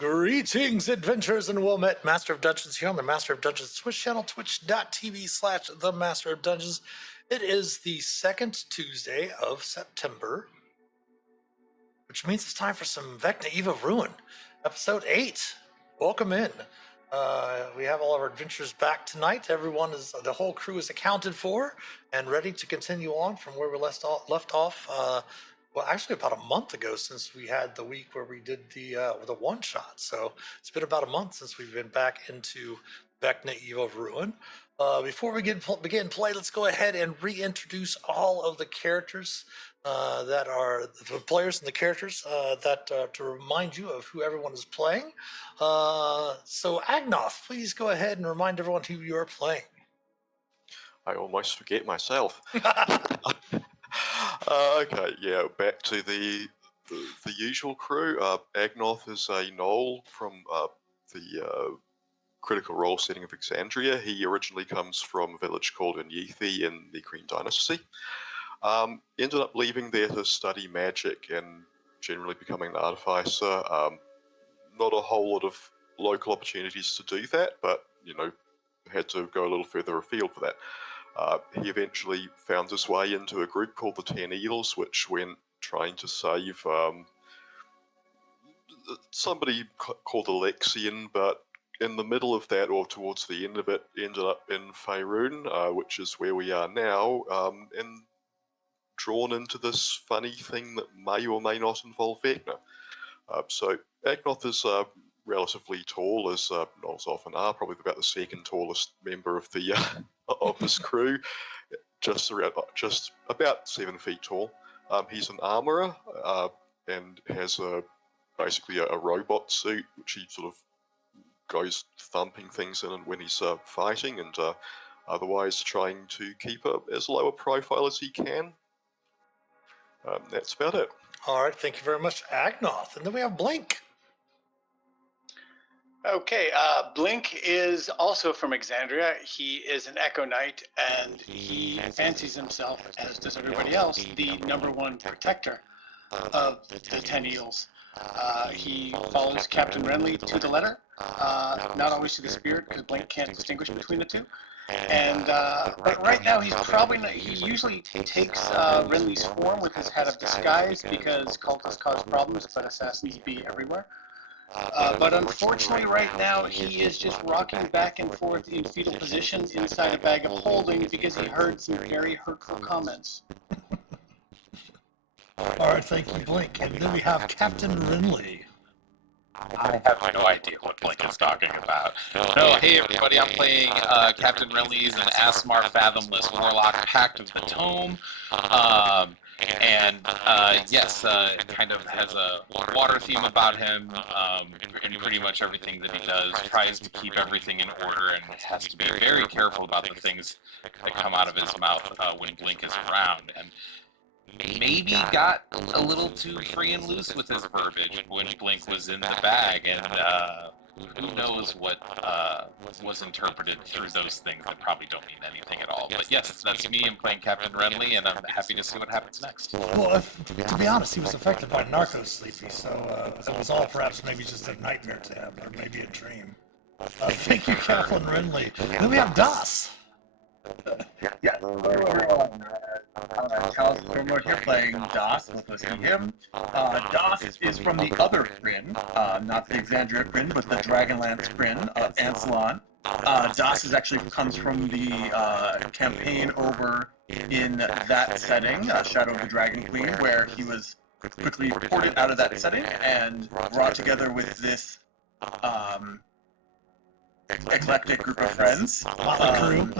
Greetings, adventurers, and well met, Master of Dungeons here on the Master of Dungeons Twitch channel, twitch.tv/themasterofdungeons. It is the second Tuesday of September, which means it's time for some Vecna Eve of Ruin, episode 8. Welcome in. We have all of our adventurers back tonight. The whole crew is accounted for and ready to continue on from where we left off. Well, actually, about a month ago, since we had the week where we did the one shot. So it's been about a month since we've been back into Vecna Eve of Ruin. Before we begin play, let's go ahead and reintroduce all of the characters that are the players and the characters to remind you of who everyone is playing. So Agnoth, please go ahead and remind everyone who you are playing. I almost forget myself. Okay, yeah, back to the usual crew. Agnoth is a gnoll from the Critical Role setting of Exandria. He originally comes from a village called Undeath in the Green Dynasty. Ended up leaving there to study magic and generally becoming an artificer. Not a whole lot of local opportunities to do that, but, had to go a little further afield for that. He eventually found his way into a group called the Ten Eels, which went trying to save somebody called Alexian, but in the middle of that, or towards the end of it, ended up in Faerun, which is where we are now, and drawn into this funny thing that may or may not involve Vecna. So Agnoth is relatively tall, as gnolls often are, probably about the second tallest member of the of this crew, just about 7 feet tall. He's an armorer and has basically a robot suit, which he sort of goes thumping things in when he's fighting, and otherwise trying to keep as low a profile as he can. That's about it. All right, thank you very much, Agnoth. And then we have Blink. Okay, Blink is also from Exandria. He is an Echo Knight, and he fancies himself, as does everybody else, the #1 protector of the Ten Eels. He follows Captain Renly to the letter, not always to the spirit, because Blink can't distinguish between the two. And but right now he's probably not. He usually takes Renly's form with his head of disguise because cultists cause problems, but assassins be everywhere. But unfortunately right now he is just rocking back and forth in fetal position inside a bag of holding because he heard some very hurtful comments. Alright, thank you, Blink. And then we have Captain Renly. I have no idea what Blink is talking about. No, hey everybody, I'm playing Captain Renly. He's an Asmar Fathomless Warlock, Pact of the Tome. Yes, kind of has a water theme about him, in pretty much everything that he does. Tries to keep everything in order and has to be very careful about the things that come out of his mouth when Blink is around. And maybe got a little too free and loose with his verbiage when Blink was in the bag, and who knows what was interpreted through those things that probably don't mean anything at all. But yes, that's me. I'm playing Captain Renly, and I'm happy to see what happens next. Well, to be honest, he was affected by narco sleepy, so it was all perhaps maybe just a nightmare to him, or maybe a dream. Thank you, Captain Renly. Then we have Das. Yeah, hello everyone. Charles Cormor here playing Das, with him. Das is from the other Kryn, not the Exandria Kryn, but the Dragonlance Kryn, Ancelon. Das actually comes from the campaign over in that setting, Shadow of the Dragon Queen, where he was quickly ported out of that setting and brought together with this eclectic group of friends. Crew.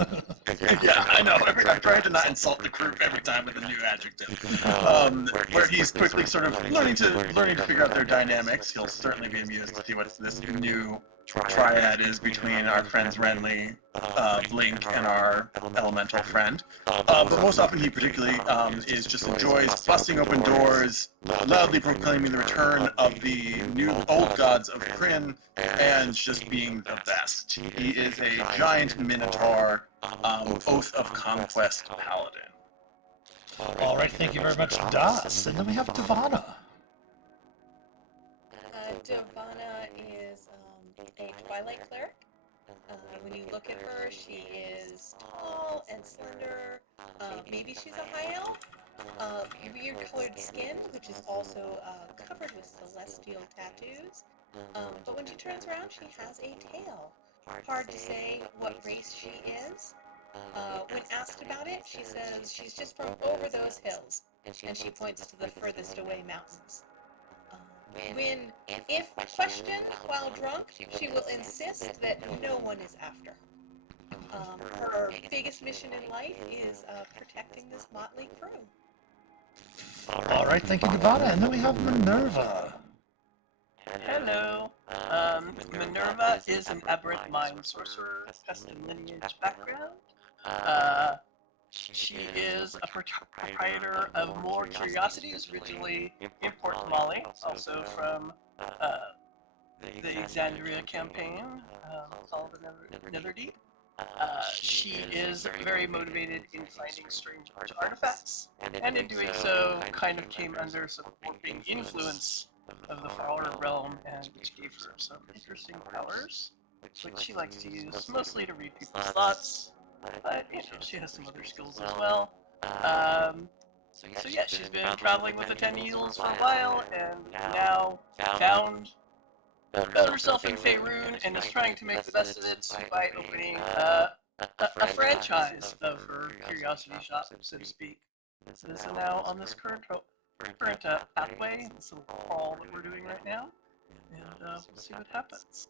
Yeah, I know. I'm trying to not insult the crew every time with a new adjective. Where he's quickly sort of learning to figure out their dynamics. He'll certainly be amused to see what this new triad is between our friends Renly, Blink, and our elemental friend. But most often he particularly just enjoys busting open doors, loudly proclaiming the return of the old gods of Kryn, and just being the best. He is a giant minotaur, Oath of Conquest paladin. All right, thank you very much, Das. And then we have Devana. Devana is a Twilight cleric. When you look at her, she is tall and slender. Maybe she's a high elf. Weird colored skin, which is also covered with celestial tattoos. But when she turns around, she has a tail. Hard to say what race she is. When asked about it, she says she's just from over those hills, and she points to the furthest away mountains. If questioned while drunk, she will insist that no one is after her. Her biggest mission in life is protecting this motley crew. All right, thank you, Devana. And then we have Minerva. Hello. Minerva is an aberrant mind sorcerer, pest and lineage background. She is a proprietor of More Curiosities, originally import Molly, also from the Exandria campaign, called the Netherdeep. She is very motivated in finding strange artifacts, and in doing so kind of came under supporting influence of the Flower Realm, and which gave her some interesting powers, which she likes to use mostly to read people's thoughts, but she has some other skills as well. So yeah, she's been traveling with the 10 Needles for a while, and now found herself in Faerun and is trying to make the best of it by opening a franchise of her curiosity shop, so to speak. So this is now on this current pathway, this little crawl that we're doing right now, and we'll see what happens.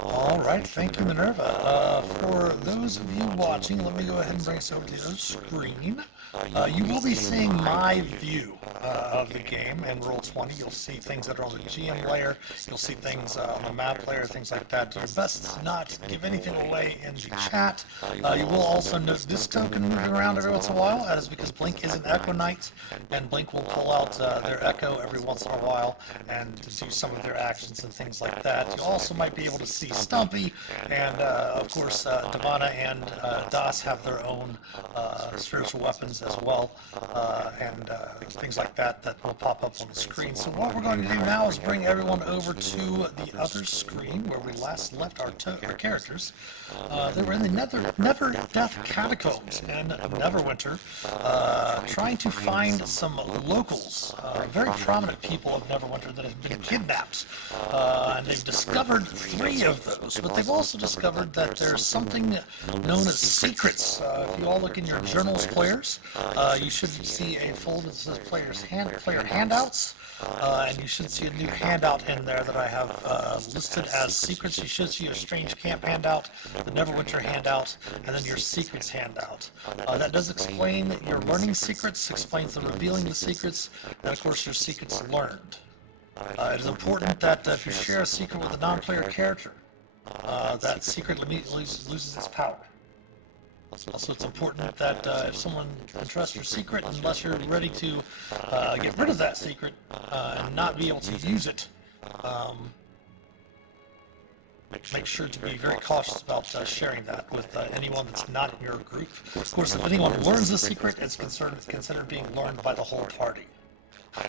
All right, thank you, Minerva. For those of you watching, let me go ahead and bring us over to the other screen. You will be seeing my view of the game in Roll20. You'll see things that are on the GM layer. You'll see things on the map layer, things like that. Do your best to not give anything away in the chat. You will also notice this token moving around every once in a while. That is because Blink is an Echo Knight, and Blink will pull out their Echo every once in a while and do some of their actions and things like that. You also might be able to see Stumpy, and of course Devana and Das have their own spiritual weapons as well, and things like that that will pop up on the screen. So what we're going to do now is bring everyone over to the other screen where we last left our characters. They were in the Never Death Catacombs in Neverwinter, trying to find some locals, very prominent people of Neverwinter that have been kidnapped. And they've discovered 3 of those, but they've also discovered that there's something known as secrets. If you all look in your journals, players, you should see a folder that says player handouts, and you should see a new handout in there that I have listed as secrets. You should see your Strange Camp handout, the Neverwinter handout, and then your secrets handout. That does explain your learning secrets, explains the revealing the secrets, and of course your secrets learned. It is important that if you share a secret with a non-player character, that secret immediately loses its power. Also, it's important that if someone entrusts your secret, unless you're ready to get rid of that secret and not be able to use it, make sure to be very cautious about sharing that with anyone that's not in your group. Of course, if anyone learns the secret, it's considered being learned by the whole party.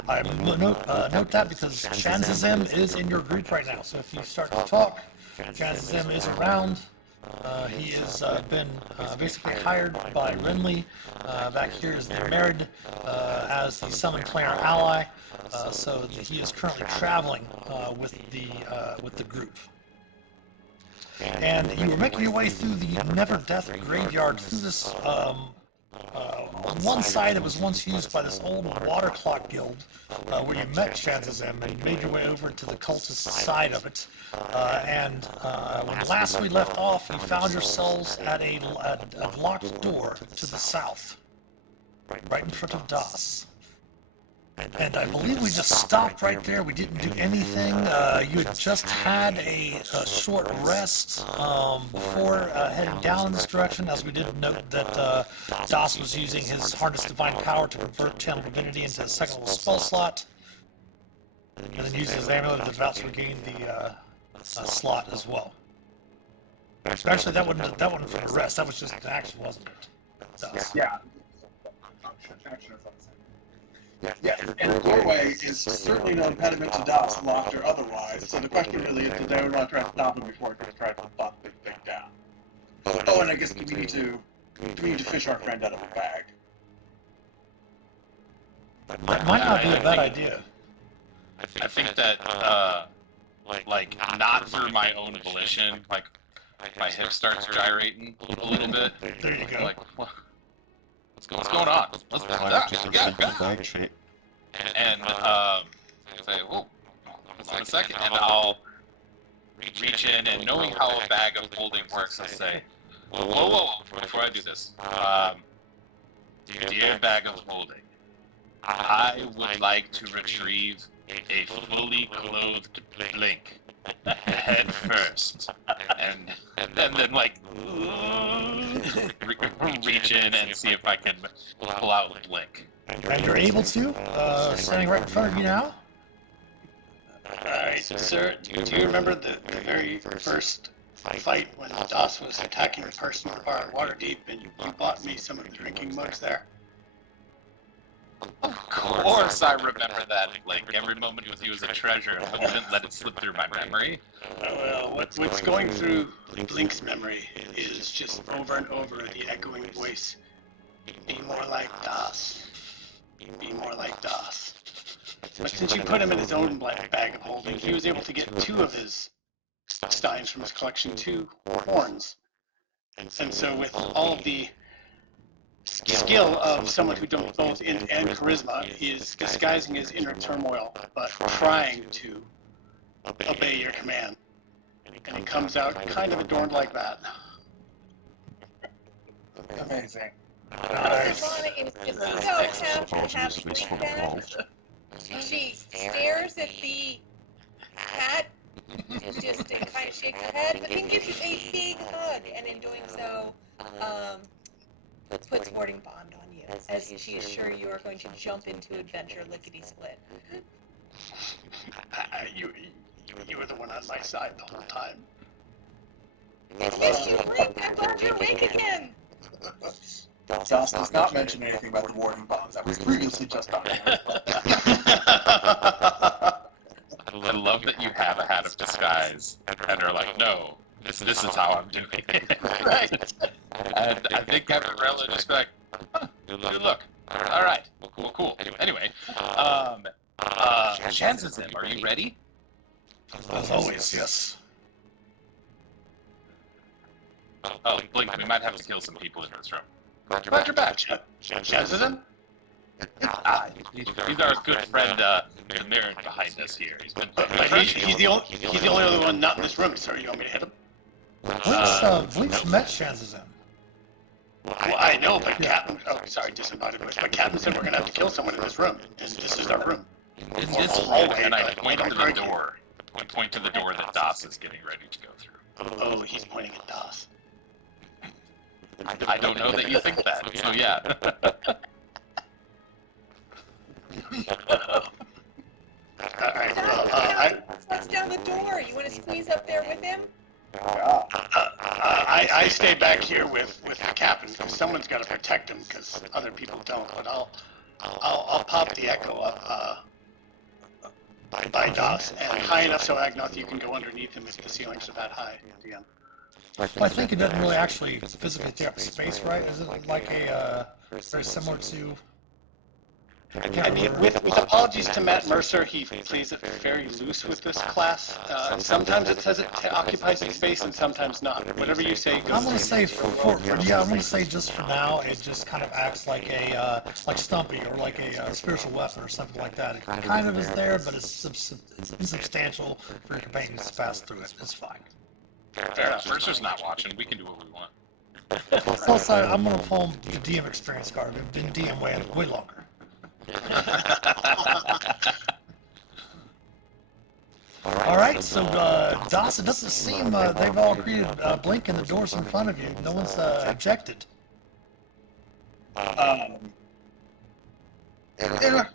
I note that because Chanzazem is in your group right now, so if you start to talk, Chanzazem is around. He has been basically hired by Renly. Back here is the married as the summoned player ally, so he is currently traveling with the group. And you were making your way through the Never Death graveyard through this. On one side, it was once used by this old water clock guild, where you met Chanzazem, and you made your way over to the cultist side of it. And when last we left off, you found yourselves at a locked door to the south, right in front of Das. And I believe we just stopped right there. We didn't do anything. You had just had a short rest before heading down in this direction, as we did note that Das was using his Harness Divine Power to convert Channel Divinity into a second level spell slot, and then using his amulet of about to regain the slot as well. Actually, that wasn't for the rest. That was just an action, wasn't it? Das. Yeah. Yeah, and the doorway is certainly no impediment to DOS, locked or otherwise. So the question really is, did they want to try to stop him before he tries to bust this thing down? Oh, and I guess we need to fish our friend out of a bag. That might not be a bad idea. I think that, like, not through my own volition, like, my hip starts gyrating a little bit. There you go. Like, what's going on? And, say, whoa, hold on a second, and I'll reach in, and knowing how a bag of holding works, I say, whoa, before I do this, dear bag of holding, I would like to retrieve a fully clothed Blink, head first, and then like reach in and see if I can pull out Blink. And you're able to, standing right in front of you now. Alright, sir, do you remember the very first fight when DOS was attacking the person bar Waterdeep and you bought me some of the drinking mugs there? Of course I remember that, like, every moment with you is a treasure, but I didn't let it slip through my memory. Well, what's going through Blink's memory is just over and over the echoing voice. Be more like DOS. Be more like DOS. But since you put him in his own bag of holding, he was able to get 2 of his steins from his collection, 2 horns. And so with all of the skill of someone who does both int and charisma, he is disguising his inner turmoil, but trying to obey your command. And it comes out kind of adorned like that. Amazing. Is Ivana half Blink then? She stares at the hat, just to kind of shake her head, but then gives you a big hug, and in doing so, puts warding bond on you, as she is sure you are going to jump into adventure lickety-split. You were the one on my side the whole time. It's you, Blink! I bumped your wing again! DOS does not mention anything about the warding bombs that was previously just on here. I love that you have a hat of disguise, and are like, no, this is how I'm doing it. Right. And I think Captain Rella just like, huh, good look. All right, well, cool. Anyway, chances then, are you ready? As always, yes. Oh, Blink, we might have to kill some people in this room. Glad you're back. Shazazan? He's our good friend, the mirror behind us here. He's been But he's the only other one not in this room, sir. You want me to hit him? Blink's met Shanzazan. Well, I know, but Captain... Oh, sorry, disembodied voice. But Captain said we're going to have to kill someone in this room. And this is our room. It's this hallway, and I point to the door. I point to the door that DOS is getting ready to go through. Oh, he's pointing at DOS. I don't know that you think that, so yeah. Let's down the door. You want to squeeze up there with him? I stay back here with the captain because someone's got to protect him because other people don't. But I'll pop the echo up by DOS and high enough so Agnoth you can go underneath him if the ceilings are that high. Again. Well, I think it doesn't really actually physically take up space, right? Is it like a very similar to? I mean, with apologies to Matt Mercer, he plays it very loose with this class. Sometimes it says it occupies the space, and sometimes not. Whatever you say goes. I'm gonna say I'm gonna say just for now, it just kind of acts like a like Stumpy or like a spiritual weapon or something like that. It kind of is there, but it's insubstantial for your companions to pass through it. It's fine. Fair enough. Mercer's not watching. We can do what we want. Plus, I'm gonna pull the DM experience card. I've been DM way longer. All right, so DOS, it doesn't seem they've all created Blink in the doors in front of you. No one's objected.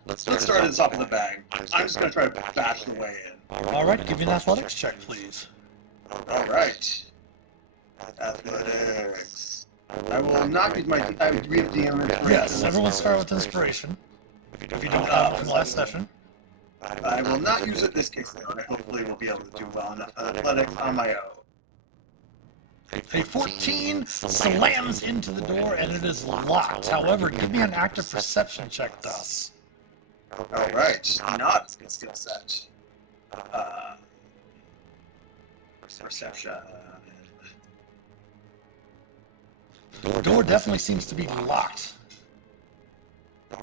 Let's start at the top of the bag. I'm just going to try to bash the way in. All right, give me an athletics check, please. All right. Athletics. I will not use my... I would read the DM. Yes, everyone start with inspiration. If you don't from last session. I will not use it this case, though, and I hopefully will be able to do well enough athletics on my own. A 14 slams into the door and it is locked. However, give me an active perception check, thus. Alright, not a skill set. Perception. The door definitely seems to be locked.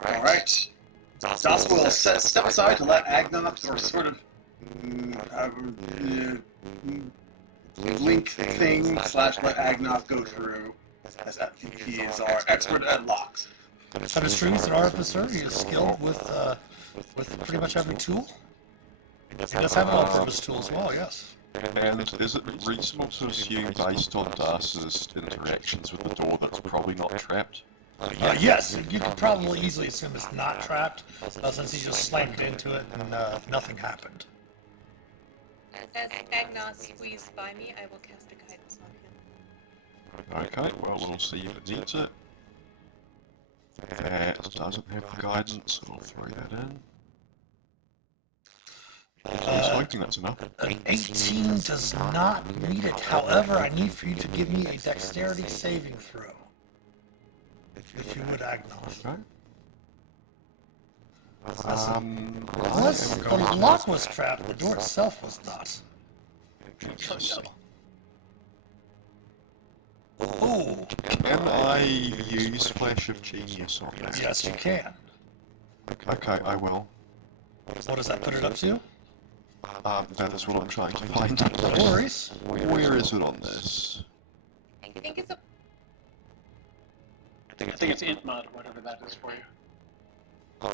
Alright. Das will step aside to let Agnox or sort of link thing / let Agnox go through, as he is our expert at locks. That is true. He's an artificer. He is skilled with pretty much every tool. He does have an all-purpose tool as well, yes. And is it reasonable to assume, based on Darcy's interactions with the door, that it's probably not trapped? Yes, you could probably easily assume it's not trapped, since he just slammed into it and nothing happened. As Agnos squeezed by me, I will cast a guidance on him. Okay, well, we'll see if it needs it. That doesn't have the guidance, so I'll throw that in. I was hoping that's enough. An 18 does not need it. However, I need for you to give me a dexterity saving throw. If you would, Agnos. Okay. Unless the lock was trapped, the door itself was not. Ooh. Can I use Flash of Genius on that? Yes, you can. Okay, I will. What does that put it up to? That is what I'm trying to find. No worries. Where is it on this? I think it's a... I think it's int mod, whatever that is for you.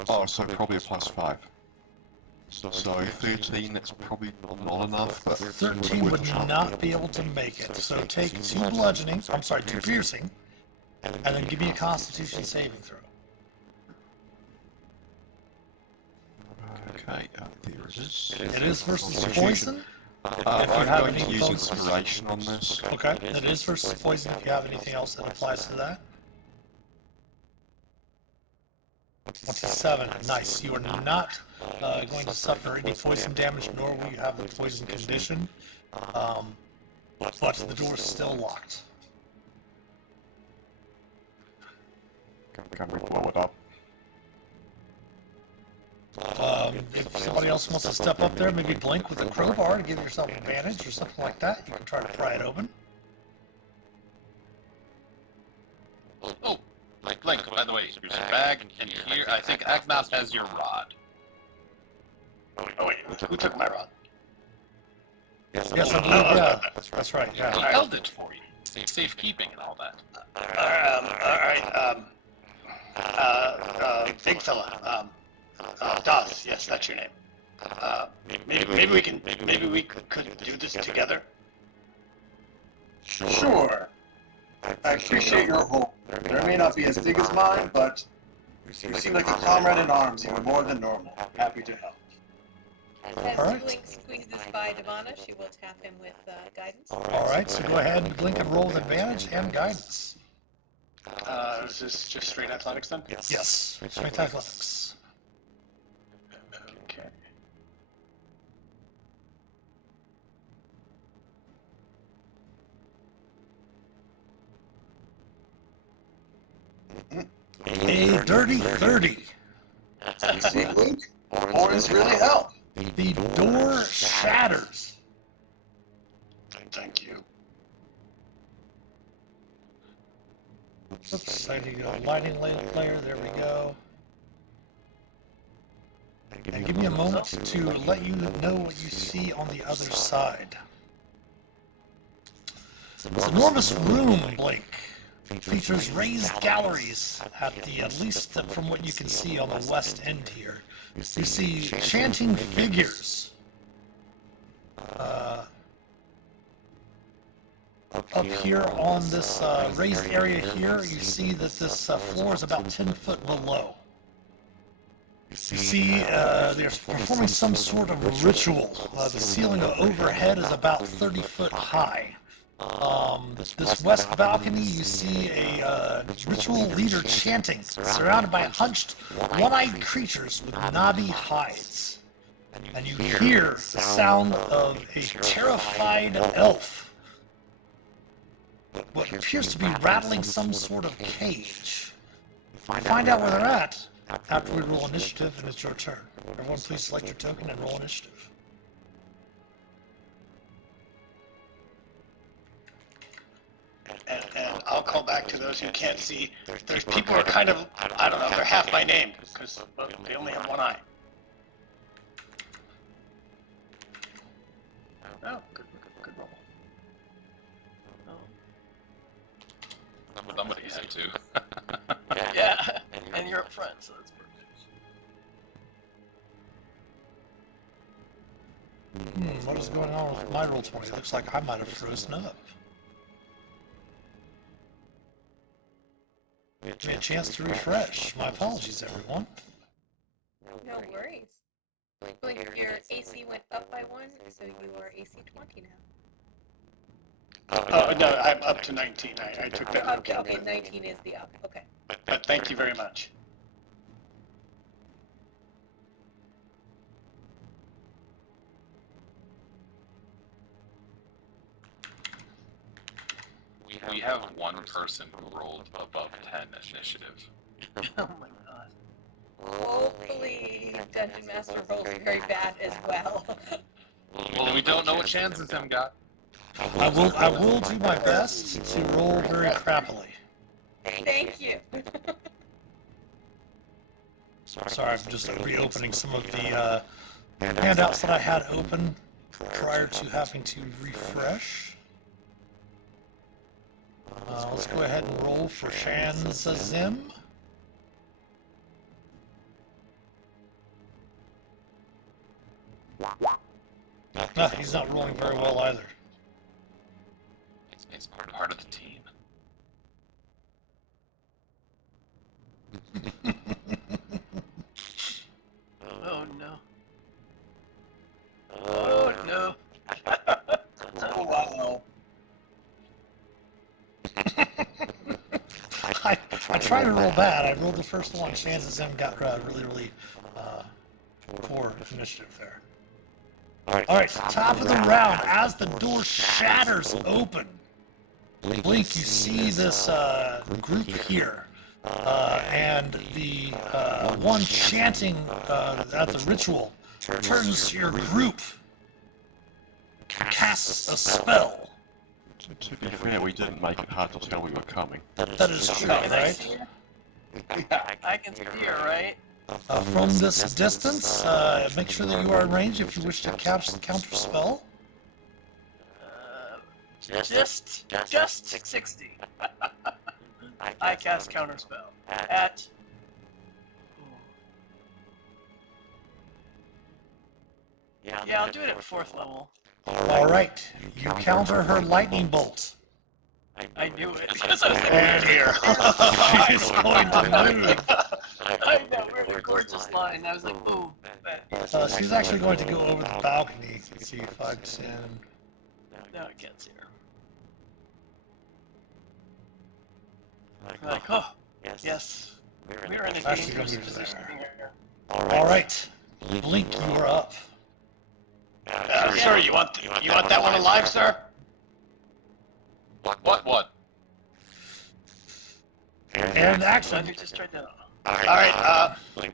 Oh, so probably a +5. So 13, that's probably not enough, but 13 would not be able to make it. So take 2 bludgeoning, I'm sorry, 2 piercing, and then give me a constitution saving throw. Okay, there it is. It is versus poison. I'm have going to any use bonus- inspiration on this. Okay, it is versus poison if you have anything else that applies to that. 27, nice. You are not going to suffer any poison damage, nor will you have the poison condition. But the door is still locked. Can we blow it up? If somebody else wants to step up there, maybe blink with a crowbar to give yourself advantage or something like that, you can try to pry it open. Oh, Link, by the way, here's your bag, and here, I think Agnos has your rod. Oh wait, who took my rod? Yes, I believe, yeah. That's right, I yeah. held it for you. Safekeeping and all that. Alright, big fella, Das, yes, that's your name. Maybe we could do this together. Sure. I appreciate your hope. There may not be as big as mine, but you seem like a comrade in arms, even more than normal. Happy to help. As Alright. Blink squeezes by Devana, she will tap him with guidance. Alright, so go ahead and blink and roll with advantage and guidance. Is this just straight athletics then? Yes, strength athletics. Okay. A dirty 30. See, Link? Horns really help. The door shatters. Thank you. Oops, I need a lighting layer, there we go. And give me a moment to let you know what you see on the other side. This enormous room, Blake, features raised galleries at least from what you can see on the west end here. You see chanting figures up here on this raised area here. You see that this floor is about 10 foot below. You see they're performing some sort of ritual. The ceiling overhead is about 30 foot high. This west balcony, you see a ritual leader chanting, surrounded by hunched, one-eyed creatures with knobby hides. And you hear the sound of a terrified elf, what appears to be rattling some sort of cage. Find out where they're at after we roll initiative, and it's your turn. Everyone please select your token and roll initiative. And I'll call back to those who can't see. There's people who are kind of, I don't know, they're half my name, because they only have one eye. Oh, good roll. Somebody had to. Yeah, and you're up front, so that's perfect. What is going on with my roll 20? Looks like I might have frozen up. Give me a chance to refresh. My apologies, everyone. No worries. Blink, your AC went up by 1, so you are AC 20 now. Oh, no, I'm up to 19. I took that. Okay, 19 is the up. Okay. But thank you very much. We have one person who rolled above 10 initiative. Oh my god. Hopefully, Dungeon Master rolls very bad as well. Well, we don't know what chances him got. I will do my best to roll very crappily. Thank you. Sorry, I'm just reopening some of the handouts that I had open prior to having to refresh. Let's go ahead and roll for Shanzazim. He's not rolling very well either. It's part of the team. Oh no. Oh no. Oh wow. I tried to roll bad. I rolled the first one. Shanzazim got really poor initiative there. Alright, top of the round, as the door shatters open, Blink, you see this group here, and the one chanting at the ritual turns to your group, casts a spell. To be fair, we didn't make it hard to tell we were coming. That is true, right? Yeah, I can see her, right? From this distance, make sure that you are in range if you wish to counter spell. Just 60. I cast counterspell at. Yeah, I'll do it at 4th level. Alright, you counter her lightning bolt. I knew it because I was like, And here. She's going to move. I know, really gorgeous line. I was like, boom. She's actually going to go over the balcony. Let's see if I can. No, I can't see her. Like, oh, yes. We're in a Actually dangerous gonna move position there. here. Alright, Blink, you are up. Sir, you want that one alive, sir? What? And actually, I just tried to. Alright,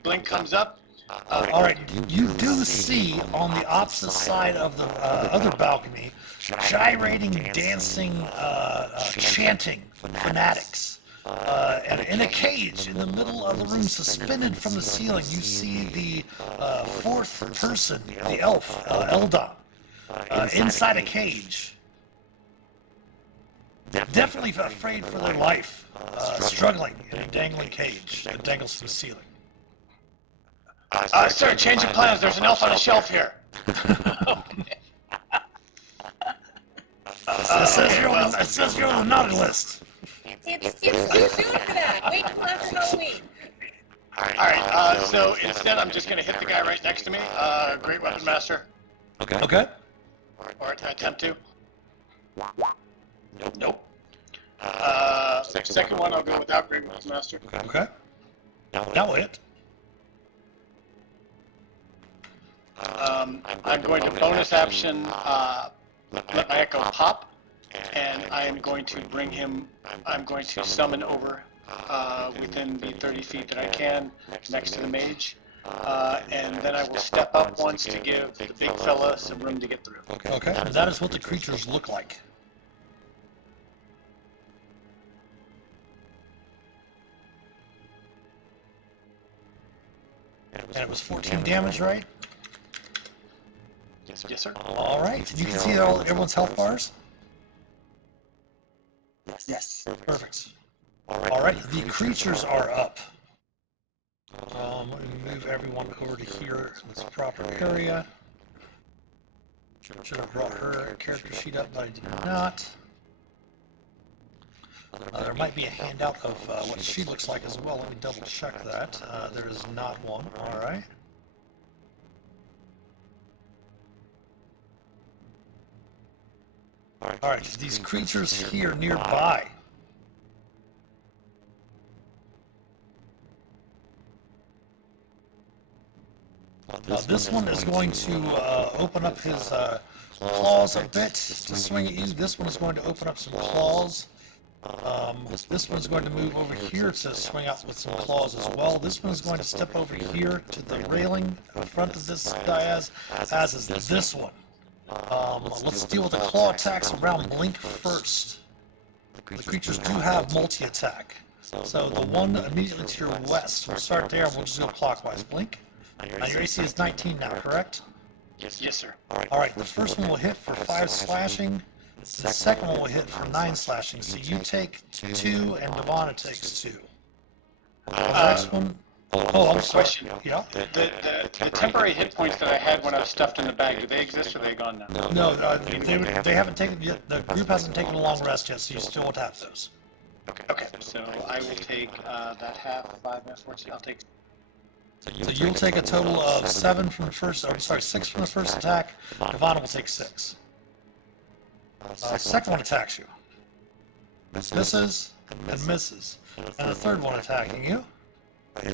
Blink comes up. alright, you do see on the opposite side of the other balcony, gyrating, dancing, chanting fanatics. And in a cage in the middle of the room, suspended from the ceiling, you see the fourth person, the elf, Eldon, inside a cage. Definitely afraid for their life, struggling in a dangling cage that dangles from the ceiling. Sir, change of plans. There's an elf on a shelf here. It says you're on the naughty list. It's too soon for that. Wait till after Halloween. Alright, so instead I'm just gonna hit the guy right next to me. Great Weapon Master. Okay. Or attempt to. Nope. Second one, I'll go without Great Master. Okay. That will hit. I'm going to bonus action let my echo pop, and I am going to bring him. I'm going to summon over within the 30 feet that I can, next to the mage, and then I will step up once to give the big fella some room to get through. Okay. That is what the creatures look like. And it was 14 damage, right? Yes, sir. All right. You can see everyone's health bars? Yes. Perfect. All right. The creatures are up. Let me move everyone over to here in this proper area. Should have brought her character sheet up, but I did not. There might be a handout of what she looks like as well. Let me double check that. There is not one. All right. All right, these creatures here nearby. This one is going to open up his claws a bit to swing at you. This one is going to open up some claws. This one's going to move over here to swing out with some claws as well. This one's going to step over here to the railing in front of this Diaz, as is this one. Let's deal with the claw attacks around Blink first. The creatures do have multi-attack. So the one immediately to your west, we'll start there and we'll just go clockwise. Blink. Now your AC is 19 now, correct? Yes, sir. Alright, the first one will hit for 5 slashing. The second one will hit for 9 slashing. So you take 2 and Devonna takes 2. The next one... Oh, I'm sorry. Question. Yeah? The temporary hit points that I had when I was stuffed in the bag, do they exist or are they gone now? No, they haven't taken yet. The group hasn't taken a long rest yet, so you still would have those. Okay, so I will take that half, 5, and 14. I'll take... So you'll take a total of 7 from the first, or sorry, 6 from the first attack. Devonna will take 6. Second one attacks you. Misses and misses. And the third one attacking you.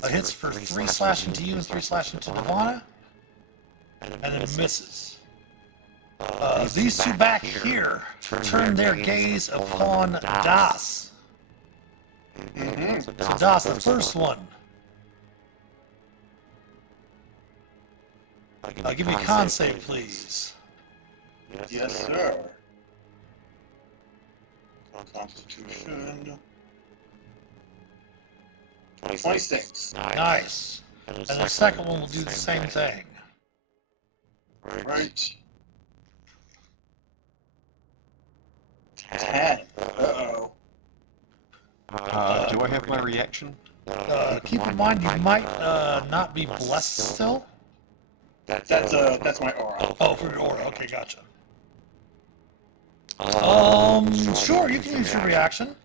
Hits for 3 slashing to you and 3 slashing to Devonna. And then misses. These two back here turn their gaze upon Das. So Das, the first one. Give me a con save, please. Yes, sir. Constitution. 26. Nice. And the second one will do the same thing. Right. 10. Uh-oh. Do I have my reaction? Keep in mind, you might not be blessed still. That's my aura. Oh, for your aura. Okay, gotcha. Sure, you can use your reaction.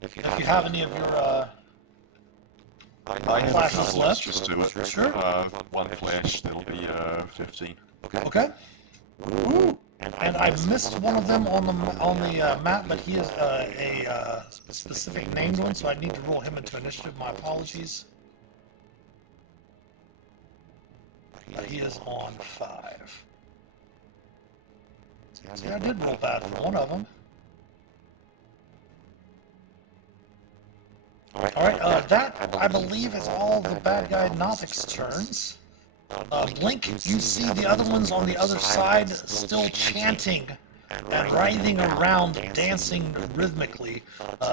If you have any of your, I have flashes a couple, left. let's just do it. Sure. One flash, that'll be 15. Okay. And I missed one of them on the map, but he is a specific named one, so I need to roll him into initiative. My apologies. He is on 5. See, I did roll bad for one of them. Alright, that, I believe, is all the bad guy Novik's turns. Blink, you see the other ones on the other side still chanting and writhing around, dancing rhythmically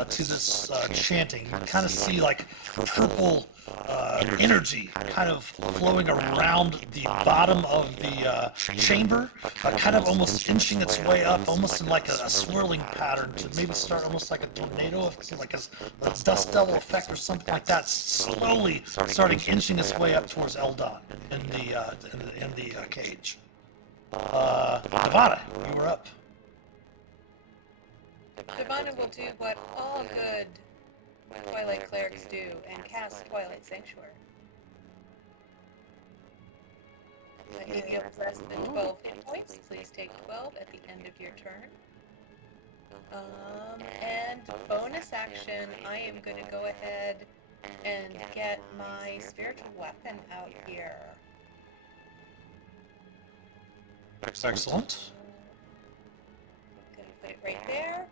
to this chanting. You kind of see like purple energy kind of flowing around the bottom of the chamber, kind of almost inching its way up, almost in like a swirling pattern to maybe start almost like a tornado, like a dust devil effect or something like that, slowly starting inching its way up towards Eldon in the cage. Devonna, you were up. Devonna will do what all good Twilight clerics do and cast Twilight Sanctuary. If you have less than 12 hit points, please take 12 at the end of your turn. And bonus action, I am going to go ahead and get my spiritual weapon out here. Excellent. I'm going to put it right there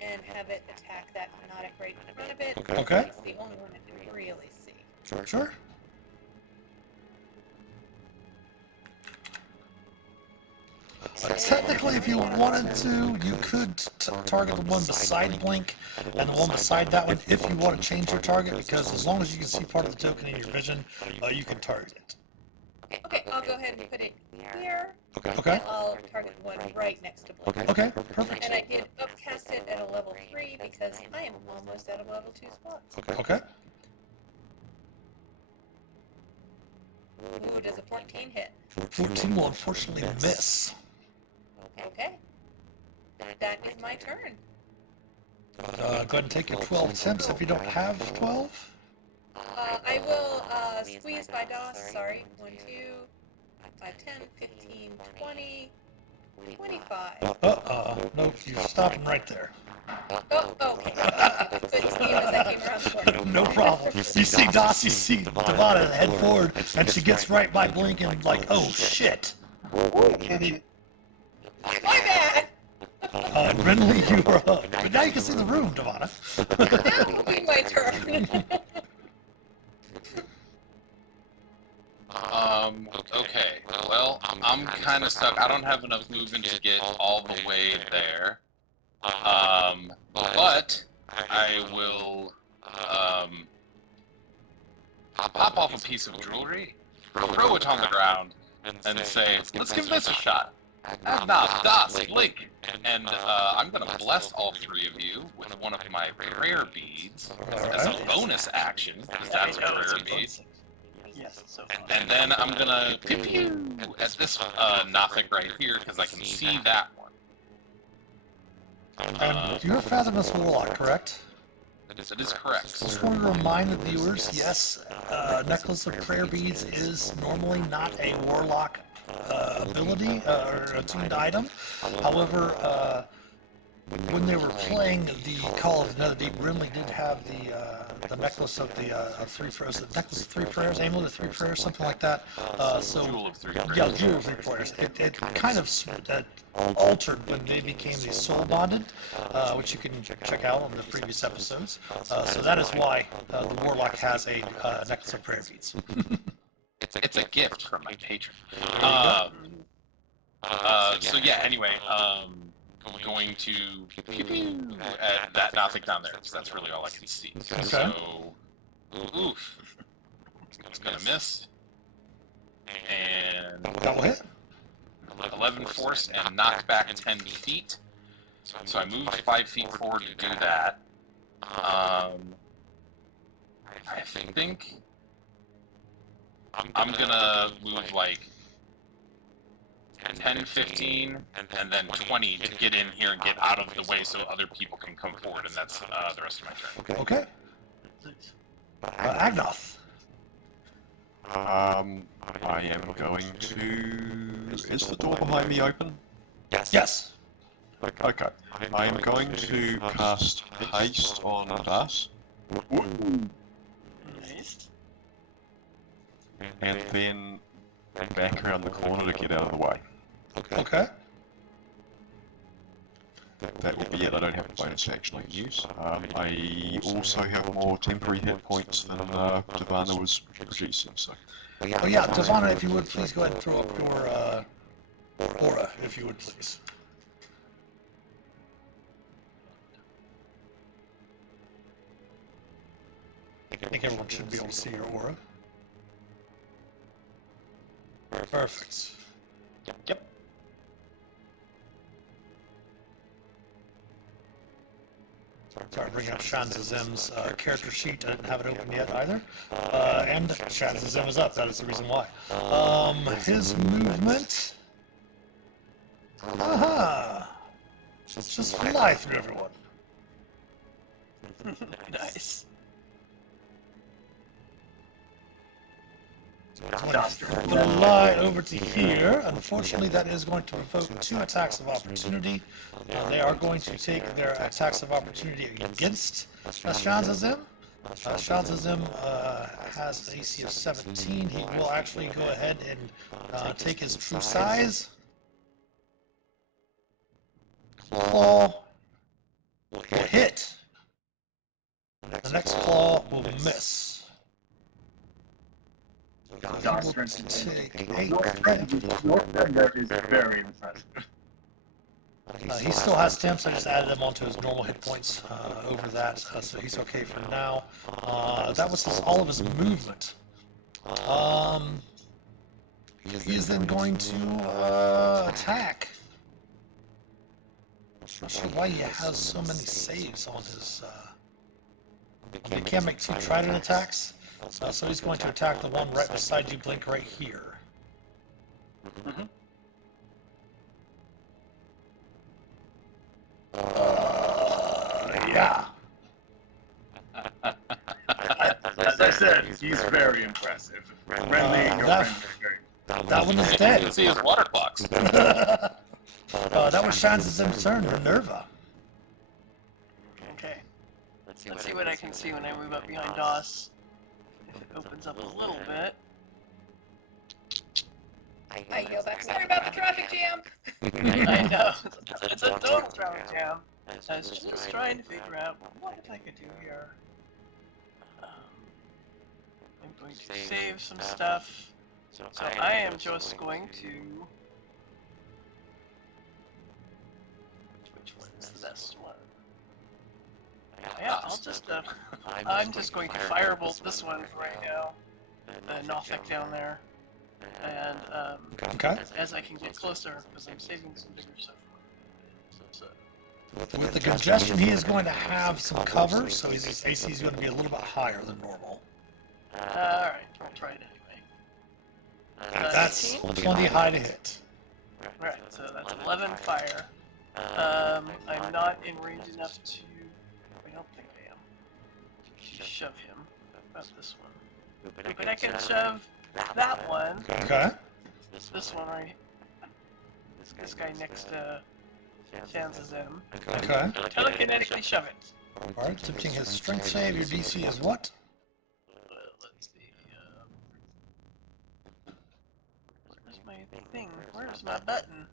and have it attack that hypnotic right in front of it. Okay. It's the only one I can really see. Sure. Technically, if you wanted to, you could target the one beside Blink and the one beside that one if you want to change your target, because as long as you can see part of the token in your vision, you can target it. Okay, I'll go ahead and put it here. Okay. And I'll target the one right next to Blink. Okay, perfect. And I did upcast it at a level 3 because I am almost out of level 2 spots. Okay. Ooh, does a 14 hit? 14 will unfortunately miss. Okay. That is my turn. Go ahead and take your 12 attempts if you don't have 12. I will squeeze by DOS, sorry. 1, 2, 5, 10, 15, 20, 25. Nope, you're stopping right there. Oh, okay. But just as I came around the corner. No problem. You see Doss, you see Devana head forward, and she gets right by Blink and like, oh shit. My bad! Renly, you are up. But now you can see the room, Devana. Now will be my turn. Okay. Well, I'm kind of stuck. I don't have enough movement to get all the way there. But I will pop off a piece of jewelry, throw it on the ground, and say, let's give this a shot. Agnoth, Das, Blink, and I'm going to bless all three of you with one of my prayer beads as a bonus action, because that's a prayer bead. Yes, so And then I'm going to pew-pew at this Nothic right here, because I can see that one. And you're a Fathomless Warlock, correct? That is correct. Just want to remind the viewers, yes, Necklace of Prayer Beads is normally not a Warlock ability or attuned item. However, when they were playing the Call of the Netherdeep, Renly did have the necklace of the three prayers, the necklace of three prayers, amulet of three prayers, something like that. So Jewel of three prayers. yeah, jewel of three prayers. It kind of altered when they became the soul bonded, which you can check out on the previous episodes. So that is why the Warlock has a necklace of prayer beads. It's a gift from my patron. So yeah, anyway, going to pew-pew at that Nothic down there, because that's really all I can see. Okay. So, oof. It's gonna miss. And Double hit. 11 force and knocked back 10 feet. So I moved 5 feet forward to do that. I think I'm gonna move like 10, 15, and then 20 to get in here and get out of the way so other people can come forward, and that's the rest of my turn. Okay. Agnoth. I am going to... Is the door behind me open? Yes. Okay. I am going to cast Haste on Das, nice. and then back around the corner to get out of the way. Okay. That will be it. I don't have a bonus action I can use. I also have more temporary hit points than Devana was producing, so... Oh yeah, Devana, if you would please go ahead and throw up your aura, if you would please. I think everyone should be able to see your aura. Perfect. Yep. Sorry, bring up Shanzazem's character sheet. I didn't have it open yet either. And Shanzazem is up. That is the reason why. His movement. Aha! Just fly through everyone. Nice. Fly over to here. Unfortunately, that is going to provoke 2 attacks of opportunity. They are going to take their attacks of opportunity against Shanzazim. Shanzazim has an AC of 17. He will actually go ahead and take his true size. Claw will hit. The next claw will miss. Doss turns to Take Your 8. friend is very impressive. He still has temps. I just added him onto his normal hit points over that, so he's okay for now. That was all of his movement. He is then going to attack. Not sure why he has so many saves on his. He can't make 2 trident attacks, so he's going to attack the one right beside you, Blink, right here. Yeah. As I said, he's very impressive. Friendly, your that- friend is very. That one is You dead. can see his water clocks. That was Shanzazim's turn. Minerva. Okay. Let's see what I can see when I move up behind Doss. If it opens up a little bit. I go back. Sorry about the traffic jam. I know. It's a total traffic jam. I was just trying to figure out what I could do here. I'm going to save some stuff. So I am just going to... Which one is the best one? Yeah, I'll just, I'm just going to firebolt this one for right now. The Nothic down there. And, Okay. as I can get closer, because I'm saving some bigger stuff. So, With the congestion, he is going to have some cover, so his AC is going to be a little bit higher than normal. alright, I'll try it anyway. That's 18? plenty high to hit. Right, so that's 11 fire. I'm not in range enough to... I don't think I am. To shove him. About this one. But I can shove that one. Okay. This one right... This guy next to Shanzazim. Okay. Telekinetically shove it. Alright, attempting his strength save. Your DC is what? Let's see. Where's my thing? Where's my button?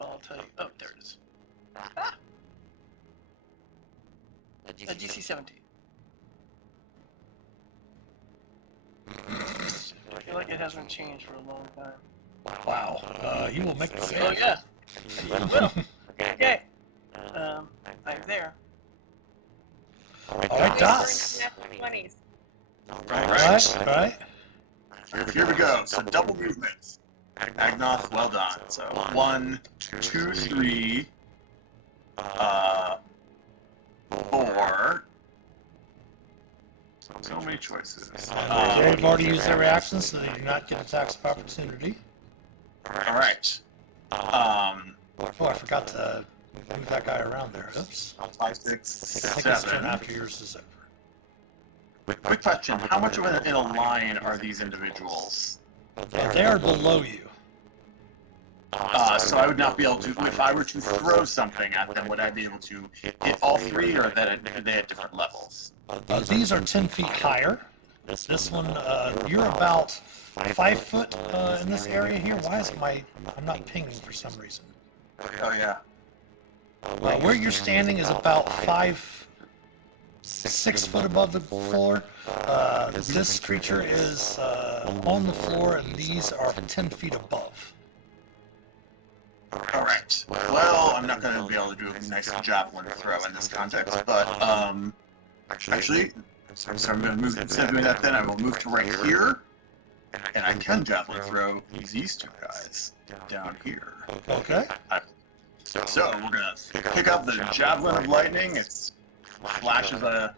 I'll tell you. Oh, there it is. Ah! A DC 17. I feel like it hasn't changed for a long time. Wow. You will make the Oh save. yeah. You will. Okay. I'm there. Alright, Doss. Natural 20s. Alright. Here we go. So double movements. Agnoth, well done. So 1, 2, 3, 4. So many choices. They've already used their reactions, so they do not get attacks of opportunity. Alright. Oh, I forgot to move that guy around there. Oops. 5, 6, I think it's turn 7. after yours is over. Quick question. How much of in a line are these individuals? They are below you. So I would not be able to, if I were to throw something at them, would I be able to hit all 3, or are they at different levels? These are 10 feet higher. This one, you're about 5 foot in this area here. Why is I'm not pinging for some reason. Oh yeah. Where you're standing is about 6 foot above the floor. This creature is on the floor, and these are 10 feet above. Alright. Well, I'm not going to be able to do a nice javelin throw in this context, but, actually, so I'm going to move, instead of doing that then, I will move to right here, and I can javelin throw these 2 guys down here. Okay. So, we're going to pick up the Javelin of Lightning. It flashes a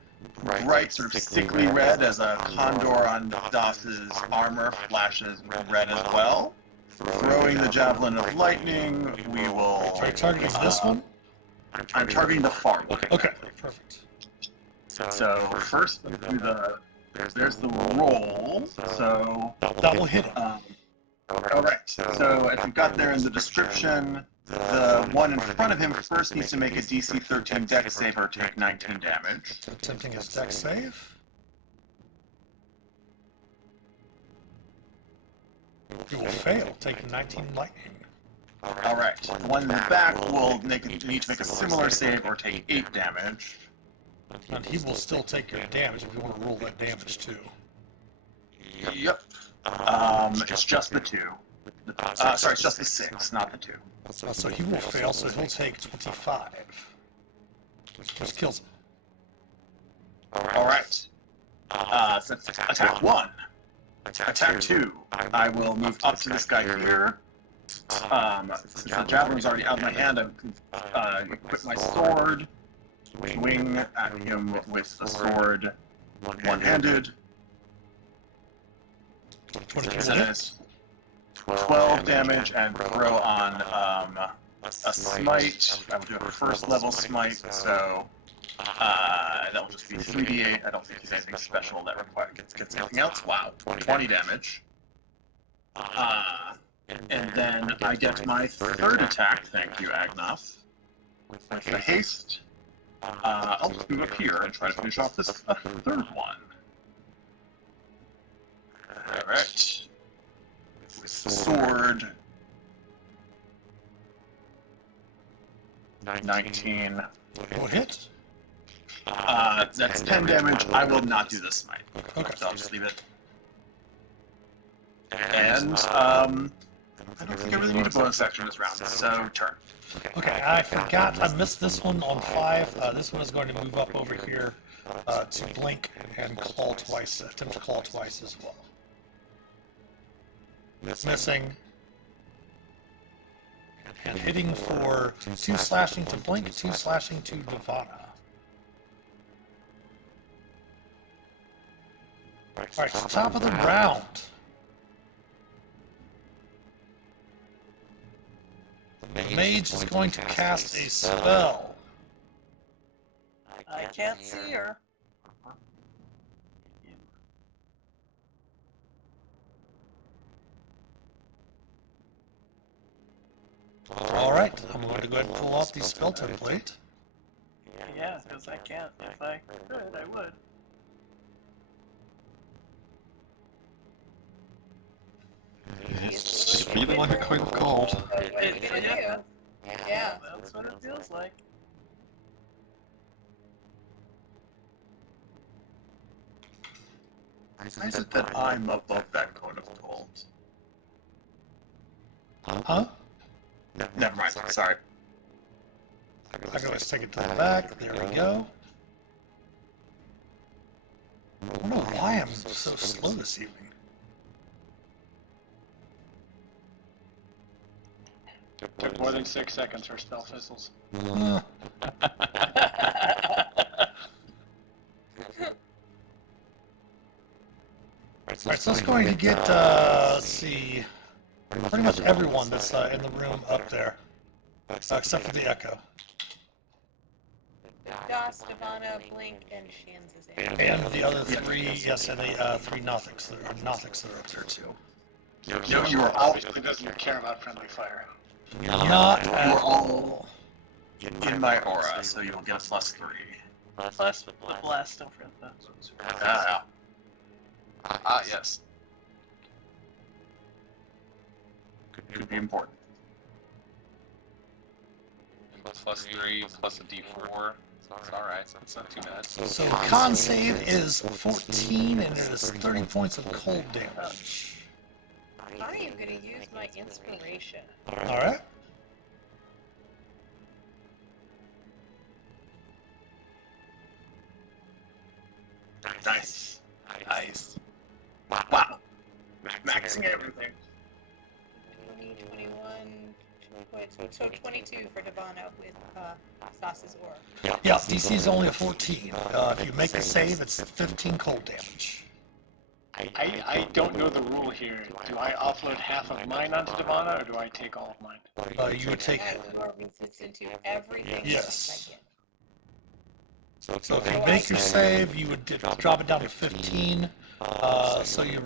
bright, sort of sickly red as a condor on Doss's armor flashes red as well. Throwing the Javelin of Lightning, we will... Are you targeting this one? I'm targeting the far one. Okay, perfect. So, first, let's do the there's the roll. So That will hit him. all right. So as we got there in the description, the one in front of him first needs to make a DC 13 Dex save or take 19 damage. Attempting his dex save. He will fail, taking 19 lightning. All right. The one in the back will need to make a similar save or take 8 damage. And he will still take your damage if you want to roll that damage too. Yep. It's just the 2. Sorry, it's just the 6, not the 2. So he will fail, so he'll take 25. Which kills him. All right. So that's attack 1. Attack 2. I will move up to this guy here. Since the javelin's already out of my hand, I equip my sword, swing at him with the sword one-handed. 12 damage and throw on a smite. I will do a first level smite, so that will just be 3d8. I don't think there's anything special that gets anything else. Wow, 20 damage. And then I get my third attack, thank you, Agnoth. With the haste, I'll just move up here and try to finish off this third one. Alright. With the sword. 19. Will hit. That's 10 damage. I will not do the smite. Okay. So I'll just leave it. And, I don't think I really need a bonus action this round, so turn. Okay, I forgot. I missed this one on 5. This one is going to move up over here to blink and claw twice. Attempt to claw twice as well. Missing. And hitting for 2 slashing to blink, 2 slashing to Nirvana. Alright, so top of the round. The mage is going to cast a spell. I can't see her. Alright, I'm going to go ahead and pull off the spell template. Yeah, because I can't. If I could, I would. It's feeling like a kind of cold. Yeah. That's what it feels like. Why is it that I'm above that cone of cold? Huh? Never mind, sorry. I can always take it to the back. There we go. I don't know why I'm so slow this evening. Took more than 6 seconds for spell fizzles. Uh, Alright, so it's going to get, let's see, pretty much everyone that's in the room up there, except for the Echo. Joss, Devana, Blink, and Shans is in. And the other 3, yes, and the 3 Nothics that are up there too. You are all Obviously doesn't care about friendly fire. Not at all. in my aura, so you'll get a +3. Plus the blast over the. Yes. Could be important. +3, plus a D4. It's alright, it's not too bad. So con save is 14 and it is 30 points of cold damage. I am going to use my inspiration. Alright. Nice. Nice. Wow. Maxing everything. 20, 21, so 22 for Devana with Sas's aura. Yeah, DC is only a 14. If you make a save, it's 15 cold damage. I don't know the rule here. Do I offload half of mine onto Devana, or do I take all of mine? You would take... Add more resistance to everything. Yes. So if you make your save, you would drop it down to 15. So you're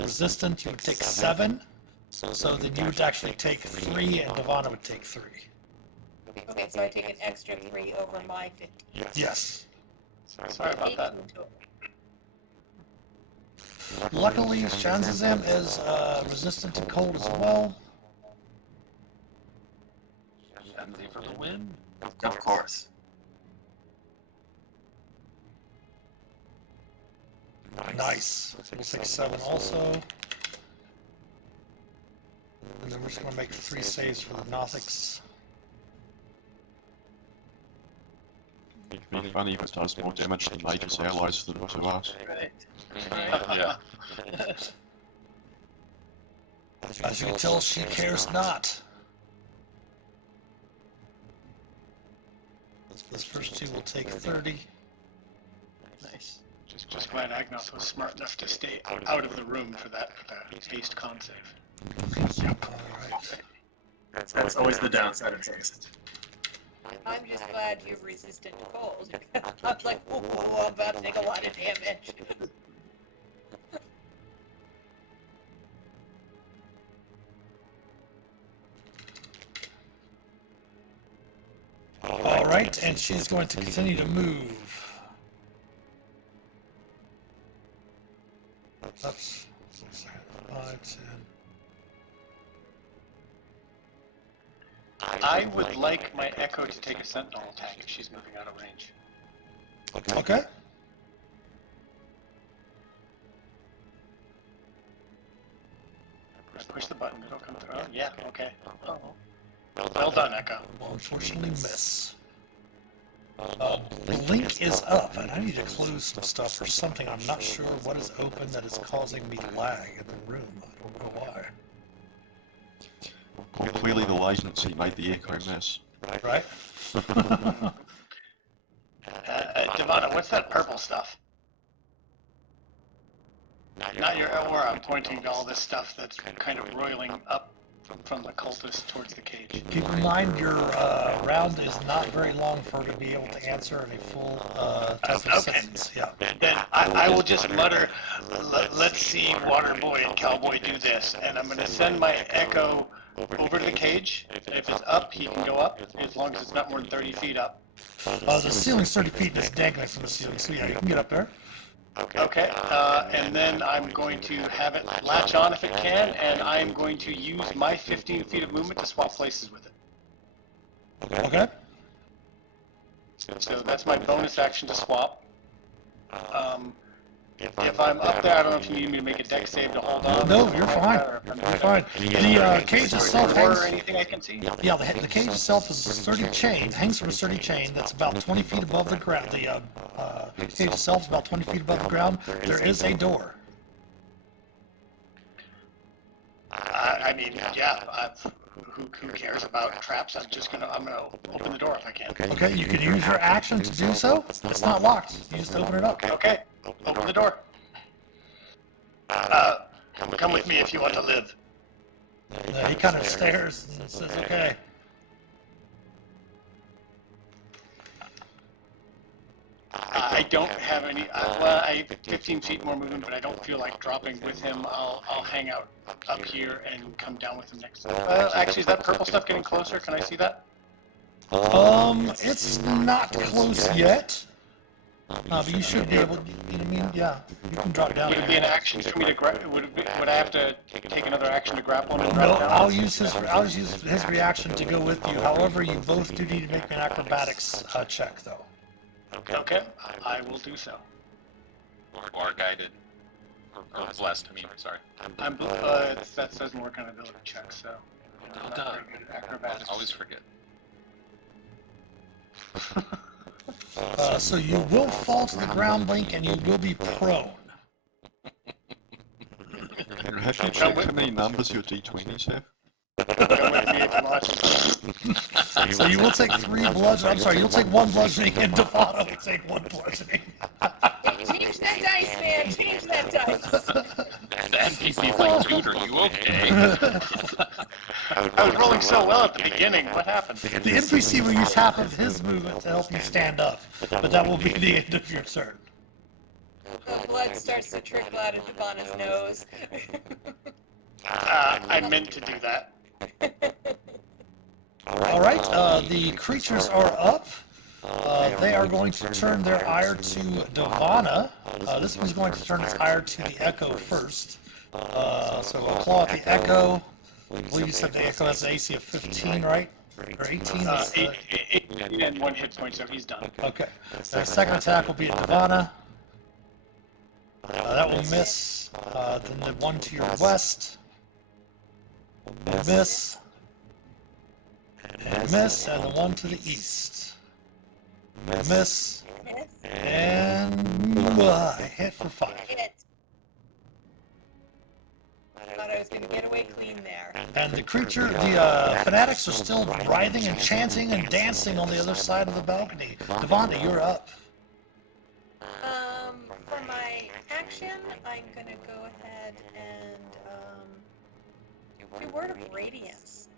resistant, you would take 7. So then you would actually take 3, and Devana would take 3. Okay, so I take an extra 3 over my 15. Yes. Sorry about that. Luckily, Shanzazam is resistant to cold as well. Shanzi for the win. Of course. Nice. We'll take 7 also. And then we're just going to make 3 saves for the Nothics. It'd be funny if it does more damage to Mage's allies than to us. Right. Yeah. As you can tell, she cares not. This first 2 will take 30. Nice. Just glad Agnos was smart enough to stay out of the room for that haste con save. Alright. That's always the downside of haste. I'm just glad you're resistant to cold. I was like, ooh, I'm about to take a lot of damage. Alright, and she's going to continue to move. That's 5, 10. I would like my Echo to take a sentinel attack if she's moving out of range. Okay. Push the button, it'll come through. Oh, yeah, okay. Oh. Well done, Echo. Will unfortunately miss. Blink is up, and I need to close some stuff or something. I'm not sure what is open that is causing me lag in the room. I don't know why. Well, clearly the latency made the echo miss. Right? Devana, what's that purple stuff? Not your aura. I'm pointing to all this stuff that's kind of roiling up from the cultist towards the cage. Keep in mind your round is not very long for her to be able to answer a full test of Okay. sentence. Yeah. Then I will just mutter, let's see Waterboy and Cowboy do this. And I'm going to send my Echo over to the cage. If it's up, he can go up, as long as it's not more than 30 feet up. The ceiling's 30 feet and it's dangling from the ceiling, so yeah, you can get up there. Okay, and then I'm going to have it latch on if it can, and I'm going to use my 15 feet of movement to swap places with it. Okay. So that's my bonus action to swap. If I'm up there, I don't know if you need me to make a deck save to hold on. No, you're fine. You're fine. The cage itself Or hangs. anything I can see? Yeah, the cage itself is a sturdy chain, hangs from a sturdy chain that's about 20 feet above the ground. The cage itself is about 20 feet above the ground. There is a door. I mean, yeah. Who cares about traps? I'm gonna open the door if I can. Okay, you can use your action to do so. It's not locked. You just open it up. Okay, open the door. Come with me if you want to live. He kind of stares and says, okay. I don't have any. Well, I have 15 feet more movement, but I don't feel like dropping with him. I'll hang out up here and come down with him next time. Actually, is that purple stuff getting closer? Can I see that? It's not close yet. But you should be able. You know what I mean? Yeah, you can drop down. Would it be an action for me to would I have to take another action to grapple him? And No, drop down? I'll use his reaction to go with you. However, you both do need to make an acrobatics check, though. Okay, I will do so. Or guided. Or blessed, I mean, sorry. I'm that doesn't work on ability checks, so I'm not Duh. very good at acrobatics. Always forget. So you will fall to the ground, Link, and you will be prone. Have you checked how many numbers your d20s have? Come with me if you want. So you will take 3 bludgeoning. I'm sorry, you'll take 1 bludgeoning, and Devana will take 1 bludgeoning. Change that dice, man. Change that dice. The NPC's like, dude, are you okay? I was rolling so well at the beginning. What happened? The NPC will use half of his movement to help you stand up, but that will be the end of your turn. The blood starts to trickle out of Devana's nose. I meant to do that. All right, the creatures are up. They are going to turn their ire to Devana. This one's going to turn its ire to the Echo first. So we'll claw at the Echo. I believe you said the Echo has an AC of 15, right? Or 18? 8 and 1 hit point, so he's done. Okay. The second attack will be at Devana. That will miss. Then the one to your west. Miss. And miss. And the one to the east. Miss. And hit for 5. Hit. I thought I was going to get away clean there. And the creature, the fanatics are still writhing and chanting and dancing on the other side of the balcony. Devana, you're up. For my action, I'm going to go ahead and do Word of Radiance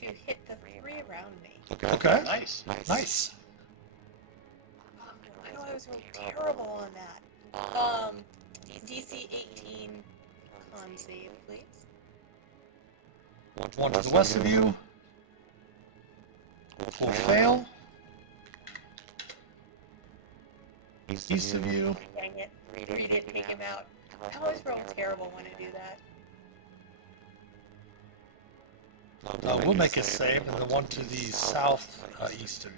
to hit the 3 around me. Okay. Nice. Nice. I know I was really terrible on that. DC 18 con save, please. One to the west of you. Will fail. East of you. Dang it. 3 didn't take him out. I always roll terrible when I do that. We'll make a save, and the one to the south east of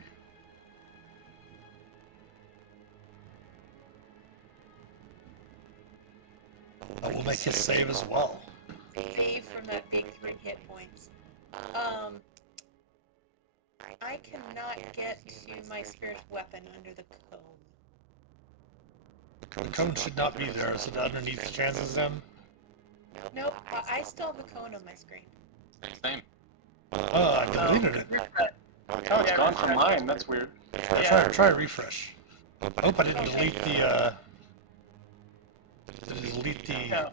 you. We'll make his save as well. Save from that big 3 hit points. I cannot get to my spirit weapon under the cone. The cone should not be there. Is it underneath the chances then? Nope, I still have the cone on my screen. Same. I deleted it. Oh, it's gone from mine. That's weird. Try a refresh. Hope I didn't delete the, No.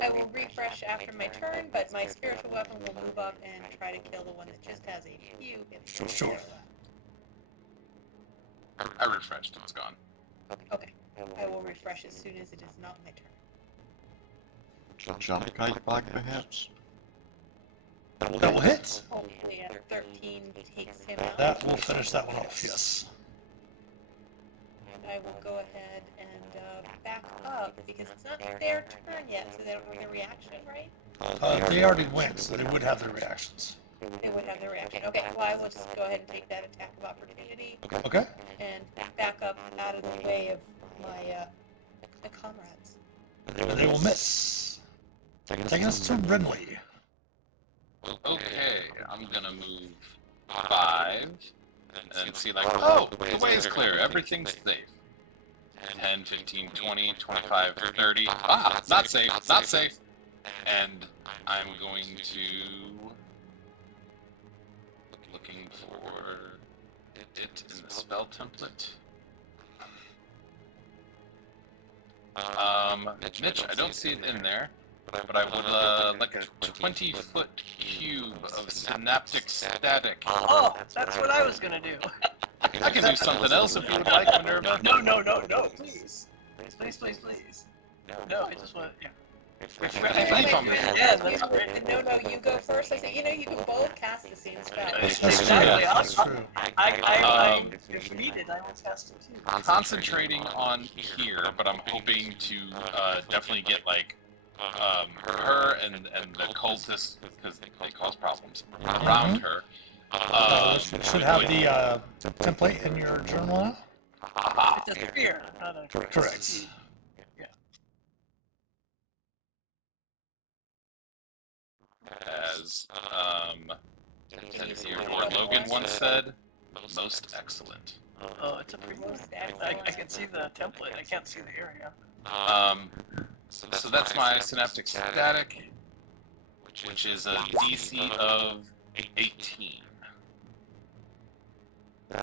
I will refresh after my turn, but my spiritual weapon will move up and try to kill the one that just has a few hits. Sure. I refreshed. It's gone. Okay. I will refresh as soon as it is not my turn. Jump kite bag perhaps? That will hit. Hopefully a 13 takes him out. That will finish that one off, yes. And I will go ahead and back up, because it's not their turn yet, so they don't have the reaction, right? They already went, so they would have their reactions. They would have the reaction. Okay, well I will just go ahead and take that attack of opportunity Okay. and back up out of the way of my comrades. And they will miss. Taking us to Brinley. Okay, I'm gonna move 5 and see like, oh, the way is clear, everything's safe. 10, 15, 20, 25, 30. Ah, not safe, not safe. And I'm going to looking for it in the spell template. Mitch, I don't see it in there, but I would like a 20-foot cube of synaptic static. Oh, that's what I was gonna do. I can do something else if you would like, Minerva. No, please. Please. No, I just want, yeah. Yeah, that's great. No, you go first. I said, you can both cast the same spell. That's true. Exactly. That's true. If needed, I will cast it too. I'm concentrating on here, but I'm hoping to definitely get like her and the cultists, because they cause problems around her. Should have the template in your journal now? It's a fear, not a Correct. As Lord Logan once said, most excellent. Oh, it's a pretty. I can see the template. I can't see the area. So that's my synaptic static, which is a DC of 18.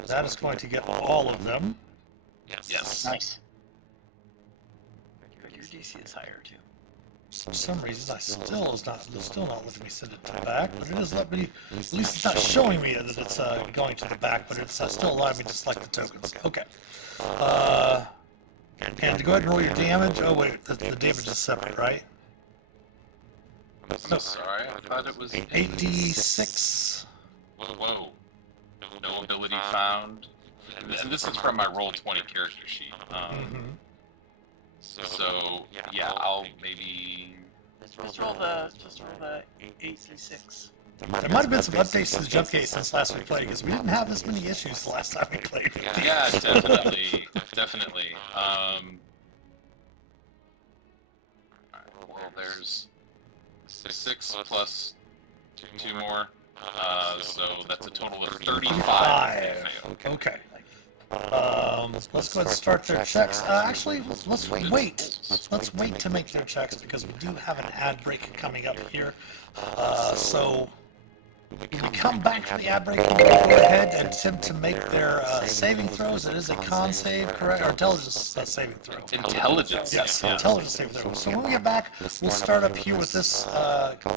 That is going to get all of them. Yes. Nice. Good, your DC is higher too. For some reason, still not letting me send it to the back, but it is letting me. At least it's not showing me that it's going to the back, but it's still allowing me to select the tokens. Okay. And to go ahead and roll your damage. Oh wait, the damage is separate, right? I'm sorry, I thought it was 8d6. Whoa. No ability found. And this is from my Roll20 character sheet. So yeah, I'll maybe Just roll the 8d6. There might have been some updates to the jump gate since last we played, because we didn't have this many issues the last time we played. yeah, definitely. Well, there's 6 plus 2 more, so that's a total of 35. Okay. Let's go ahead and start their checks. Actually, let's wait. Let's wait to make their checks because we do have an ad break coming up here. So when we come back from the ad break, we'll go ahead and attempt to make their saving throws. It is a con save, correct? Or intelligence saving throw. Intelligence. Yes, intelligence saving throw. So when we get back, we'll start up here with this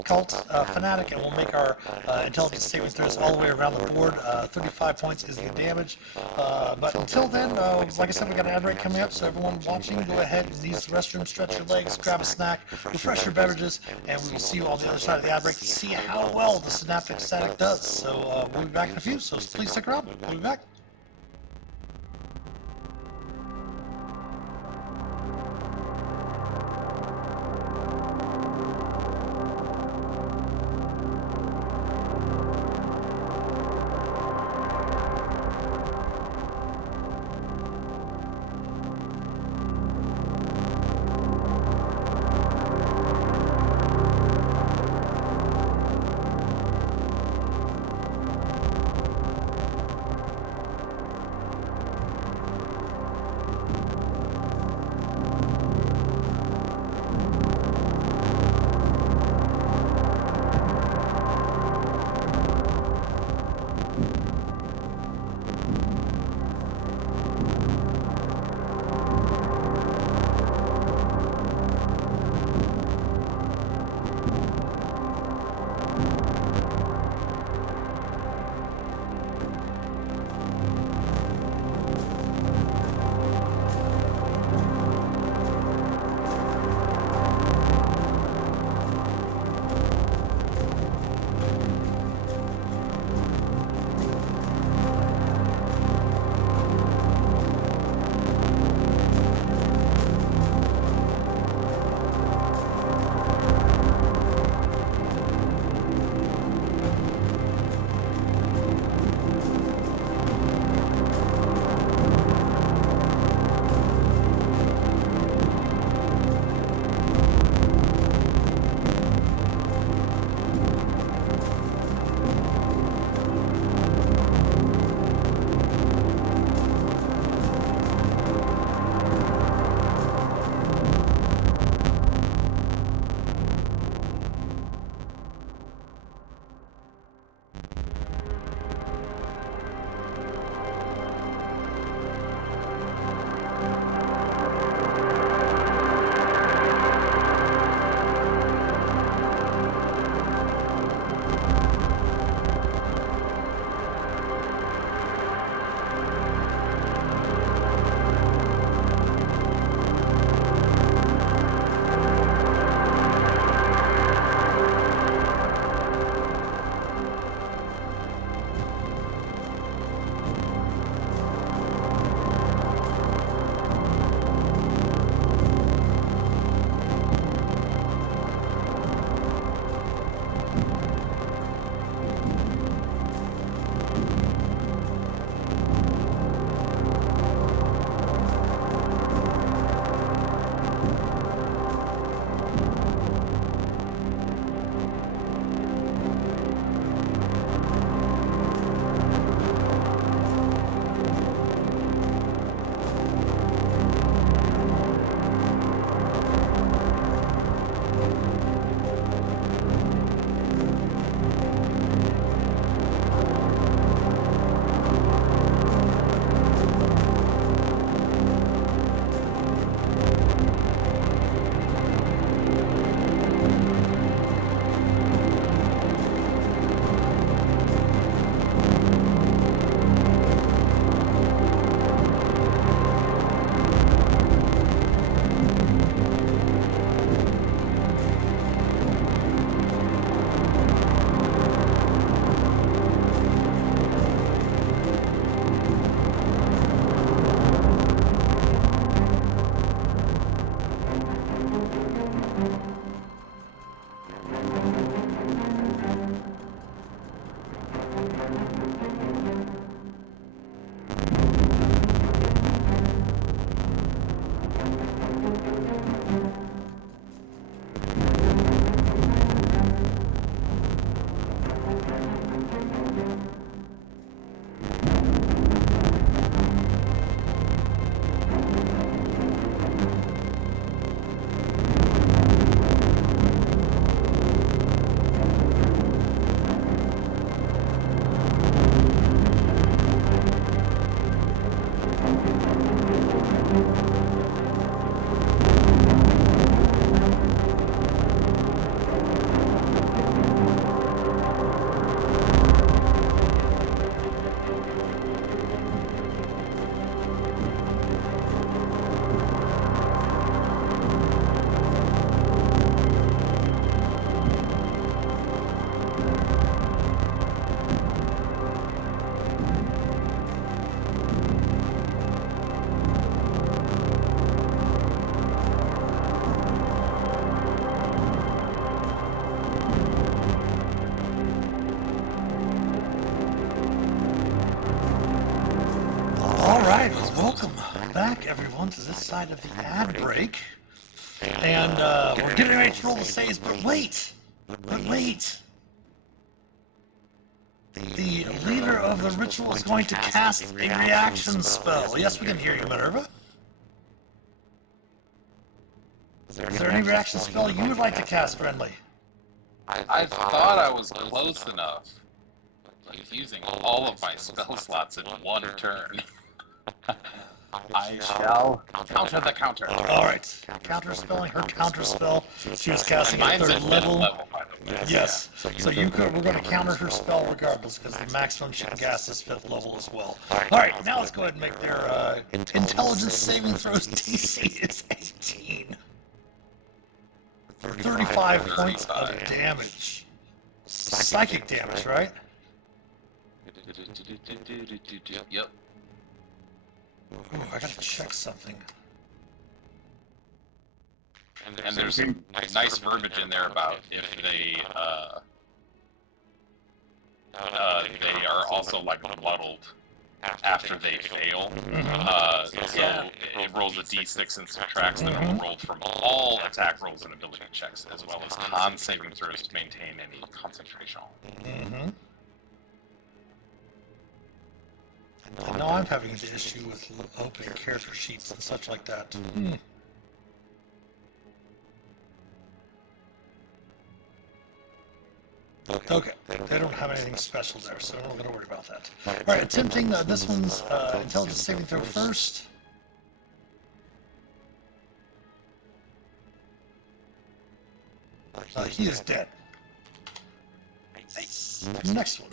cult fanatic, and we'll make our intelligence saving throws all the way around the board. 35 points is the damage. But until then, like I said, we got an ad break coming up, so everyone watching, go ahead and use the restroom, stretch your legs, grab a snack, refresh your beverages, and we will see you on the other side of the ad break to see how well the synaptic static does. So we'll be back in a few, so please stick around. We'll be back. Welcome back, everyone, to this side of the ad break. And we're getting ready to roll the saves, but wait! The leader of the ritual is going to cast a reaction spell. Yes, we can hear you, Minerva. Is there any reaction spell you would like to cast, Renly? I thought I was close enough. Like using all of my spell slots in one turn. I shall counter the counter. Alright. Counterspelling her counterspell. She was casting at Mine's third at level. by the way. Yes. So we're going to counter her spell regardless, because the maximum she can cast is 5th level as well. Alright, now let's go ahead and make their intelligence saving throws. DC is 18. 35 points of damage. Psychic damage, right? Yep. Ooh, I gotta check something. And there's some nice verbiage in there about if they are also like muddled after they fail. So it rolls a d6 and subtracts the number rolled from all attack rolls and ability checks, as well as con saving throws to maintain any concentration. Mm-hmm. And now I'm having the issue with opening character sheets and such like that. Okay, they don't have anything special there, so I'm not going to worry about that. Alright, attempting this one's intelligence saving throw first. He is dead. Nice. Next one.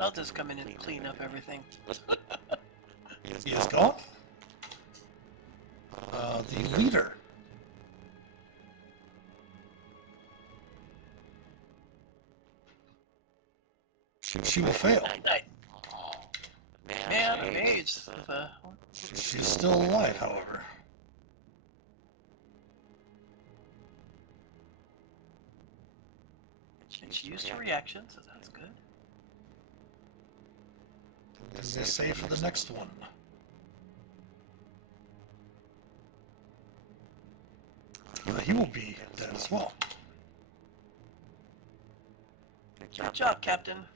I'll just come in and clean up everything. He is gone. The leader. She will fail. Man, I'm aged. She's still alive, however. She used her reaction, so that's good. Is they save for the next one? He will be dead as well. Good job, Captain.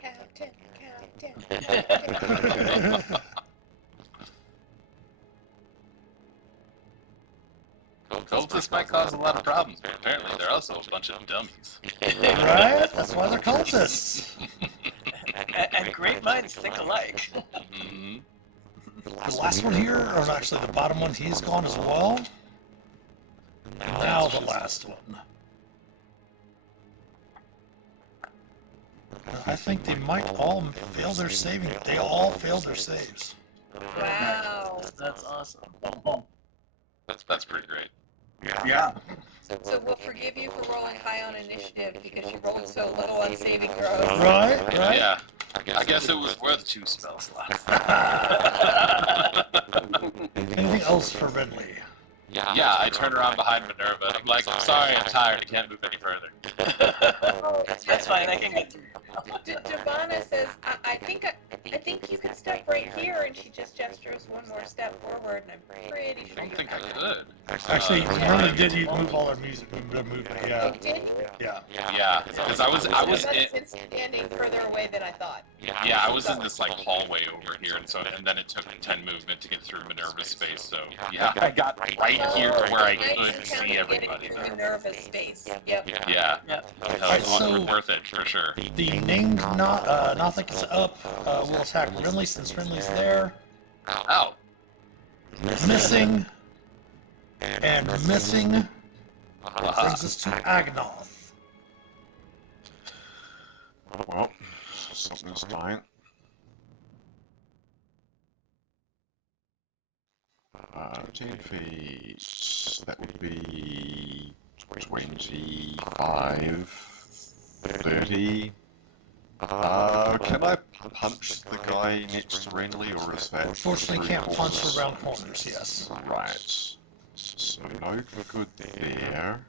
Captain. Cultists might cause a lot of problems, but apparently they're also a bunch of dummies. Right? That's why they're cultists. And great minds think alike. Mm-hmm. The last one here, or actually the bottom one, he's gone as well. And now the last one. I think they might all fail their saving. They all failed their saves. Wow. That's awesome. That's pretty great. Yeah. So we'll forgive you for rolling high on initiative because you rolled so little on saving throws. Right? Right? Yeah. I guess it was worth 2 spell slots. Anything else for Renly? Yeah, I turn around behind Minerva and I'm like, I'm sorry, I'm tired, I can't move any further. That's fine, I can get through. Javana says, I think you can step right here, and she just gestures one more step forward, and I'm pretty I sure don't you think I can. could. Actually, Renly did you move all their music, movement, yeah. Oh, did you? Yeah. Yeah, because I was in, standing further away than I thought. yeah, I was in this like hallway over here, and then it took 10 movement to get through Minerva's space. So yeah, I got right here to where I could see everybody. Minerva's space. Yep. Yeah, Alright, so worth it for sure. the named Nothic is up. Will attack Renly since Renly's there. Oh, Missing. And missing. Brings us to Agnoth. Well, something's dying. 10 feet, that would be 25, 30. Can I punch the guy next to Renly, or is that... Unfortunately, can't punch around corners, yes. Right. So no good there.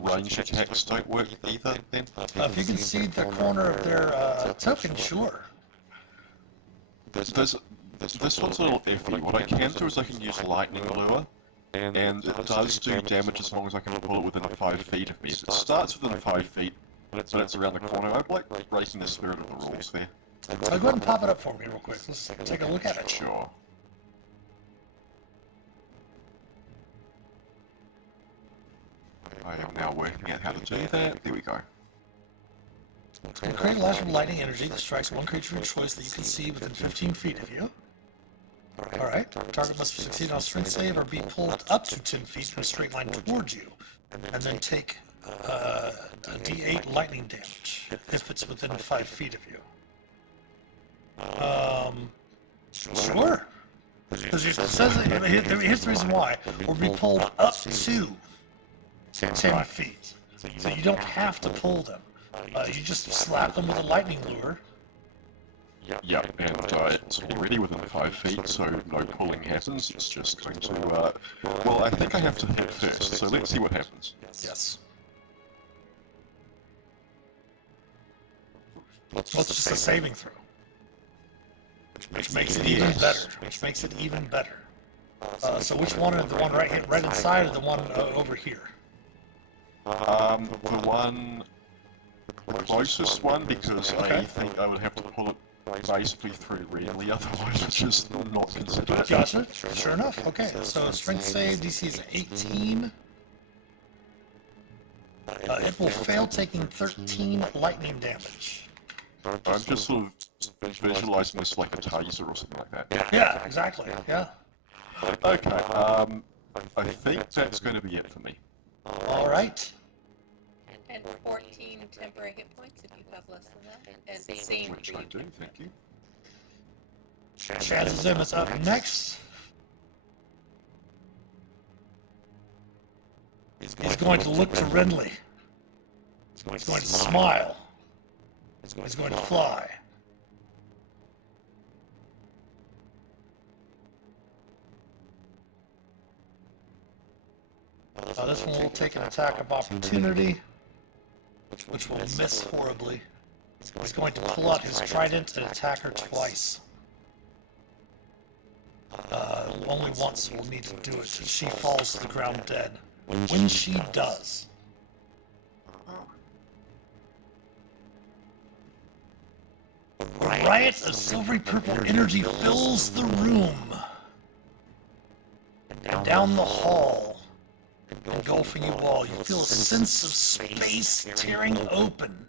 Range attacks don't work either, then? If you can see the corner of their token, sure. This one's a little iffy. What I can do is I can use lightning lure, and it does do damage as long as I can pull it within 5 feet of me. If it starts within 5 feet, but it's around the corner, I'm like breaking the spirit of the rules there. Go ahead and pop it up for me real quick. Let's take a look at it. Sure. I am now working out how to do that. There we go. You create a lash of lightning energy that strikes one creature of choice that you can see within 15 feet of you. Alright, target must succeed on a strength save or be pulled up to 10 feet in a straight line towards you, and then take a d8 lightning damage if it's within 5 feet of you. Sure. Because it says, here's the reason why. Or be pulled up to 10 feet. So you don't have to pull them. You just slap them with a lightning lure. Yeah, and it's already within 5 feet, so no pulling happens. It's just going to, well, I think I have to hit first, so let's see what happens. Yes. Well, it's just a saving throw. Which makes it even better. So which one is the one right inside or the one over here? The one, the closest one, because I think I would have to pull it basically through really, otherwise it's just not considered. Gotcha. Sure enough. Okay, so strength save DC is 18. It will fail, taking 13 lightning damage. I'm just sort of visualizing this like a taser or something like that. Yeah, exactly. Yeah. Okay, I think that's going to be it for me. All right. And 14 temporary hit points if you have less than that. And same Which for I you. do, thank you. Shazam is up next. He's going to look to Renly. He's going to smile. He's going to fly. This one will take an attack of opportunity, which will miss horribly. He's going to pull out his trident and attack her twice. Only once will need to do it. She falls to the ground dead. When she does, a riot of silvery purple energy fills the room and down the hall, engulfing you all. You feel a sense of space tearing open.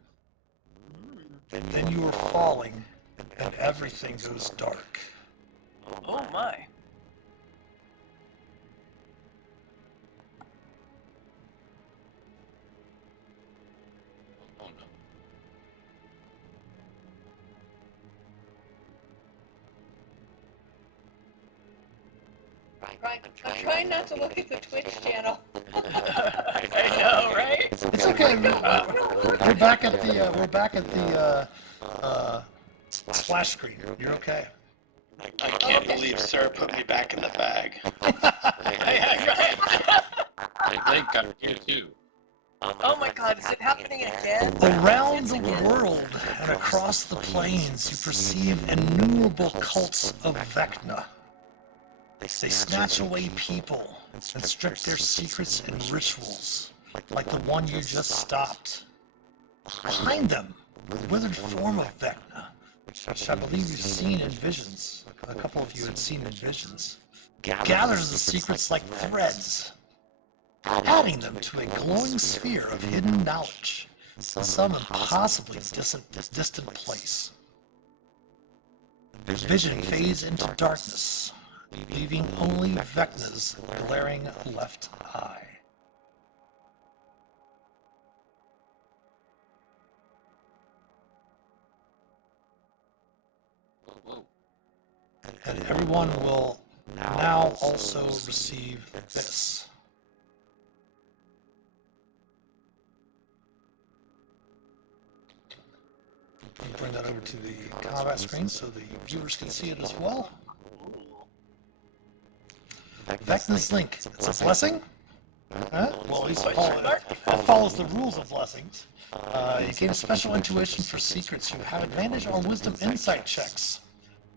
Then you are falling, and everything goes dark. Oh my. Oh no. I'm trying not to look at the Twitch channel. I know, right? It's okay. We're back at the splash screen. You're okay. I can't believe Sir put me back in the bag. They got you too. Oh my god, is it happening again? Around the world and across the plains, you perceive innumerable cults of Vecna. They snatch away people and strip their secrets and rituals, like the one you just stopped. Behind them, the withered form of Vecna, which I believe you've seen in visions. A couple of you had seen in visions. Gathers the secrets like threads, adding them to a glowing sphere of hidden knowledge in some impossibly distant place. Vision fades into darkness, leaving only Vecna's glaring left eye. Whoa. And everyone will now also receive this. I'll bring that over to the combat screen so the viewers can see it as well. Vecna's Link. It's a blessing, Well, it follows the rules of blessings. You gain special intuition for secrets. You have advantage on wisdom insight checks.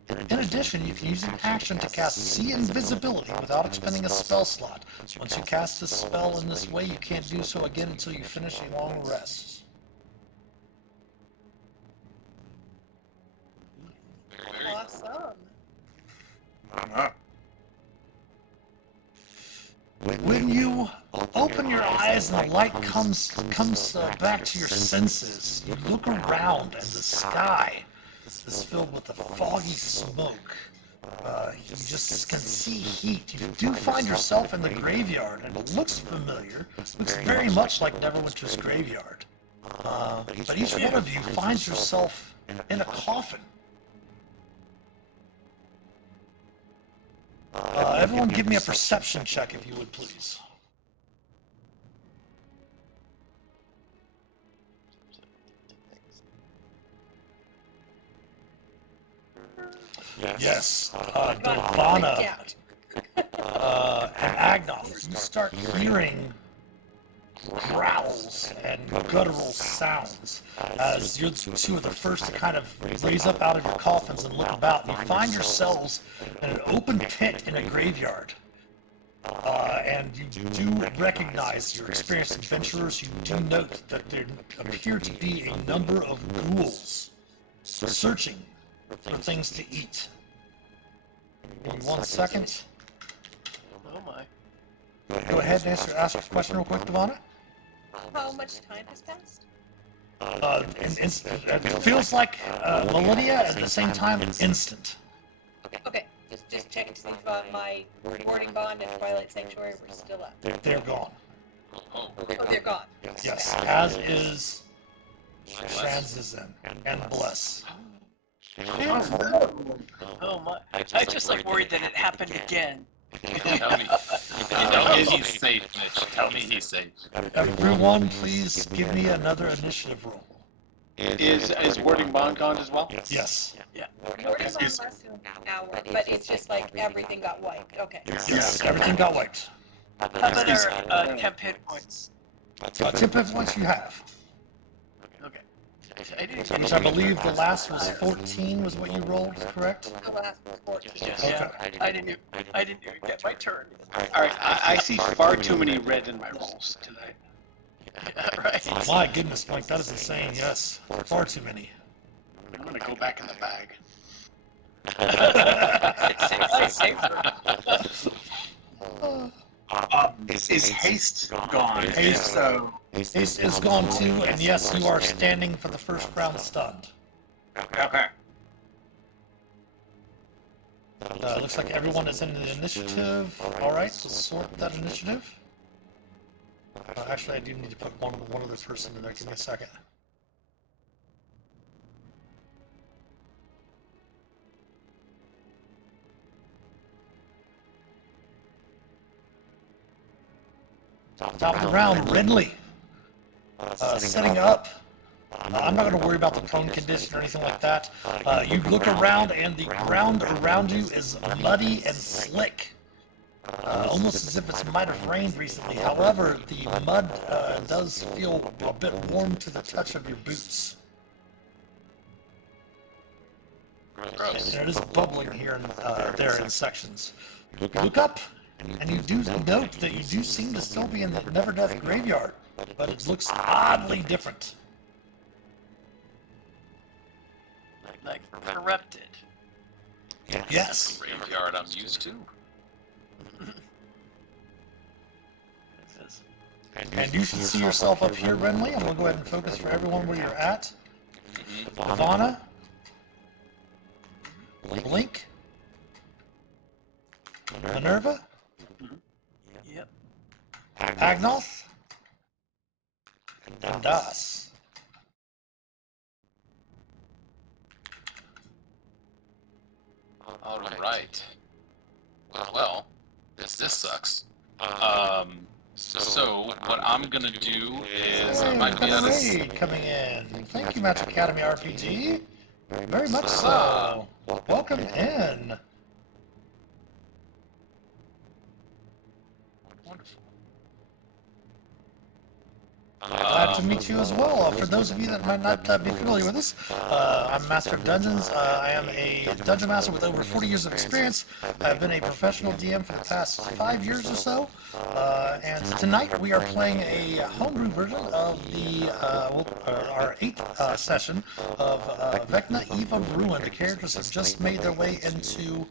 In addition, you can use an action to cast See Invisibility without expending a spell slot. Once you cast this spell in this way, you can't do so again until you finish a long rest. Awesome. When you open your eyes and the light comes back to your senses, you look around and the sky is filled with a foggy smoke. You just can see heat. You do find yourself in the graveyard, and it looks familiar. It looks very much like Neverwinter's graveyard. But each one of you finds yourself in a coffin. Everyone give me a perception check, if you would, please. Yes. Delvana and Agnoth, you start hearing growls and guttural sounds as you're two of the first to kind of raise up out of your coffins and look about. And you find yourselves in an open pit in a graveyard. And you do recognize your experienced adventurers. You do note that there appear to be a number of ghouls searching for things to eat. Give me 1 second. Oh my. Go ahead and ask your question real quick, Devonna. How much time has passed? It feels like millennia, at the same time, instant. Okay, just checking to see if my boarding bond and Twilight Sanctuary were still up. They're gone. Oh, they're gone. Yes, as is Shanzizin and Bless. Oh my. I just like worried that it happened again. Tell me he's safe, Mitch. Tell me he's safe. Everyone, please give me another initiative roll. Is wording bond gone as well? Yes. Yeah. Boarding bond lasts an hour, but it's just like everything got wiped. Okay. Yes, everything got wiped. How about our temp hit points? 10 hit points you have, Okay. I didn't which I believe the last was 14 was what you rolled, correct? The last was 14. Yeah, I didn't even get my turn. All right, I see far too many red in my rolls tonight. Yeah, right. My goodness, Mike, that is insane, yes. Far too many. I'm gonna go back in the bag. It's safer. Is haste gone? Haste, So Haste is gone too, and yes, you are standing for the first round stunned. okay. Looks like everyone is in the initiative. Alright, so sort that initiative. Actually, I do need to put one other person in there. Give me a second. Top of the round, Ridley. Setting up. I'm not going to worry about the prone condition or anything like that. You look around, and the ground around you is muddy and slick. Almost as if it might have rained recently. However, the mud does feel a bit warm to the touch of your boots. Gross. And it is bubbling here and there in sections. Look up, and you do note that you do seem to still be in the Neverdeath graveyard, but it looks oddly different. Like corrupted. Yes. Graveyard I'm used to. And you should see yourself up here, Renly. I'm going to go ahead and focus for everyone where you're at. Ivana. Blink. Minerva. Yep. Agnoth. And Das. All right. Well, this sucks. So what I'm gonna do is I might be able to. Coming in. Thank you, Magic Academy RPG. Very much so. Welcome in. Wonderful. meet you as well. For those of you that might not be familiar with us, I'm Master of Dungeons. I am a Dungeon Master with over 40 years of experience. I've been a professional DM for the past 5 years or so. And tonight we are playing a homebrew version of our 8th session of Vecna, Eve of Ruin. The characters have just made their way into,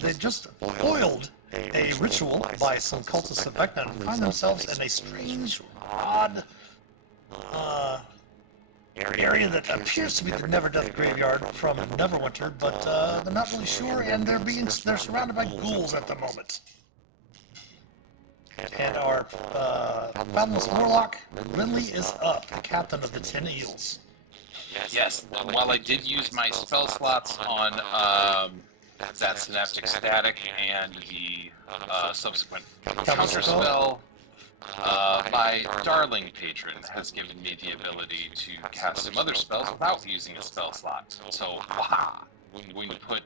they just foiled a ritual by some cultists of Vecna and find themselves in a strange, odd area that appears to be the Never Death graveyard from Neverwinter, but they're not really sure, and they're surrounded by ghouls at the moment. And our Boundless Warlock, Rinley, is up, the captain of the 10 Eels. Yes, while I did use my spell slots on that Synaptic Static and the subsequent counter spell, my darling patron has given me the ability to cast some other spells without using a spell slot. So, I'm going to put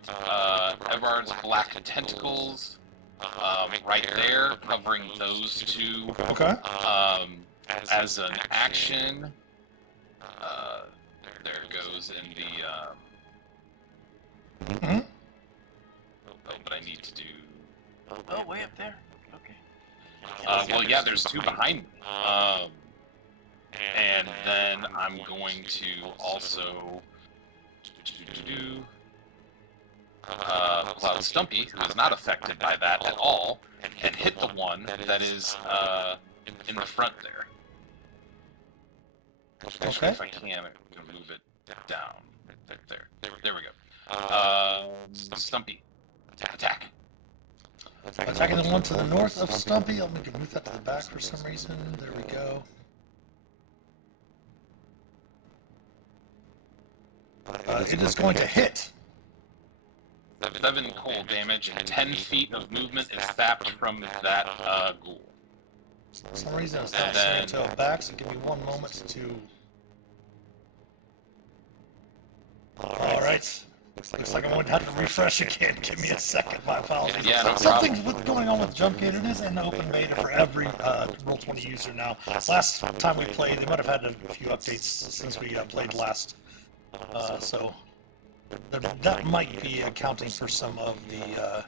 Everard's Black Tentacles right there, covering those two. Okay. As an action, there goes in the. Mhm. Oh, but I need to do. Oh, way up there. Okay. Well, yeah, there's two behind me. And then I'm going to also do Cloud Stumpy, who is not affected by that at all, and hit the one that is in the front there. Actually, if I can, I'm going to move it down. There we go. Stumpy, attack. Attacking the one to the north of Stumpy. I'll make move that to the back for some reason. There we go. It is going to hit. 7 cold damage, 10 feet of movement is sapped from that ghoul. For some reason it's not seeing to a back, so give me one moment to... Alright. Looks like I'm going to have to refresh again. Give me a second, my apologies. Yeah, no Something's going on with Jumpgate. It is in open beta for every Roll20 user now. Last time we played, they might have had a few updates since we played last. So that might be accounting for some of the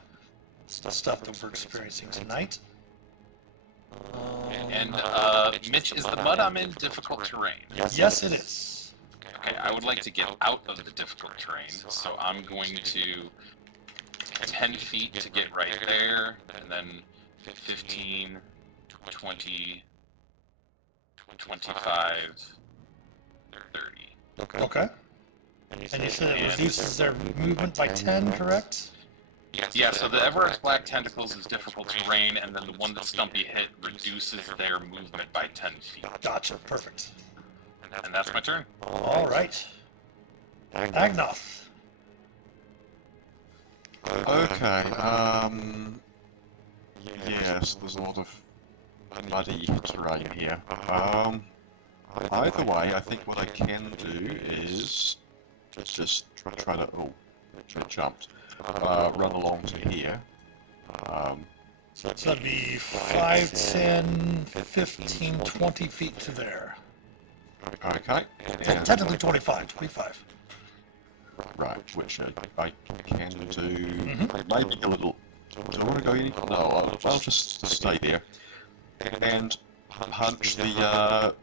stuff that we're experiencing tonight. And Mitch, is the mud I'm in difficult terrain? Yes, it is. Okay, I would like to get out of the difficult terrain, so I'm going to 10 feet to get right there, and then 15, 20, 25, 30. Okay. And you said it reduces their movement by 10, correct? Yeah, so the Everard's Black Tentacles is difficult terrain, and then the one that Stumpy hit reduces their movement by 10 feet. Gotcha, perfect. And that's my turn. All right. Agnoth. Okay, yes, there's a lot of muddy terrain here. Either way, I think what I can do is just try to, oh, I jumped, run along to here. So that'd be 5, 10, 15, 20 feet to there. Okay, and, Technically 25. right, which I can do, maybe a little, do I want to go any, no, I'll just stay there, and punch the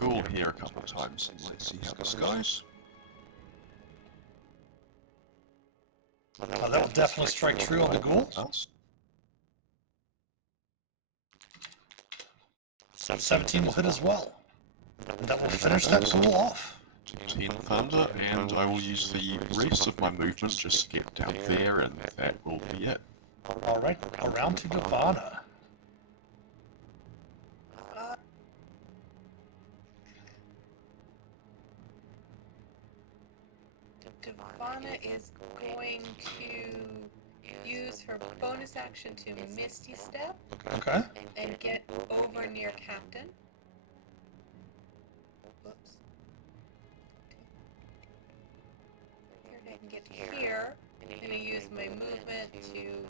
ghoul here a couple of times. Let's see how this goes. That will definitely strike true on the ghoul. 17 will hit as well. And that will finish that ghoul off. 10 thunder, and I will use the rest of my movement just to get down there, and that will be it. Alright, around to Devana. Devana is going to use her bonus action to Misty Step Okay. and get over near Captain. Whoops. I can get to here. I'm going to use my movement to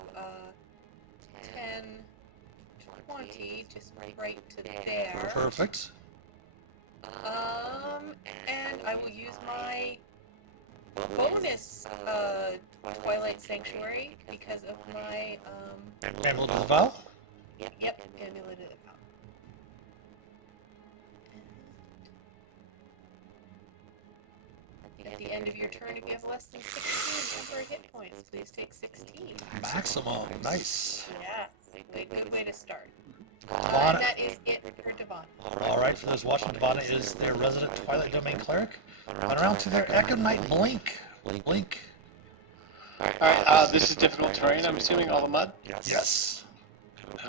10, 20, just right to there. Perfect. And I will use my bonus Twilight Sanctuary because of my Amulet of the Vow? Yep, Amulet of the Vow. At the end of your turn, if you have less than 16 temporary hit points, please take 16. Maximum. Nice. Yeah, good way to start. Devana. And that is it for Devon. All right, for those watching, Devana is their resident Twilight Domain cleric. And around to their Echo Knight Blink. Blink. Alright, this is difficult terrain, I'm assuming, all the mud? Yes.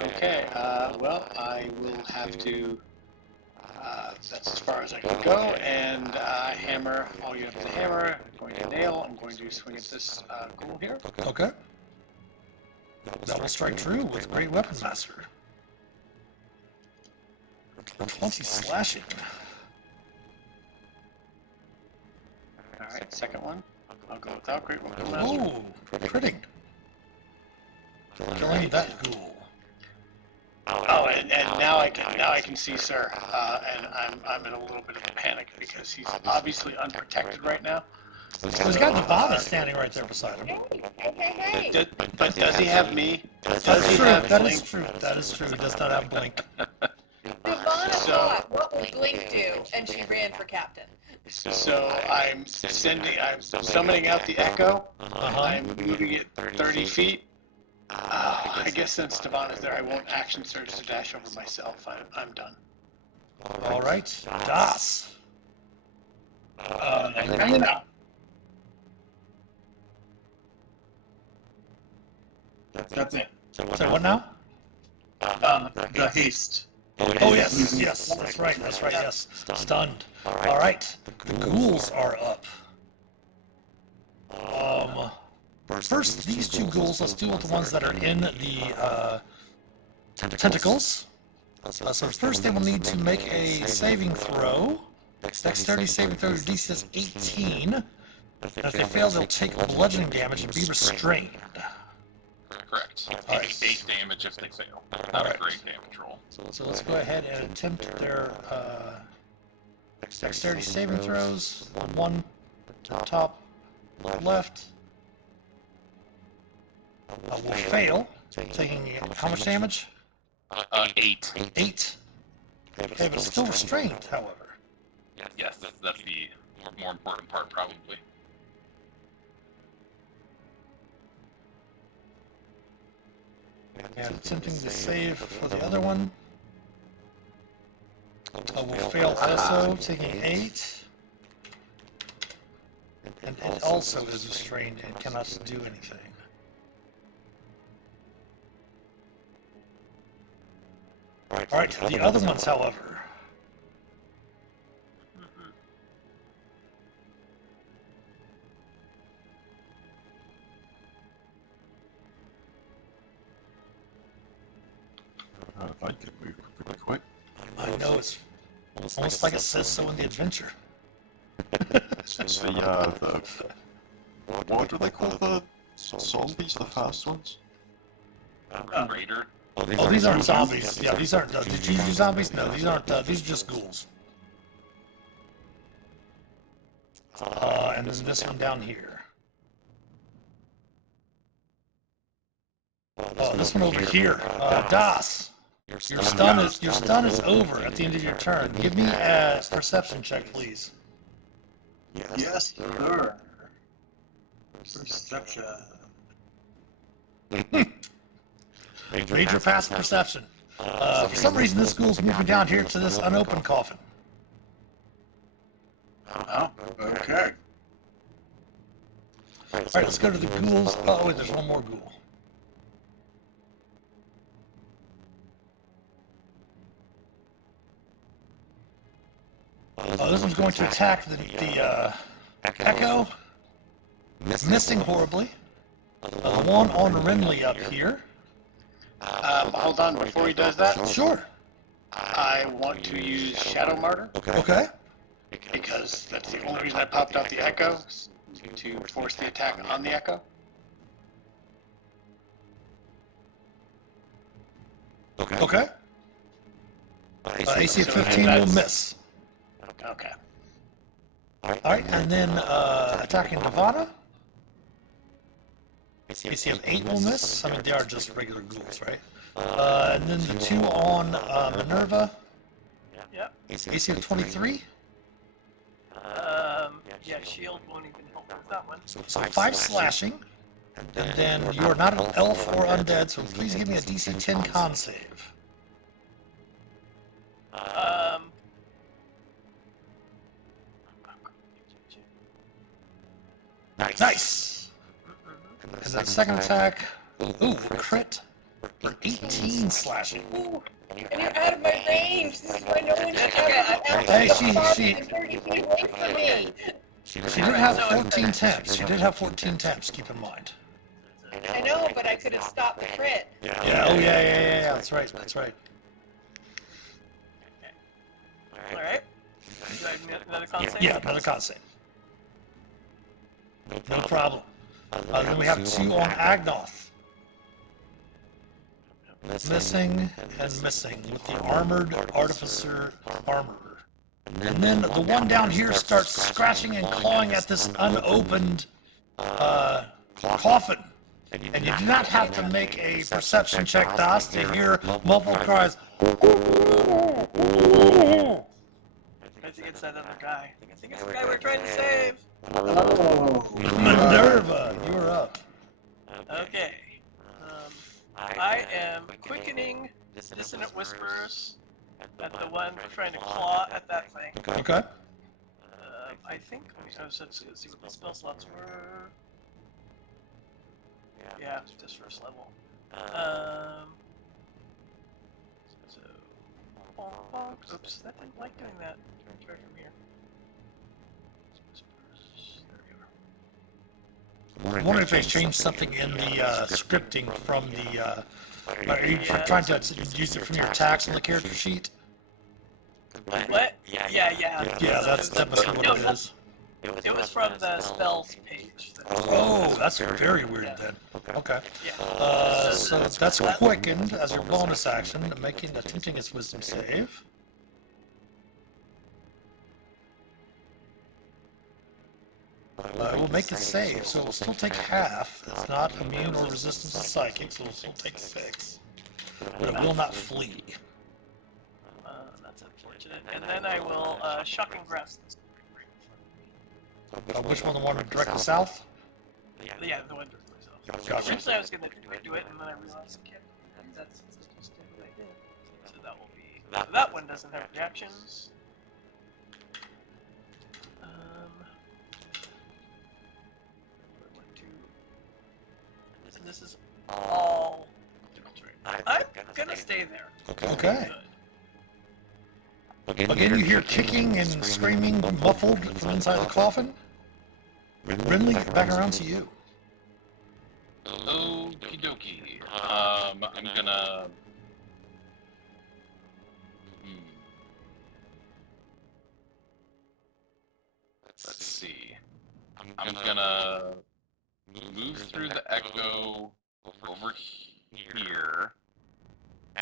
Okay, well, I will have to, that's as far as I can go, and hammer all you have to hammer. I'm going to nail, I'm going to swing at this ghoul here. Okay. That will strike true with Great Weapons Master. 20 slashing. Alright, second one. I'll go without Great Weapons Master. Ooh, critting. Killing that ghoul. Oh, and now I can see, sir, and I'm in a little bit of a panic because he's obviously unprotected right now. Well, he's got Devana standing right there beside him. Hey. But does he have me? That's he true. have That Blink? is true. That is true. He does not have Blink. Devana So- thought, what will Blink do? And she ran for captain. So I'm summoning out the Echo. I'm moving it 30 feet. I guess since Devon is there, I won't action surge to dash over myself. I'm done. All right, Das. Hanging out. That's it. So what now? The haste. Oh yes, yes. That's right. That's right. Yes. Stunned. All right. The ghouls are up. First, these two ghouls. Let's deal with the ones that are in the tentacles. So first, they will need to make a saving throw. Dexterity saving throw. DC is 18. And if they fail, they'll take bludgeoning damage and be restrained. Correct. All right. 8 damage if they fail. Not Alright. a great damage roll. So let's go ahead and attempt their dexterity saving throws. One top left. Will fail, taking how much damage? 8. 8. Okay, but still restrained, however. Yes, that's the more important part, probably. And attempting to save for the other one. Will fail also, taking 8. And it also is restrained and cannot do anything. Alright, the other ones, however. If I could move pretty quick. I know, it's almost like it says so in the adventure. It's the what do they call the zombies, the fast ones? Raider. Oh, these aren't zombies. Yeah, these aren't. Did you use zombies? No, these aren't. These are just ghouls. And then this one down here. Oh, this one over here. Das. Your stun is over at the end of your turn. Give me a perception check, please. Yes, sir. Perception. Major passive perception. For some reason, this ghoul's moving down here to this unopened coffin. Oh, okay. All right, let's go to the ghouls. Oh, wait, there's one more ghoul. Oh, this one's going to attack the Echo. Missing horribly. The one on Renly up here. Hold on, before he does that, Sure. I want to use Shadow Martyr, Okay. because that's the only reason I popped out the Echo, to force the attack on the Echo. Okay. AC of 15 will miss. Okay. All right, and then attacking Nirvana. AC of 8 will miss. I mean, they are just regular ghouls, right? And then the 2 on Minerva. Yep. AC of 23. Yeah, shield won't even help with that one. So 5 slashing. And then you are not an elf or undead, so please give me a DC 10 con save. Nice! And then second attack. Ooh, crit. For 18 slashing. Ooh, and you're out of my range. This is why no one should ever Hey, have she 30 feet away from me. She did have 14 temps. She did have 14 temps, keep in mind. I know, but I could have stopped the crit. Yeah, oh yeah, that's right, that's right. Alright. Do I have another con save? Yeah, another con save. No problem. Then we have 2 on Agnoth. Missing and missing with the armored artificer armorer. And then the one down here starts scratching and clawing at this unopened coffin. And you do not have to make a perception check, Das, to hear muffled cries. I think it's that other guy. I think it's the guy we're trying to save. Minerva, you're up. Okay. I am quickening dissonant whispers at the one trying to claw at that thing. Okay. I think. Let's see what the spell slots were. Yeah, just first level. So. Oops, that didn't like doing that. Try from here. There we are. I'm wondering if they changed something in the scripting from the. Are you trying to use it from your attacks on the character sheet? What? Yeah. Yeah, that must be what it is. It was from the spells page. Oh, that's very weird then. Okay. Yeah. So that's quickened as your bonus action, attempting its wisdom save. It will make it save, so it will still take half. It's not immune or resistant to psychic, so it will still take 6. But it will not flee. That's unfortunate. And then I will shocking grasp this. Which one? The one directly south? Yeah, the one directly south. Gotcha. Originally I was going to do it, and then I realized I can't. That's just what I did. So that will be. That one doesn't have reactions. And this is all. I'm gonna stay there. Okay. Again, you hear kicking and screaming muffled from inside the coffin. Brindley, back around to you. Okie dokie. I'm gonna. Let's see. I'm gonna move through the echo over here,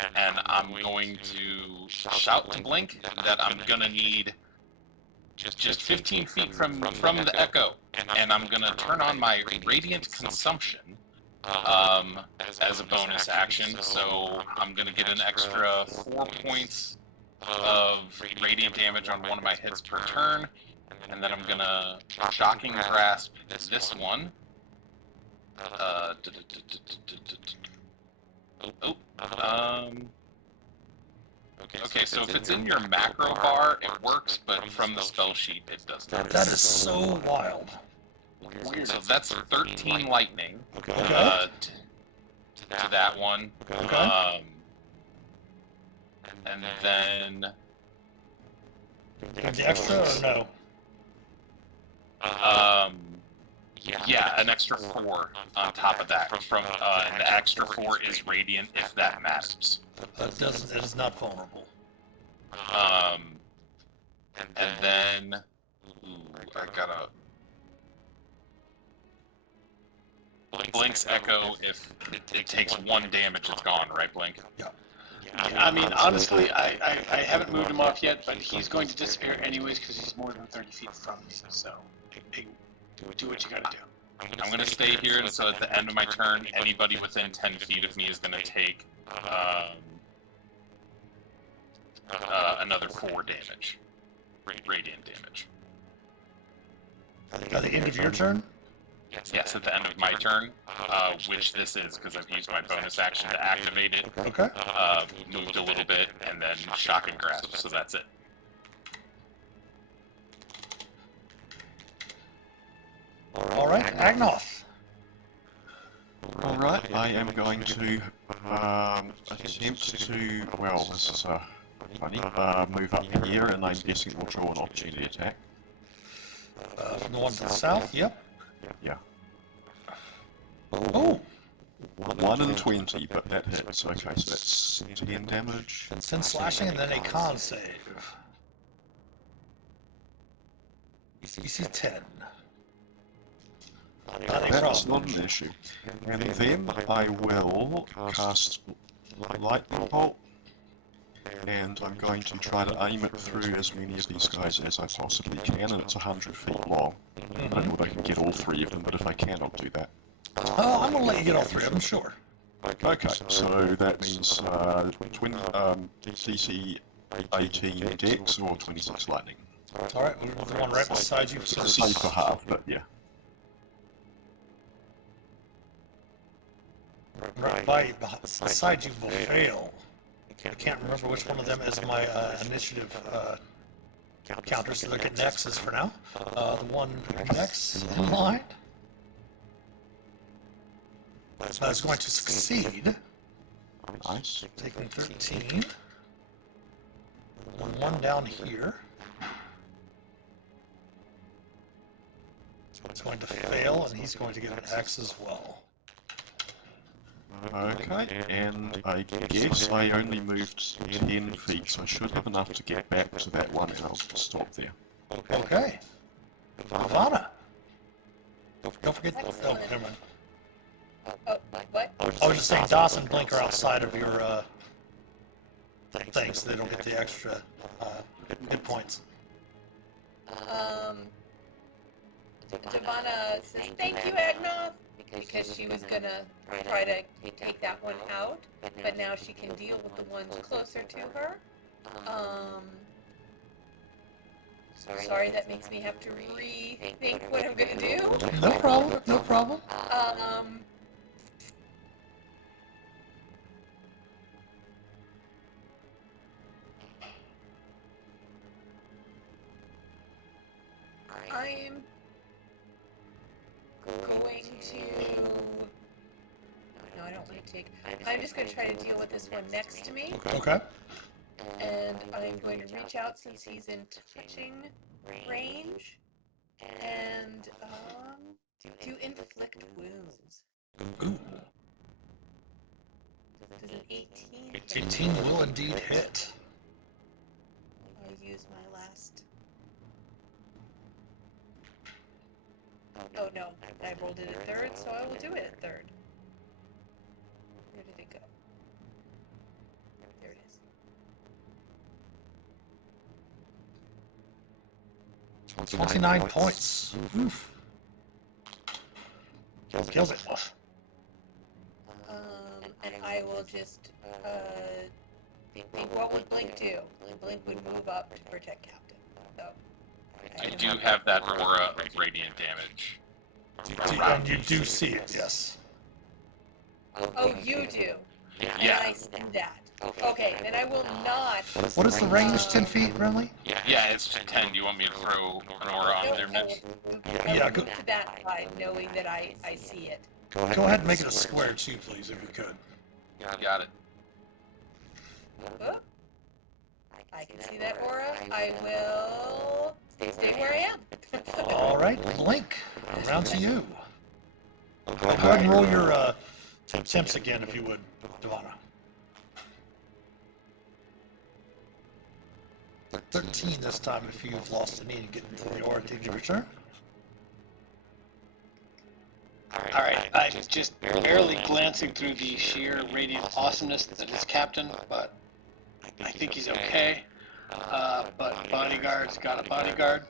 and I'm going to shout to Blink that I'm gonna need just 15 feet from the echo, and I'm gonna turn on my radiant consumption as a bonus action. So I'm gonna get an extra 4 points of radiant damage on one of my hits per turn, and then I'm gonna shocking grasp this one. Okay, so if it's in your macro bar, it works, but from the spell sheet, it does not. That is so wild. So that's 13 lightning Okay. to that one. Okay. And then The extra or no? yeah, an extra 4 on top of that. From and the extra 4 is radiant, if that matters. It is not vulnerable. And then I gotta Blink's echo. If it takes 1 damage, it's gone, right, Blink? Yeah. I mean, honestly, I haven't moved him off yet, but he's going to disappear anyways because he's more than 30 feet from me. So, do what you gotta do. I'm going to stay here, and so at the end of my turn, anybody within 10 feet of me is going to take another 4 damage. Radiant damage. At the end of your turn? Yes, at the end of my turn, which this is, because I've used my bonus action to activate it. Okay. Moved a little bit, and then shock and grasp, so that's it. All right, Agnoth. Alright, I am going to attempt to, well, this is funny, move up here, and I'm guessing we'll draw an opportunity attack. From the one to the south, yep. Yeah. Oh, 1 in 20, but that hits. Okay, so that's 10 damage. 10 slashing and then a con save. DC 10. Not a That's problem. not an issue. And then I will cast Lightning Bolt, and I'm going to try to aim it through as many of these guys as I possibly can, and it's 100 feet long. I don't know if I can get all 3 of them, but if I can, I'll do that. I'm going to let you get all 3 of them, sure. Okay, so that means DC 18 Dex or 26 Lightning. All right, the one right beside you It's first. safe for half, but yeah. Right beside you will fail. I can't remember which one of them is my initiative counter, so they'll get Nexus for now. The one next in line is going to succeed, Nice. taking 13. One down here. It's going to fail, and he's going to get an X as well. Okay, and I guess I only moved 10 feet, so I should have enough to get back to that one, and I'll stop there. Okay. Ivana. Don't forget. Oh, never mind. Oh, what? I was just saying, Dawson and Blink are outside of your thing, so they don't get the extra hit points. Devana says, thank you, Agnoth, because she was gonna try to take that one out, but now she can deal with the ones closer to her. Sorry, that makes me have to rethink what I'm gonna do. No problem. No problem. I'm going to... No, I don't want to take... I'm just going to try to deal with this one next to me. Okay. And I'm going to reach out since he's in touching range. And, do inflict wounds. Ooh. Does an 18? 18 will indeed hit. I'll use my last... Oh no, I rolled it at third, so I will do it at third. Where did it go? There it is. 29 points. Oof. Kills it. And I will just, think what would Blink do? Blink would move up to protect Captain, so. I do have that aura of radiant damage. And you do see it, yes. Oh, you do? And Yeah. I see that. Okay, then I will not. What is the range? 10 feet, Brenly? Yeah, it's 10. Do you want me to throw an aura on there, Mitch? Yeah, I go- will move to that side, knowing that I see it. Go ahead and make it a square too, please, if you could. Got it. Oh, I can see that aura. I will stay where I am. All right, Blink. Around to you. Go ahead and roll your temps again, if you would, Devana. 13 this time if you've lost any and get the aura to your turn. All right, I'm just barely glancing through the sheer radiant awesomeness that is Captain, but I think he's okay. But bodyguard's got a bodyguard.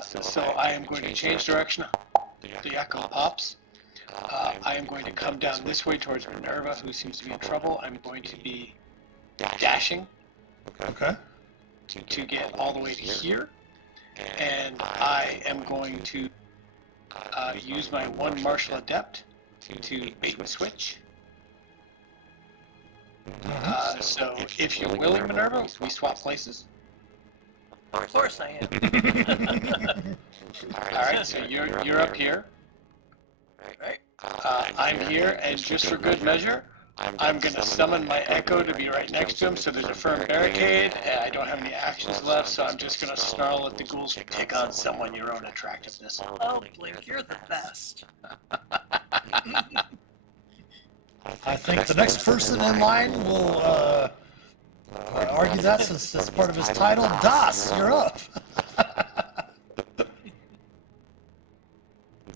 So I am going to change direction. The echo pops. I am going to come down this way towards Minerva, who seems to be in trouble. I'm going to be dashing Okay. to get all the way to here. And I am going to use my one martial adept to bait and switch. So if you're willing, Minerva, we swap places. Of course I am. All right, so you're up here. Right? I'm here, and just for good measure, I'm going to summon my Echo to be right next to him, so there's a firm barricade, and I don't have any actions left, so I'm just going to snarl at the ghouls, pick on someone your own attractiveness. Oh, Blink, you're the best. I think the next person in line will argue that since that's part of his title. Das, you're up.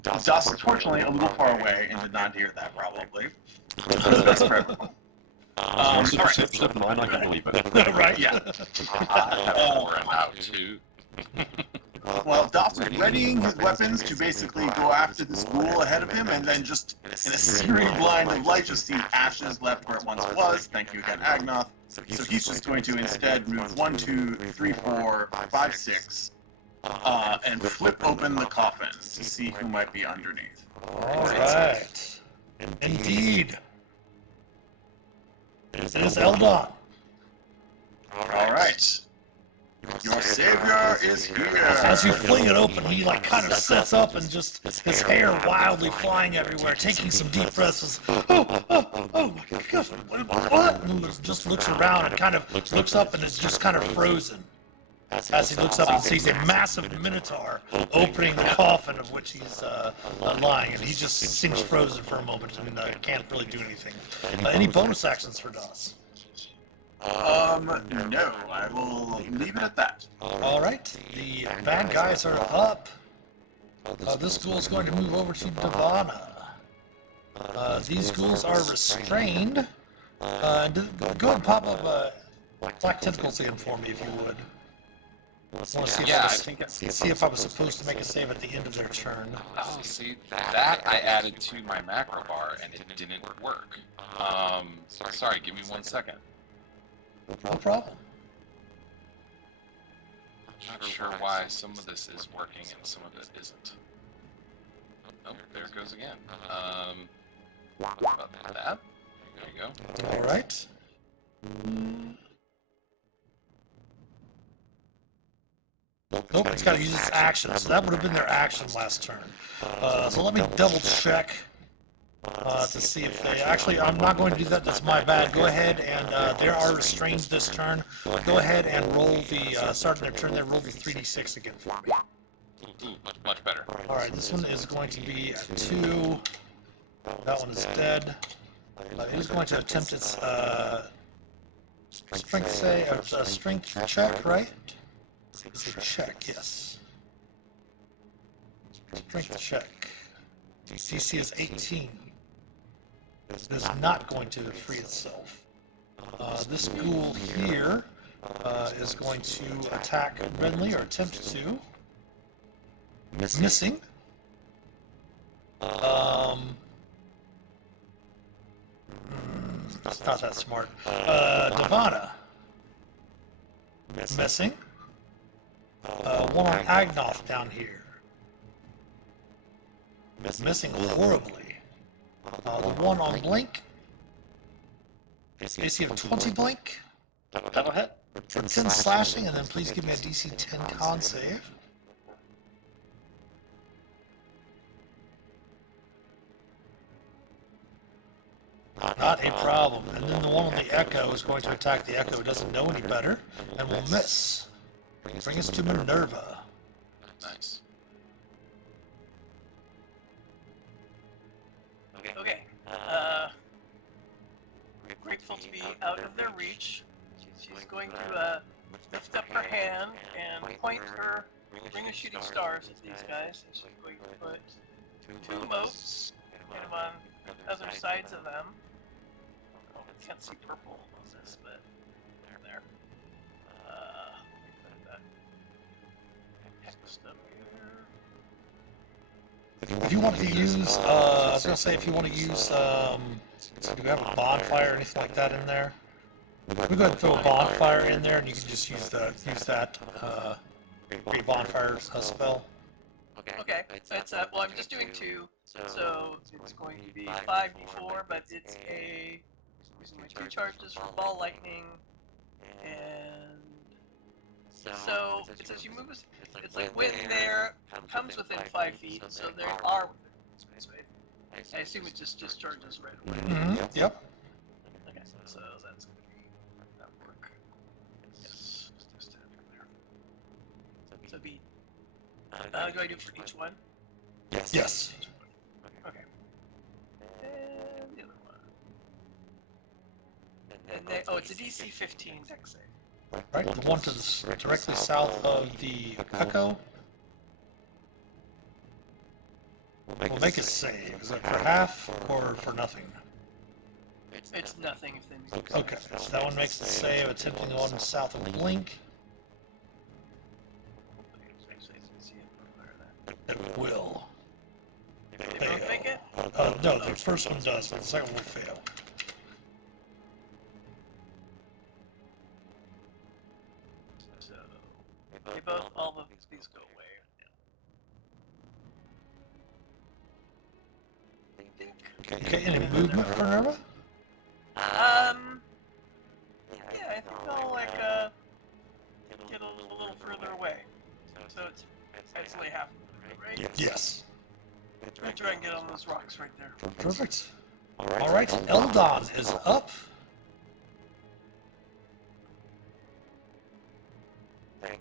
Das is fortunately a little far away and did not hear that, probably. That's fair. All right. Perception of mine, I can believe it. Right, yeah. Or an out too. Well, Das is readying his weapons to basically go after this ghoul ahead of him, and then just in a searing blind of light, just see ashes left where it once was. Thank you again, Agnoth. So he's just going to instead move 1, 2, 3, 4, 5, 6, and flip open the coffins to see who might be underneath. All right. Indeed. It is Eldon. All right. Your savior is here. As you fling it open, he like kind of sits up and just his hair wildly flying everywhere, taking some deep breaths. Oh my gosh, what? And just looks around and kind of looks up and is just kind of frozen. As he looks up and sees a massive minotaur opening the coffin of which he's lying, and he just seems frozen for a moment and can't really do anything. Any bonus actions for Das? No, I will leave it at that. All right, the bad guys are up. This ghoul is going to move over to Devana. These ghouls are restrained. Go ahead and pop up black tentacles again for me, if you would. I want to see if I was supposed to make a save at the end of their turn. Oh, see, that I added to my macro bar and it didn't work. Sorry, give me 1 second. No problem. I'm not sure why some of this is working and some of it isn't. Oh, there it goes again. About that. There you go. All right. Nope, it's got to use its action, so that would have been their action last turn. So let me double check to see if they... Actually, I'm not going to do that, that's my bad. Go ahead and, they are restrained this turn. Go ahead and roll the, starting their turn there, roll the 3d6 again for me. Ooh, much better. Alright, this one is going to be a 2. That one is dead. It is going to attempt its, strength check, right? It's a check, yes. Strength check. DC is 18. It is not going to free itself. This ghoul here is going to attack Renly, or attempt to. Missing. It's not that smart. Devana. Missing. One on Agnoth down here. Missing horribly. The one on Blink. AC of 20 Blink. That'll hit. For 10 slashing, and then please give me a DC 10 con save. Not a problem. And then the one on the Echo is going to attack the Echo. It doesn't know any better, and will miss. Bring us to Minerva. Nice. Okay. Grateful to be out of their reach. She's going to lift up her hand and point her ring of shooting stars at these guys. And she's going to put 2 motes sides of them. Oh, I can't see purple on this, but there. That text up here. If you want to use, I was gonna say, if you want to use, do we have a bonfire or anything like that in there? We go ahead and throw a bonfire in there, and you can just use that, create a bonfire spell. Okay, it's well, I'm just doing 2, so it's going to be 5d4, but it's using my 2 charges for ball lightning, and so it says you move. It's like when there comes within 5 feet, so there are within space. I assume it just discharges right away. Mm-hmm. Yep. Okay, so that's going to be that work. Yes, just stand there. So be. Do I do it for each one? Yes. Okay. And the other one. And they, oh, it's a DC 15 dex save. Right, the one to the directly south of the echo. We'll make a save. Is that for half or for nothing? It's nothing if they make Okay, so that one makes a save, attempting the one south of Blink. It will. They both make it? No, the first one does, but the second one will fail. So they both, all of these go away. Okay, any movement for Nerva? Yeah, I think I'll like get a little further away. So it's basically half of it, right? Yes. I'll try and get on those rocks right there. Perfect. Alright, Eldon is up.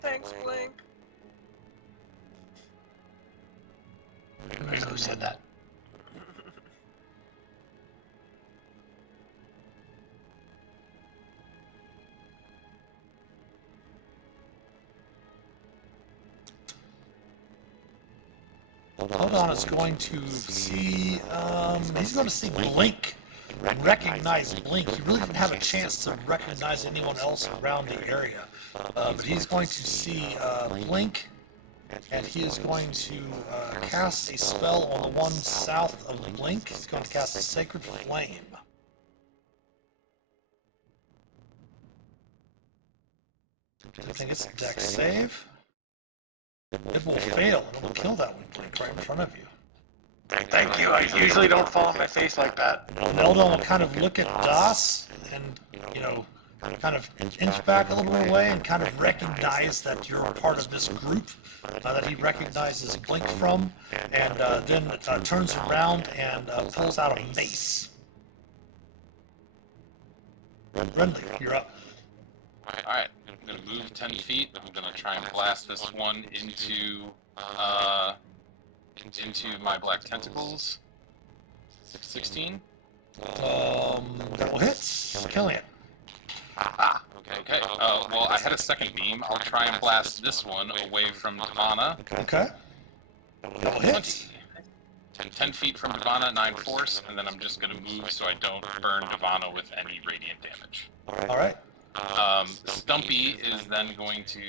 Thanks, Blink. Who said that? Eldon is going to see, he's going to see Blink and recognize Blink. He really didn't have a chance to recognize anyone else around the area. But he's going to see Blink, and he is going to cast a spell on the one south of Blink. He's going to cast a Sacred Flame. I think it's a dex save. It will fail. It will kill that one, Blink, right in front of you. Thank you. I usually don't fall on my face like that. Eldon will kind of look at Das and, kind of inch back a little bit away and kind of recognize that you're a part of this group that he recognizes Blink from, and then turns around and pulls out a mace. Brindley, you're up. Alright, I'm gonna move 10 feet. I'm gonna try and blast this one into my black tentacles. 16. That will hit. Killing it. Ah, okay. Well, I had a second beam. I'll try and blast this one away from Divana. Okay. That will hit. 10 feet from Divana, 9 force, and then I'm just gonna move so I don't burn Divana with any radiant damage. Alright. Stumpy is then going to...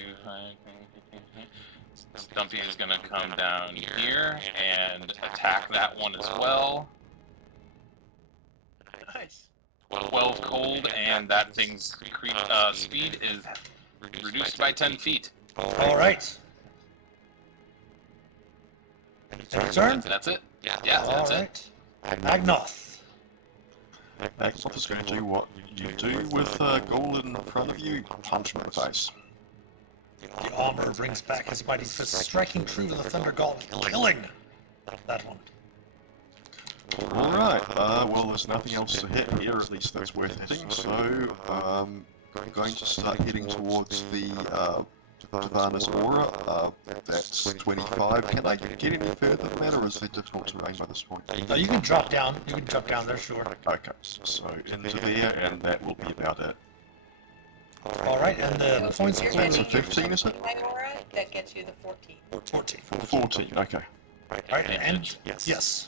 Stumpy is going to come down here and attack that one as well. Nice. 12 cold, and that thing's speed is reduced by 10 feet. Alright. Your turn? That's it? Yeah, that's it. Alright. Agnoth. Agnoth is going to do what you do with Goal in front of you, punch him in the face. The armor brings back his mighty fist, striking true to the Thunder Gauntlet, killing that one. Alright, well there's nothing else to hit here, at least that's worth hitting, so I'm going to start heading towards the Divana's aura. That's 25. Can I get any further than that, or is it difficult terrain by this point? You can drop down. You can jump down there, sure. Okay, so into there, and that will be about it. Alright, and the points You're per gonna So need 15, is it? my aura, that gets you the 14. 14. 14, okay. Alright, and yes.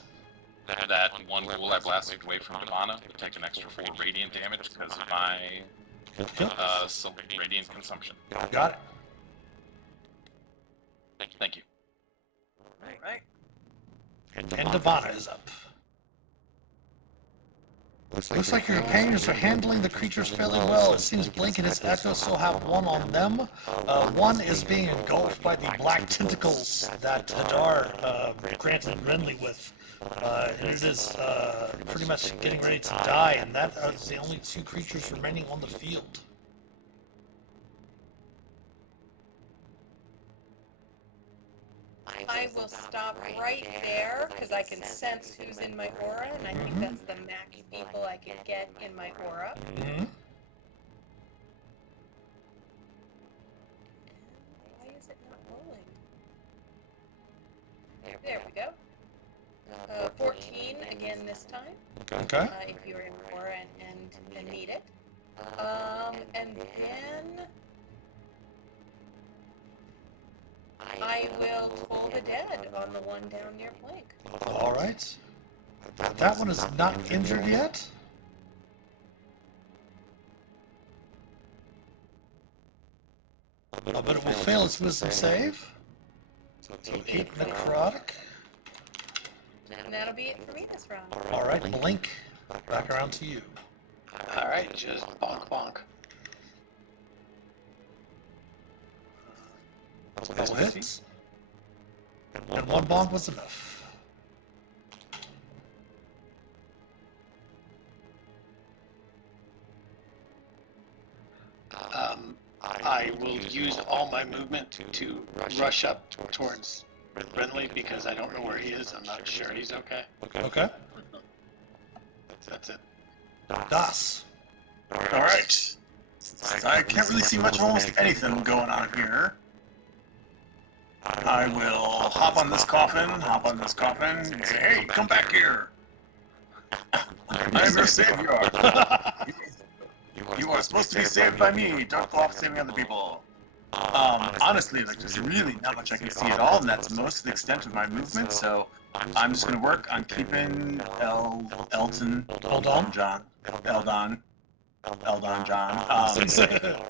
that one ghoul I blasted away from Devana would take an extra 4 radiant damage because of my radiant consumption. Got it. Thank you. Alright. And Devana is up. Looks like your companions are handling the creatures fairly well. It seems Blink and his Echo still have one on them. One is being engulfed by the black tentacles that Hadar granted Renly with. And it is pretty much getting ready to die, and that is the only 2 creatures remaining on the field. I will stop right there because I can sense who's in my aura, and I think that's the max people I can get in my aura. Mm-hmm. Why is it not rolling? There we go. 14 again this time. Okay. If you're in aura and need it. And then I will toll the dead on the one down near Blink. All right. That one is not injured yet. But it will fail its wisdom save. So 8 necrotic. And that'll be it for me this round. All right, Blink. Back around to you. All right, just bonk bonk. Double hits. And 1 bonk was enough. I will use all my movement to rush up towards Renly because I don't know where he is. I'm not sure he's okay. Okay. That's it. Das. Alright. I can't really see much of almost anything going on here. I will hop on this coffin, and say, hey, come back here! I am your savior! You are supposed to be saved by me, Dark Cloth saving other people. Honestly, like, there's really not much I can see at all, and that's most of the extent of my movement, so I'm just gonna work on keeping Eldon John.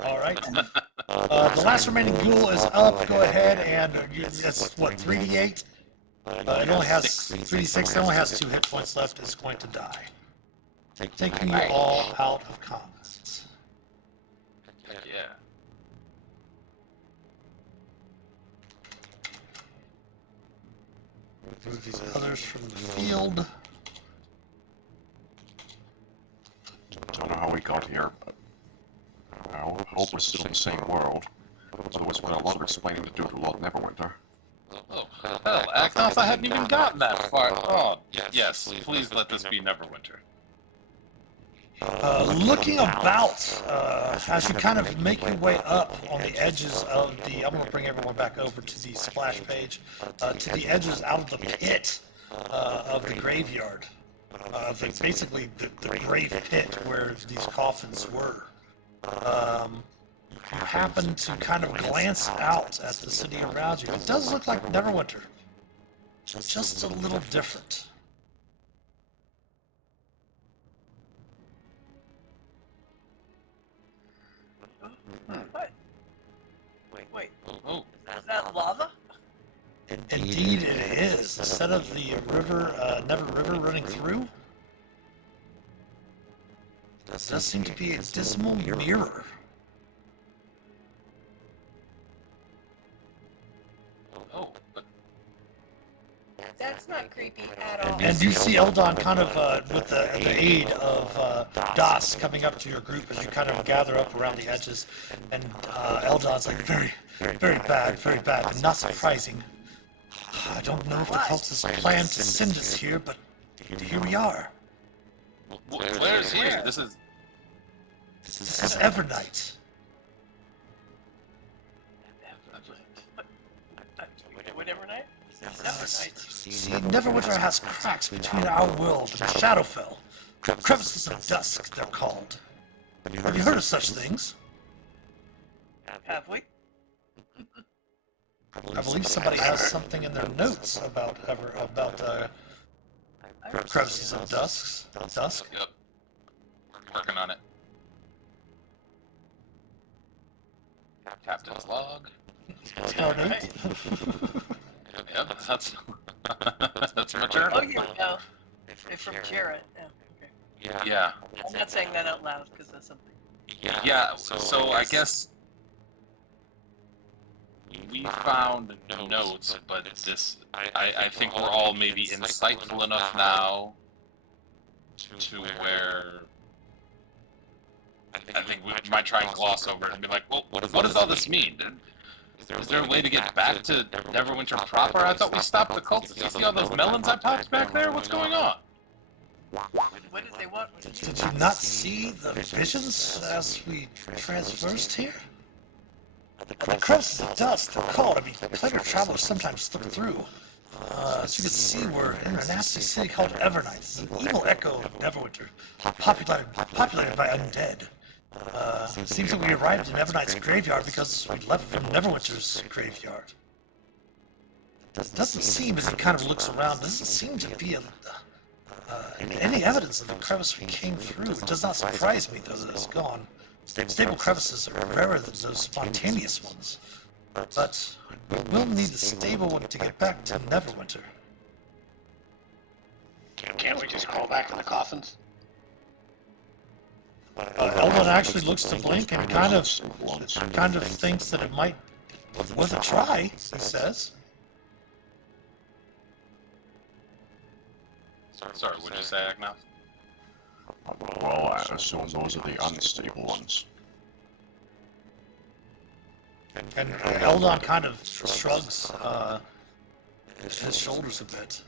All right. The last remaining ghoul is up. Go ahead and it's what, 3d8? It only has 3d6. It only has 2 hit points left. It's going to die, taking you all out of combat. Yeah. Move these others from the field. Don't know how we got here, but I hope we're still in the same world. There's always been a lot of explaining to do to Lord Neverwinter. Oh, hell, Agnos, I hadn't even gotten that far. Oh, yes, please let this be Neverwinter. Looking about, as you kind of make your way up on the edges of the, I'm going to bring everyone back over to the splash page, to the edges out of the pit of the graveyard. Basically the grave pit where these coffins were. You happen to kind of glance out at the city around you. It does look like Neverwinter, just a little different. What? Wait. Oh. Is that lava? Indeed it is. Instead of the river, Never River running through, it does seem to be a dismal mirror. Oh, but That's not creepy at all. And you see Eldon kind of, with the aid of Das coming up to your group as you kind of gather up around the edges, and Eldon's like, very, very bad, and not surprising. I don't know if the cultists planned to send us here, but here we are. where is he? This is... This is Evernight. Whatever night? See, Neverwinter has cracks between our world and Shadowfell. Crevices of Dusk, they're called. Have you heard of such things? Have we? I believe somebody has something in their notes about Crevices of dusk. Yep. Working on it. Captain's log. Start Right. it. Yep, that's that's my journal. Oh, yeah, no. They're from Jarrett. Yeah, okay. Yeah. I'm not saying that out loud because that's something. Yeah, so I guess we found notes, but this I think we're all maybe insightful enough now to where I think we might try and gloss over it and be like, well, what does all this mean? Is there a way to get back to Neverwinter proper? I thought we stopped the cultists. You see all those melons I popped back there? What's going on? What did they want? Did you not see the visions as we traversed here? The crevices of dust, they're called. I mean, planar travelers sometimes slip through. As you can see, we're in a nasty city called Evernight. It's an evil echo of Neverwinter, populated by undead. Seems that we arrived in Evernight's graveyard because we left from Neverwinter's graveyard. It doesn't seem, as he kind of looks around, doesn't seem to be any evidence of the crevice we came through. It does not surprise me, though, that it's gone. Stable crevices are rarer than those spontaneous ones. But we'll need a stable one to get back to Neverwinter. Can't we just crawl back in the coffins? Eldon actually looks to Blink and kind of thinks that it might be worth a try, he says. Sorry, what'd you say, Agnath? Well, I assume those are the unstable ones. And Eldon kind of shrugs his shoulders a bit.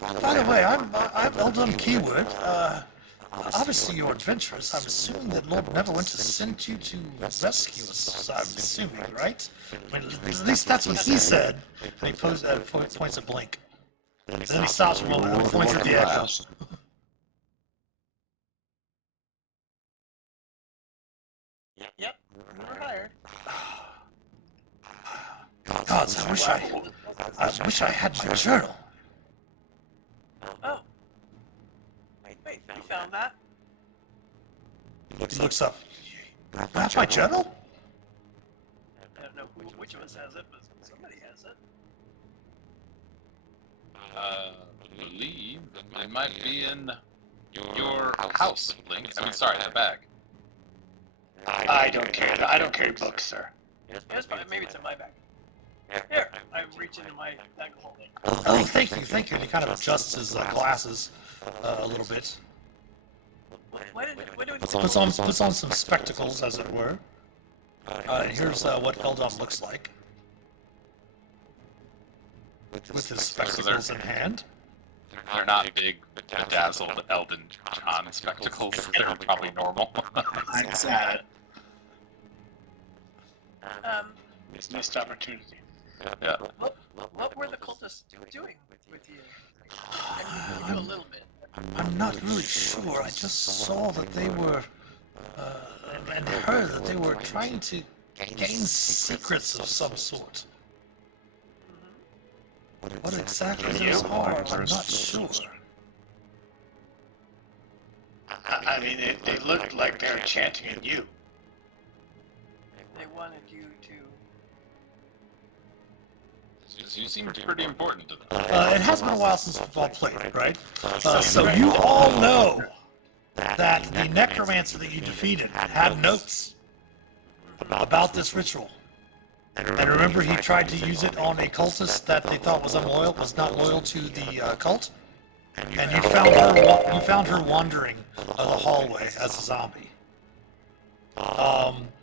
By the way, I'm Eldon Keyword. Obviously you're adventurous. I'm assuming that Lord Neverwinter sent you to rescue us. I'm assuming, right? I mean, at least that's what he said. And he points at Blink. Then he stops for a moment and points at the echo. Yep, we were hired. Gods, I wish I had my journal. Oh. Wait, you found that? He looks up. That's my journal? I don't know which of us has it, but somebody has it. I believe it might be in your house, Link. I mean, sorry, the bag. I don't care. I don't carry books, sir. Yes, maybe it's in my bag. Here, I reach into my bag of holding. Oh, thank you. And he kind of adjusts his glasses a little bit. What do we Puts on some spectacles, as it were. And here's what Eldon looks like. With his spectacles in hand. They're not big, bedazzled Elden John spectacles. They're probably normal. I'm sad. Missed opportunity. Yeah. What were the cultists doing with you? I knew a little bit. I'm not really sure. I just saw that they were, and heard that they were trying to gain secrets of some sort. What exactly those are, I'm not sure. I mean, they looked like they were chanting at you. They wanted you to. You seem pretty important to them. It has been a while since we've all played, right? So you all know that the necromancer that you defeated had notes about this ritual. And remember, he tried to use it on a cultist that they thought was not loyal to the cult. And you found her wandering the hallway as a zombie.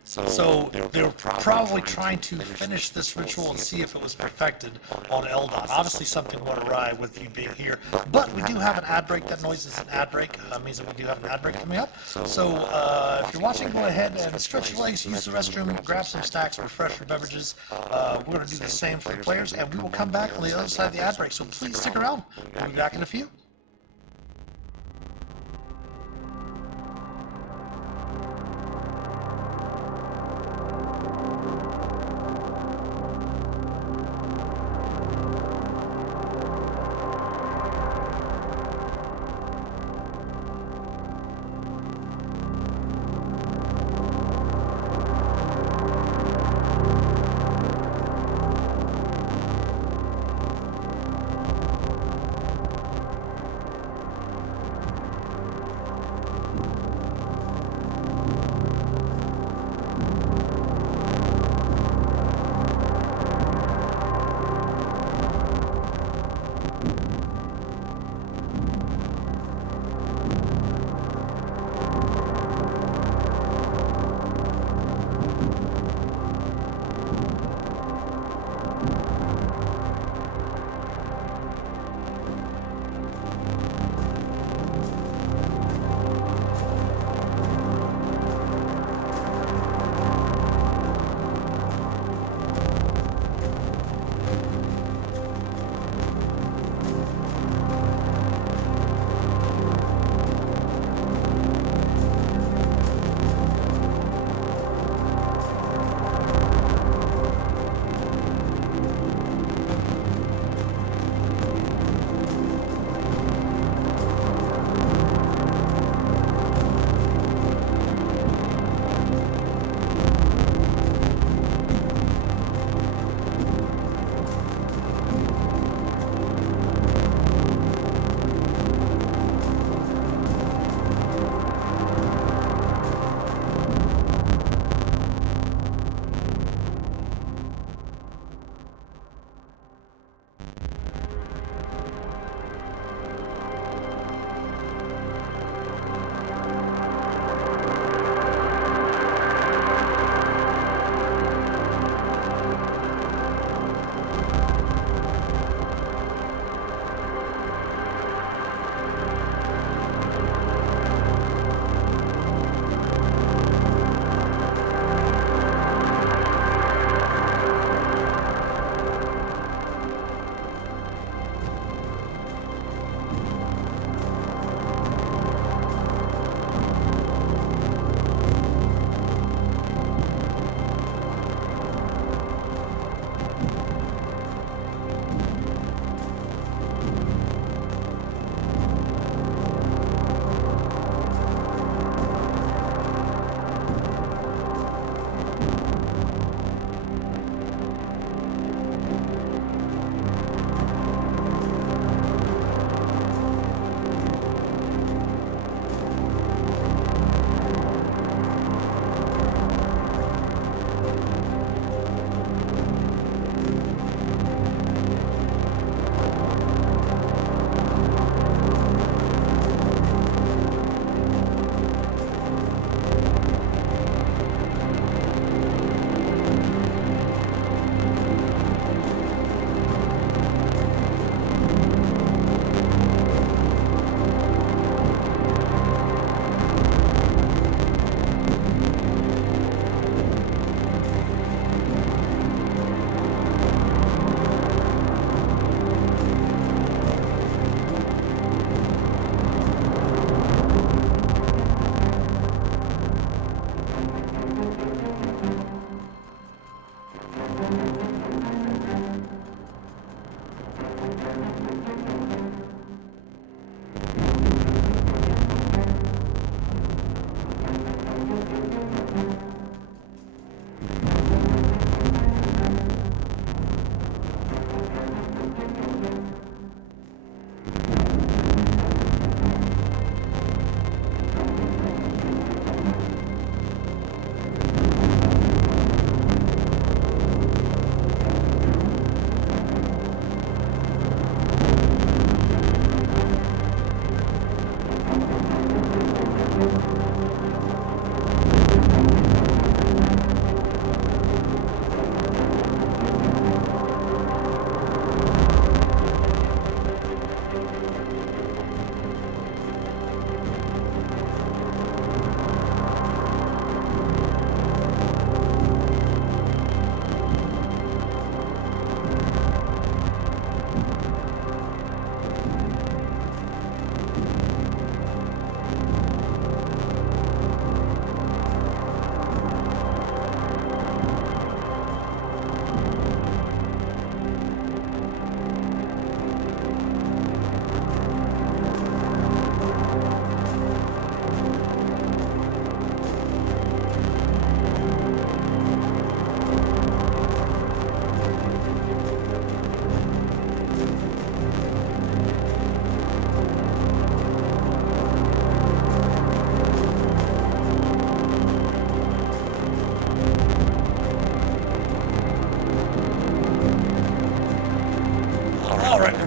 So they were probably trying to finish this ritual and see if it was perfected on Eldon. Obviously, something went awry with you being here, but we do have an ad break. That noise is an ad break. Means that we do have an ad break coming up. So if you're watching, go ahead and stretch your legs, use the restroom, grab some snacks, refresh your beverages. We're going to do the same for the players, and we will come back on the other side of the ad break. So please stick around. We'll be back in a few.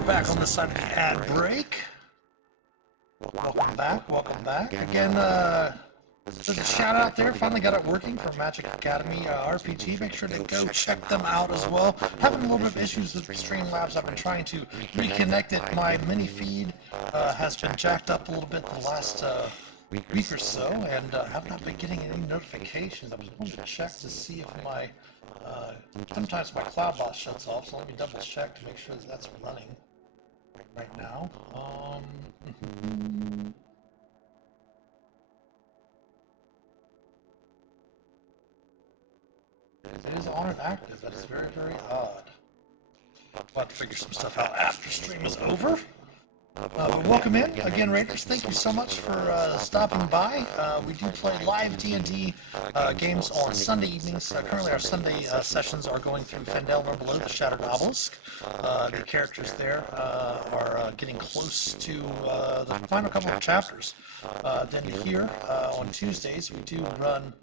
back on this side of the ad break. Welcome back. Again, there's a shout out there. Finally got it working for Magic Academy RPG. Make sure to go check them out as well. Having a little bit of issues with Streamlabs. I've been trying to reconnect it. My mini feed has been jacked up a little bit the last week or so, and have not been getting any notifications. I was going to check to see if my sometimes my CloudBoss shuts off, so let me double check to make sure that that's running right now. It is on and active. That is very, very odd. I'll have to figure some stuff out after stream is over. But welcome in. Again, Rangers, thank you so much for stopping by. We do play live D&D games on Sunday evenings. Currently, our Sunday sessions are going through Fandel Run Below the Shattered Obelisk. The characters there are getting close to the final couple of chapters. Then here, on Tuesdays, we do run...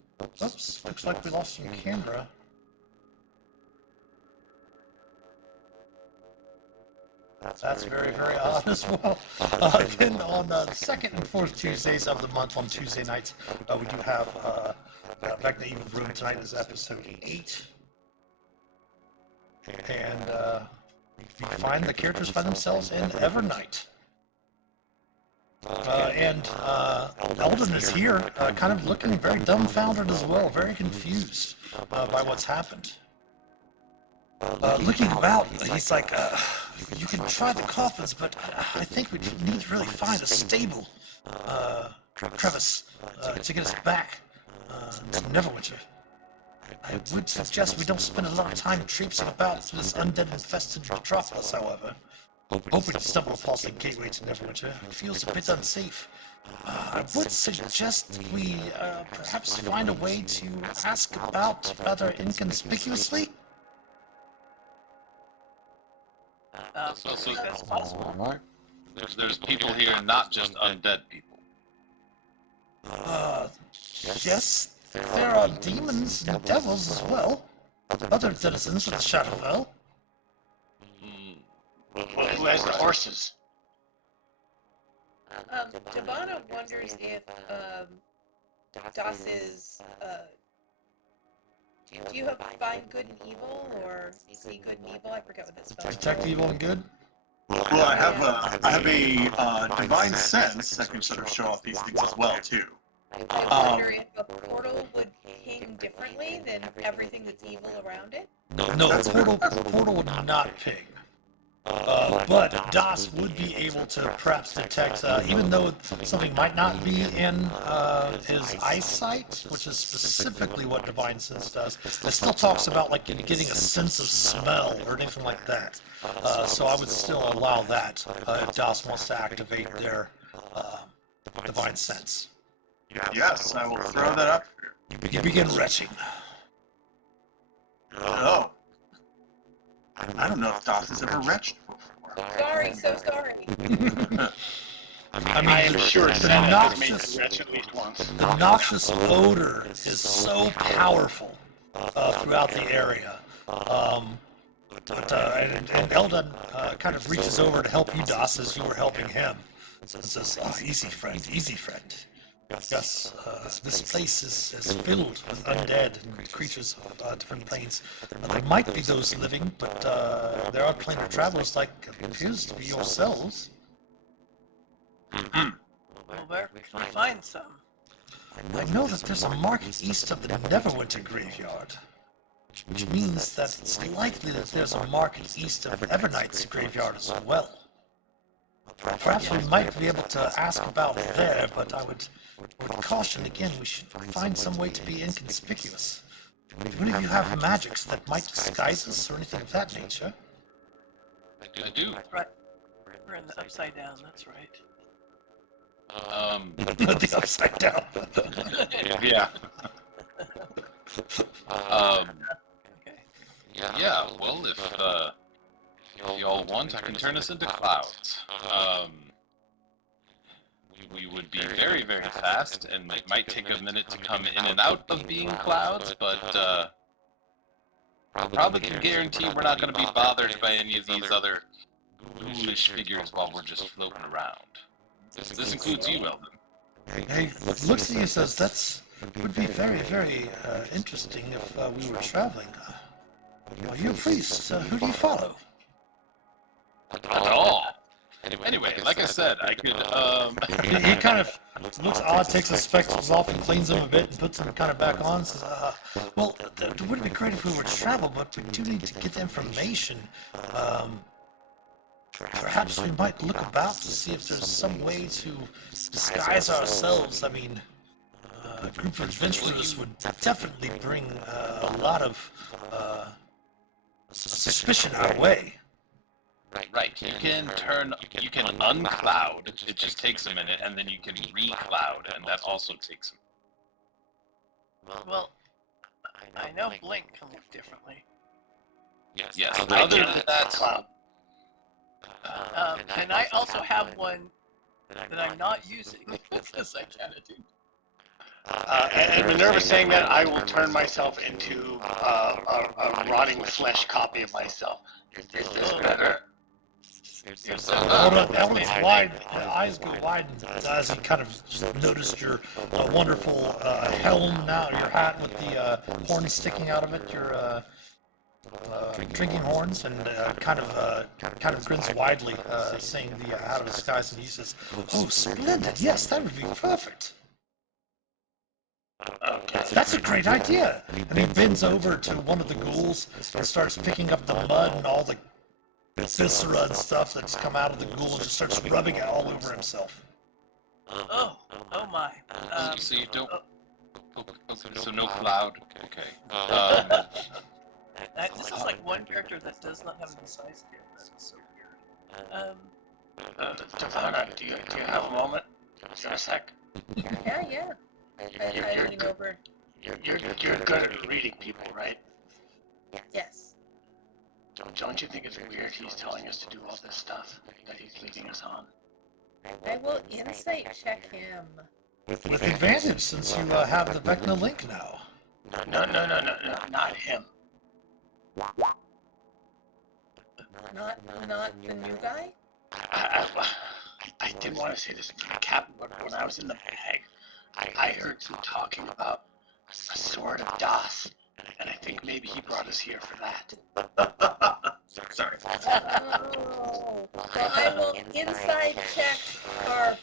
Oops, looks like we lost some camera. That's very, very odd as well. Then on the second and fourth Tuesdays of the month, on Tuesday nights, we do have Vecna Eve of Room. Tonight is episode 8. And the characters find themselves in Evernight. And Eldon is here, kind of looking very dumbfounded as well, very confused by what's happened. Looking about, he's like, you can try the coffins, but I think we need to really find a stable crevice to get us back to Neverwinter. I would suggest we don't spend a lot of time traipsing about through this undead-infested metropolis, however. Hoping to stumble upon the gateway to Neverwinter feels a bit unsafe. I would suggest we perhaps find a way to ask about rather inconspicuously. So That's possible. Alright. there's people here, not just undead people. Yes, there are demons and devils as well. Other citizens of the Shadowfell. Who has the horses? Devana wonders if Das is do you have find good and evil or see good and evil? I forget what that spell is. Detect evil and good? Well, I have a divine sense that can sort of show off these things as well too. I wonder if a portal would ping differently than everything that's evil around it. No, portal would not ping. But Das would be able to perhaps detect, even though something might not be in his eyesight, which is specifically what Divine Sense does, it still talks about like getting a sense of smell or anything like that. So I would still allow that if Das wants to activate their Divine Sense. Yes, I will throw that up here. You begin retching. Oh. I don't know if Das has ever retched before. Sorry, so sorry. I mean, I am sure the Senna has made noxious, me retch at least once. the noxious odor is so powerful throughout the area. And Eldon kind of reaches over to help you, Das, as you were helping him. And says, easy friend, easy friend. Yes, this place is filled with undead and creatures of different planes. There might be those living, but there are planar travelers like it appears to be yourselves. Well, where can we find some? I know that there's a market east of the Neverwinter graveyard, which means that it's likely that there's a market east of Evernight's graveyard as well. Perhaps we might be able to ask about there, but I would caution again, we should find some way to be inconspicuous. Do any of you have magics that might disguise us or anything of that nature? I do. Right. We're in the upside down, that's right. The upside down. Yeah. Okay. Yeah, well, if y'all want, I can turn us into clouds. We would be very, very fast, and it might take a minute to come in and out of being clouds, but probably can guarantee we're not going to be bothered by any of these other foolish figures while we're just floating around. This includes you, Eldon. He looks at you and says, "That's would be very, very interesting if we were traveling. Are you a priest? Who do you follow?" Not at all. Anyway, like I said, I could, He kind of looks odd, takes his spectacles off and cleans them a bit and puts them kind of back on. Says, "Well, it would be great if we were to travel, but we do need to get the information. Perhaps we might look about to see if there's some way to disguise ourselves. I mean, a group of adventurers would definitely bring a lot of suspicion our way." right, you can uncloud, it just takes a minute, and then you can recloud, and that also takes a minute. Well, I know Blink can look differently. Yes, other than that, Cloud. And I also have one that I'm not using because I can't do. And Minerva's saying that I will turn myself into a rotting flesh copy of myself. Is this better? Hold up, Ellen's wide, eyes go wide as he kind of noticed your wonderful helm now, your hat with the horns sticking out of it, your drinking horns, and kind of grins widely, seeing the out of disguise, and he says, "Oh, splendid! Yes, that would be perfect. That's a great idea." And he bends over to one of the ghouls and starts picking up the mud and all the viscera and stuff that's come out of the ghoul and just starts rubbing it all over himself. Oh my. so you don't, so no cloud, okay. This is like one character that does not have any size here. That is so weird. Tavana, do you have a moment? Is there a sec? Yeah. I lean over. You're good at reading people, right? Yes. Don't you think it's weird he's telling us to do all this stuff that he's leading us on? I will insight check him. With advantage, since you have the Vecna link now. No, not him. Not the new guy? I didn't want to say this to the captain, but when I was in the bag, I heard some talking about a sword of Das, and I think maybe he brought us here for that. Sorry. Oh. Well, I will inside check our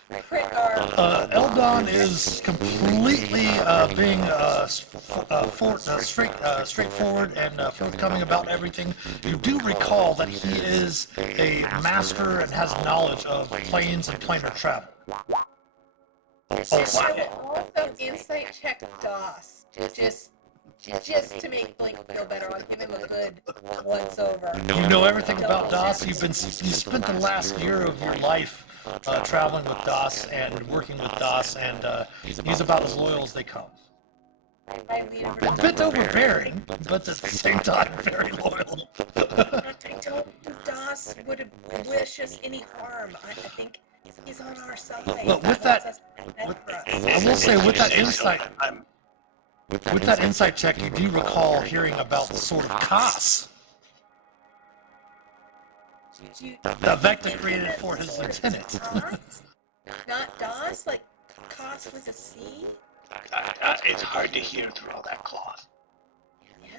Eldon is completely being straightforward and forthcoming about everything. You do recall that he is a master and has knowledge of planes and planar travel. I will also insight check DOS. Just to make Blink feel better. I'll give him a good once over. You know everything about Das. You spent the last year of your life traveling with Das and working with Das, and he's about as loyal as they come. I lean over A bit overbearing, but at the same time very loyal. I don't think DOS would wish us any harm. I think he's on our side. Well, with that, I will say with that insight, with that insight check, you do recall hearing about the sword of Kas that Vecna created for his lieutenant. Not DOS, like Cos with a C? It's hard to hear through all that cloth. Yeah.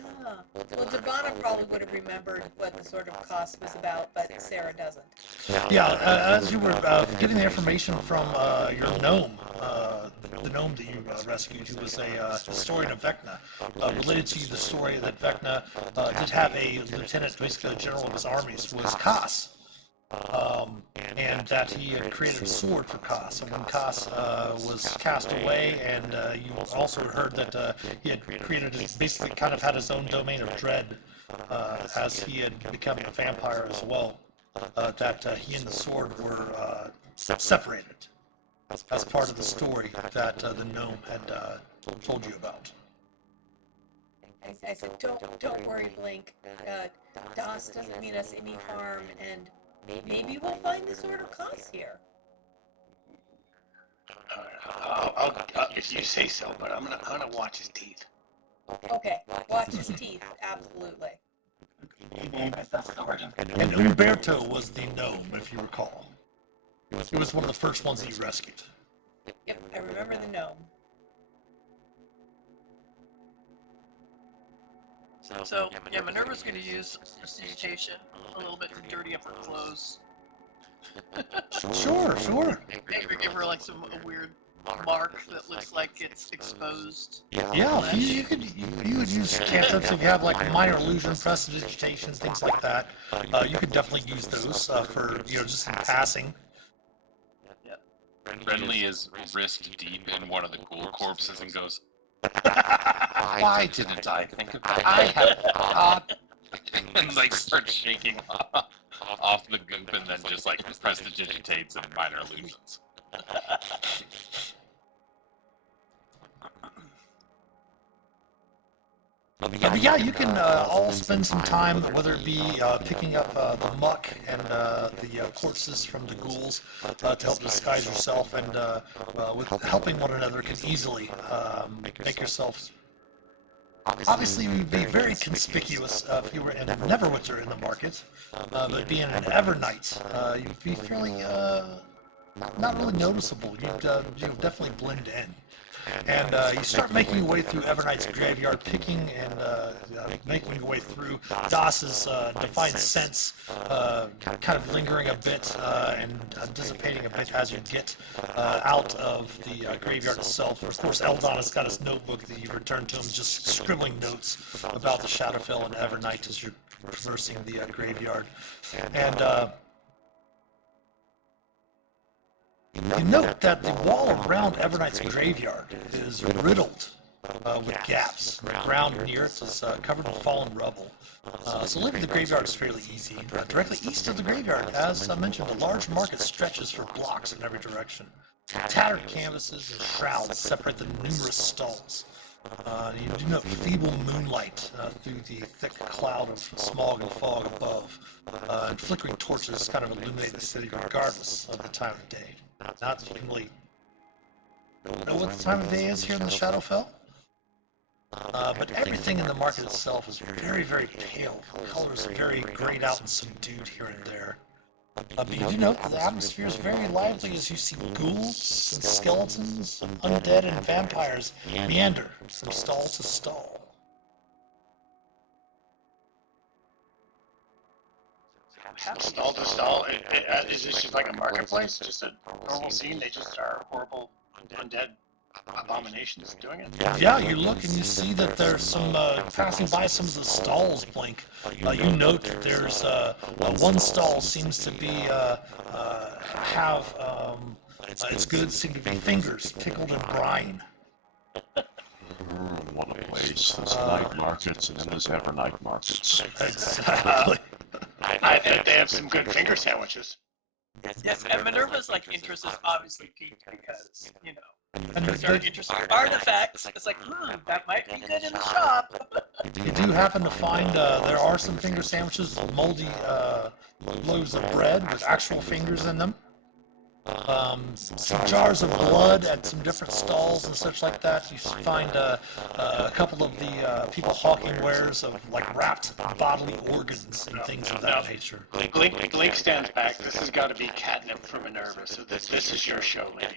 Well, Devana probably would have remembered what the sort of Cos was about, but Sarah doesn't. Yeah, as you were getting the information from your gnome, the gnome that you rescued, who was a historian of Vecna, related to you the story that Vecna did have a lieutenant, basically a general of his armies, was Kas. And that he had created a sword for Kas. And when Kas was cast away, and you also heard that he had created, basically kind of had his own domain of dread, as he had become a vampire as well, that he and the sword were separated as part of the story that the gnome had told you about. I said, don't worry, Blink. DOS doesn't mean us any harm, and maybe we'll find the sort of Cos here. If you say so, but I'm gonna watch his teeth. Okay, watch his teeth, absolutely. creepy name as that sword. And Umberto was the gnome, if you recall. It was one of the first ones that you rescued. Yep, I remember the gnome. So, yeah, Minerva's going to use prestidigitation a little bit to dirty up her clothes. Sure. Maybe give her like a weird mark that looks like it's exposed. Yeah, you would use cantrips if you have like minor illusion, prestidigitation, things like that. You could definitely use those for just in passing. Renly is wrist deep in one of the ghoul corpses and goes, "Why didn't I think of that? I have and like starts shaking off the goop and then just like prestidigitates and minor illusions. But yeah, you can all spend some time, whether it be picking up the muck and the corpses from the ghouls to help disguise yourself, and with helping one another can easily make yourself. Obviously, you'd be very conspicuous if you were in Neverwinter in the market, but being an Evernight, you'd be fairly not really noticeable. You'd definitely blend in. And you start making your way through Evernight's graveyard, picking and making your way through Das's defined sense, kind of lingering a bit and dissipating a bit as you get out of the graveyard itself. Of course, Eldon has got his notebook that you return to him, just scribbling notes about the Shadowfell and Evernight as you're traversing the graveyard. And you note that the wall around Evernight's graveyard is riddled with gaps. The ground near it is covered in fallen rubble. So leaving the graveyard is fairly easy. Directly east of the graveyard, as I mentioned, a large market stretches for blocks in every direction. Tattered canvases and shrouds separate the numerous stalls. You do note feeble moonlight through the thick cloud of smog and fog above, and flickering torches kind of illuminate the city regardless of the time of day. Not that you can really know what the time of day is here in the Shadowfell, but everything in the market itself is very, very pale. Colors are very grayed out and subdued here and there. But you do note that the atmosphere is very lively as you see ghouls and skeletons, undead and vampires meander from stall to stall. Stall to stall. Is this just like a marketplace? Just a normal scene? They just are horrible undead abominations doing it? Yeah, you look and you see that there's some, passing by some of the stalls, Blink. You note that there's, one stall seems to be, its goods seem to be fingers pickled in brine. What a place. There's night markets and then there's Evernight markets. Exactly. I think they have some good finger sandwiches. Yes, and Minerva's interest is obviously piqued because, And they're interested in artifacts. It's like, that might be good in the shop. you do happen to find there are some finger sandwiches, moldy loaves of bread with actual fingers in them. Some jars of blood at some different stalls and such like that. You find a couple of the people hawking wares of wrapped bodily organs and things of that nature. Blink stands back. This has got to be catnip for Minerva, so this is your show, lady.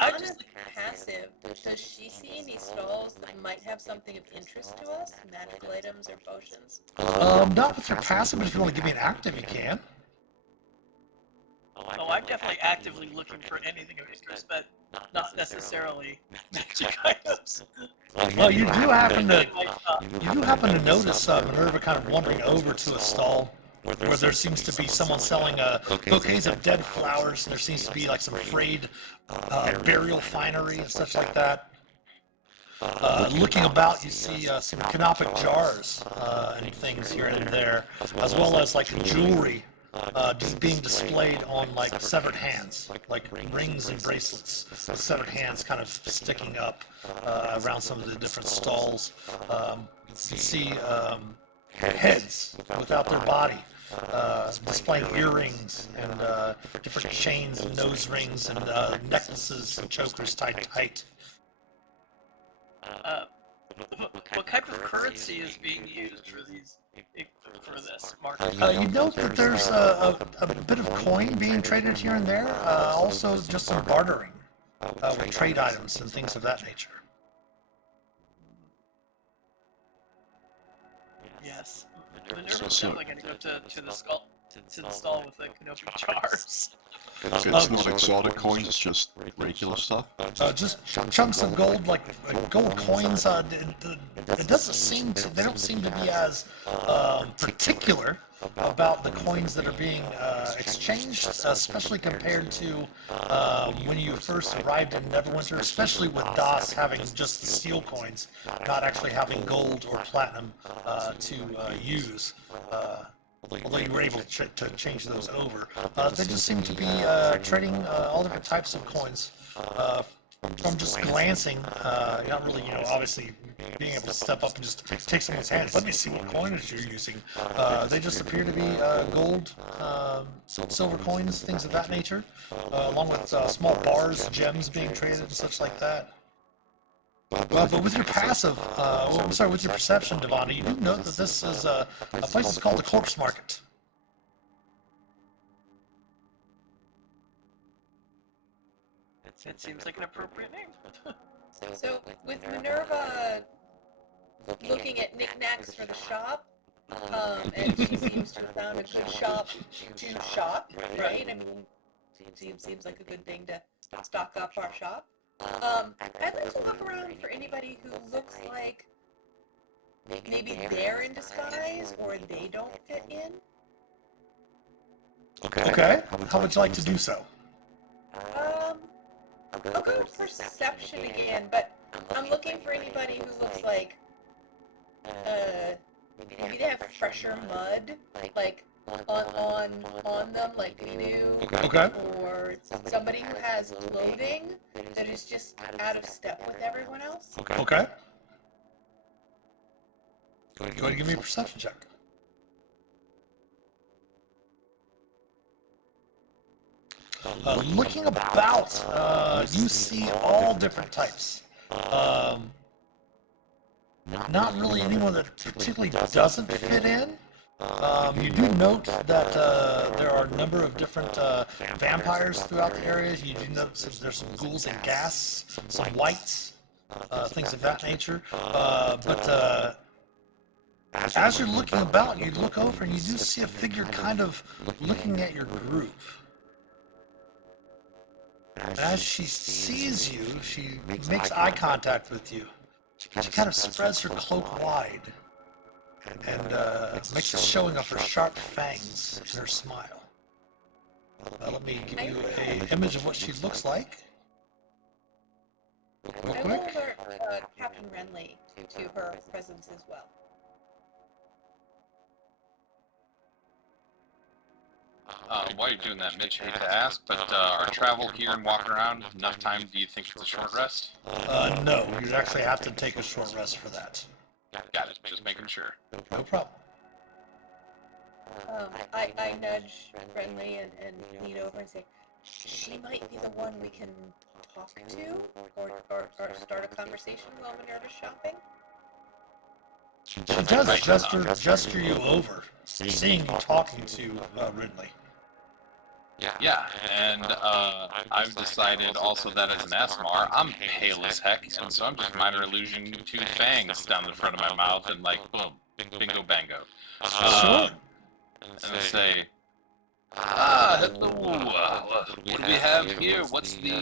Honestly passive. Does she see any stalls that might have something of interest to us? Magical items or potions? Not with your passive, but if you want to give me an active, you can. Oh, I'm definitely actively looking for anything of interest, but not necessarily magic items. Well, you do happen to notice Minerva kind of wandering over to a stall where there seems to be someone selling bouquets of dead flowers. There seems to be some frayed burial finery and such like that. Looking about, you see some canopic jars and things here and there, as well as jewelry just being displayed on severed hands, like rings and bracelets with severed hands kind of sticking up around some of the different stalls. You see heads without their body, displaying earrings and different chains and nose rings and necklaces and chokers tied tight. What type of currency is being used for these for this market? You note that there's a bit of coin being traded here and there. Also, just some bartering with trade items and things of that nature. Yes. Minerva's definitely going to go to the stall with the Kenobi jars. It's not exotic coins, it's just regular stuff. Just chunks of gold, like gold coins. It doesn't seem to. They don't seem to be as particular about the coins that are being exchanged, especially compared to when you first arrived in Neverwinter. Especially with DOS having just the steel coins, not actually having gold or platinum to use. Although you were able to change those over. They just seem to be trading all different types of coins. From just glancing, not really, obviously being able to step up and just take someone's hand. Let me see what coinage you're using. They just appear to be gold, silver coins, things of that nature, along with small bars, gems being traded and such like that. But with your passive, with your perception, Devon, you do note that this is a place that's called the Corpse Market. It seems like an appropriate name. So, with Minerva looking at knickknacks for the shop, and she seems to have found a good shop to shop, right? I mean, seems like a good thing to stock up our shop. I'd like to look around for anybody who looks like maybe they're in disguise or they don't fit in. Okay. How would you like to do so? I'll go with perception again, but I'm looking for anybody who looks like, maybe they have fresher mud, like, on them, like we do. Okay. Or somebody who has clothing that is just out of step with everyone else. Okay. Go ahead and give me a perception check. Looking about, you see all different types. Not really anyone that particularly doesn't fit in. You do note that there are a number of different vampires throughout the area. You do note there's some ghouls and ghasts, some whites, things of that nature. But as you're looking about, you look over and you do see a figure kind of looking at your group. And as she sees you, she makes eye contact with you. She kind of spreads her cloak wide and makes a showing of her sharp fangs and her smile. Let me give you an image of what she looks like. Real I will quick. alert Captain Renly to her presence as well. While you're doing that, Mitch, hate to ask, but our travel here and walking around, enough time, do you think it's a short rest? No, you'd actually have to take a short rest for that. Got it, just making sure. No problem. I nudge Renly and lean over and say, she might be the one we can talk to or start a conversation while Minerva's shopping. She does gesture you over, seeing you talking to Ridley. Yeah, and I've decided also that as an Asmar, I'm pale as heck, and so I'm just minor illusion two fangs down the front of my mouth and like, boom, bingo bango. Sure. And I say, hello, what do we have here? What's the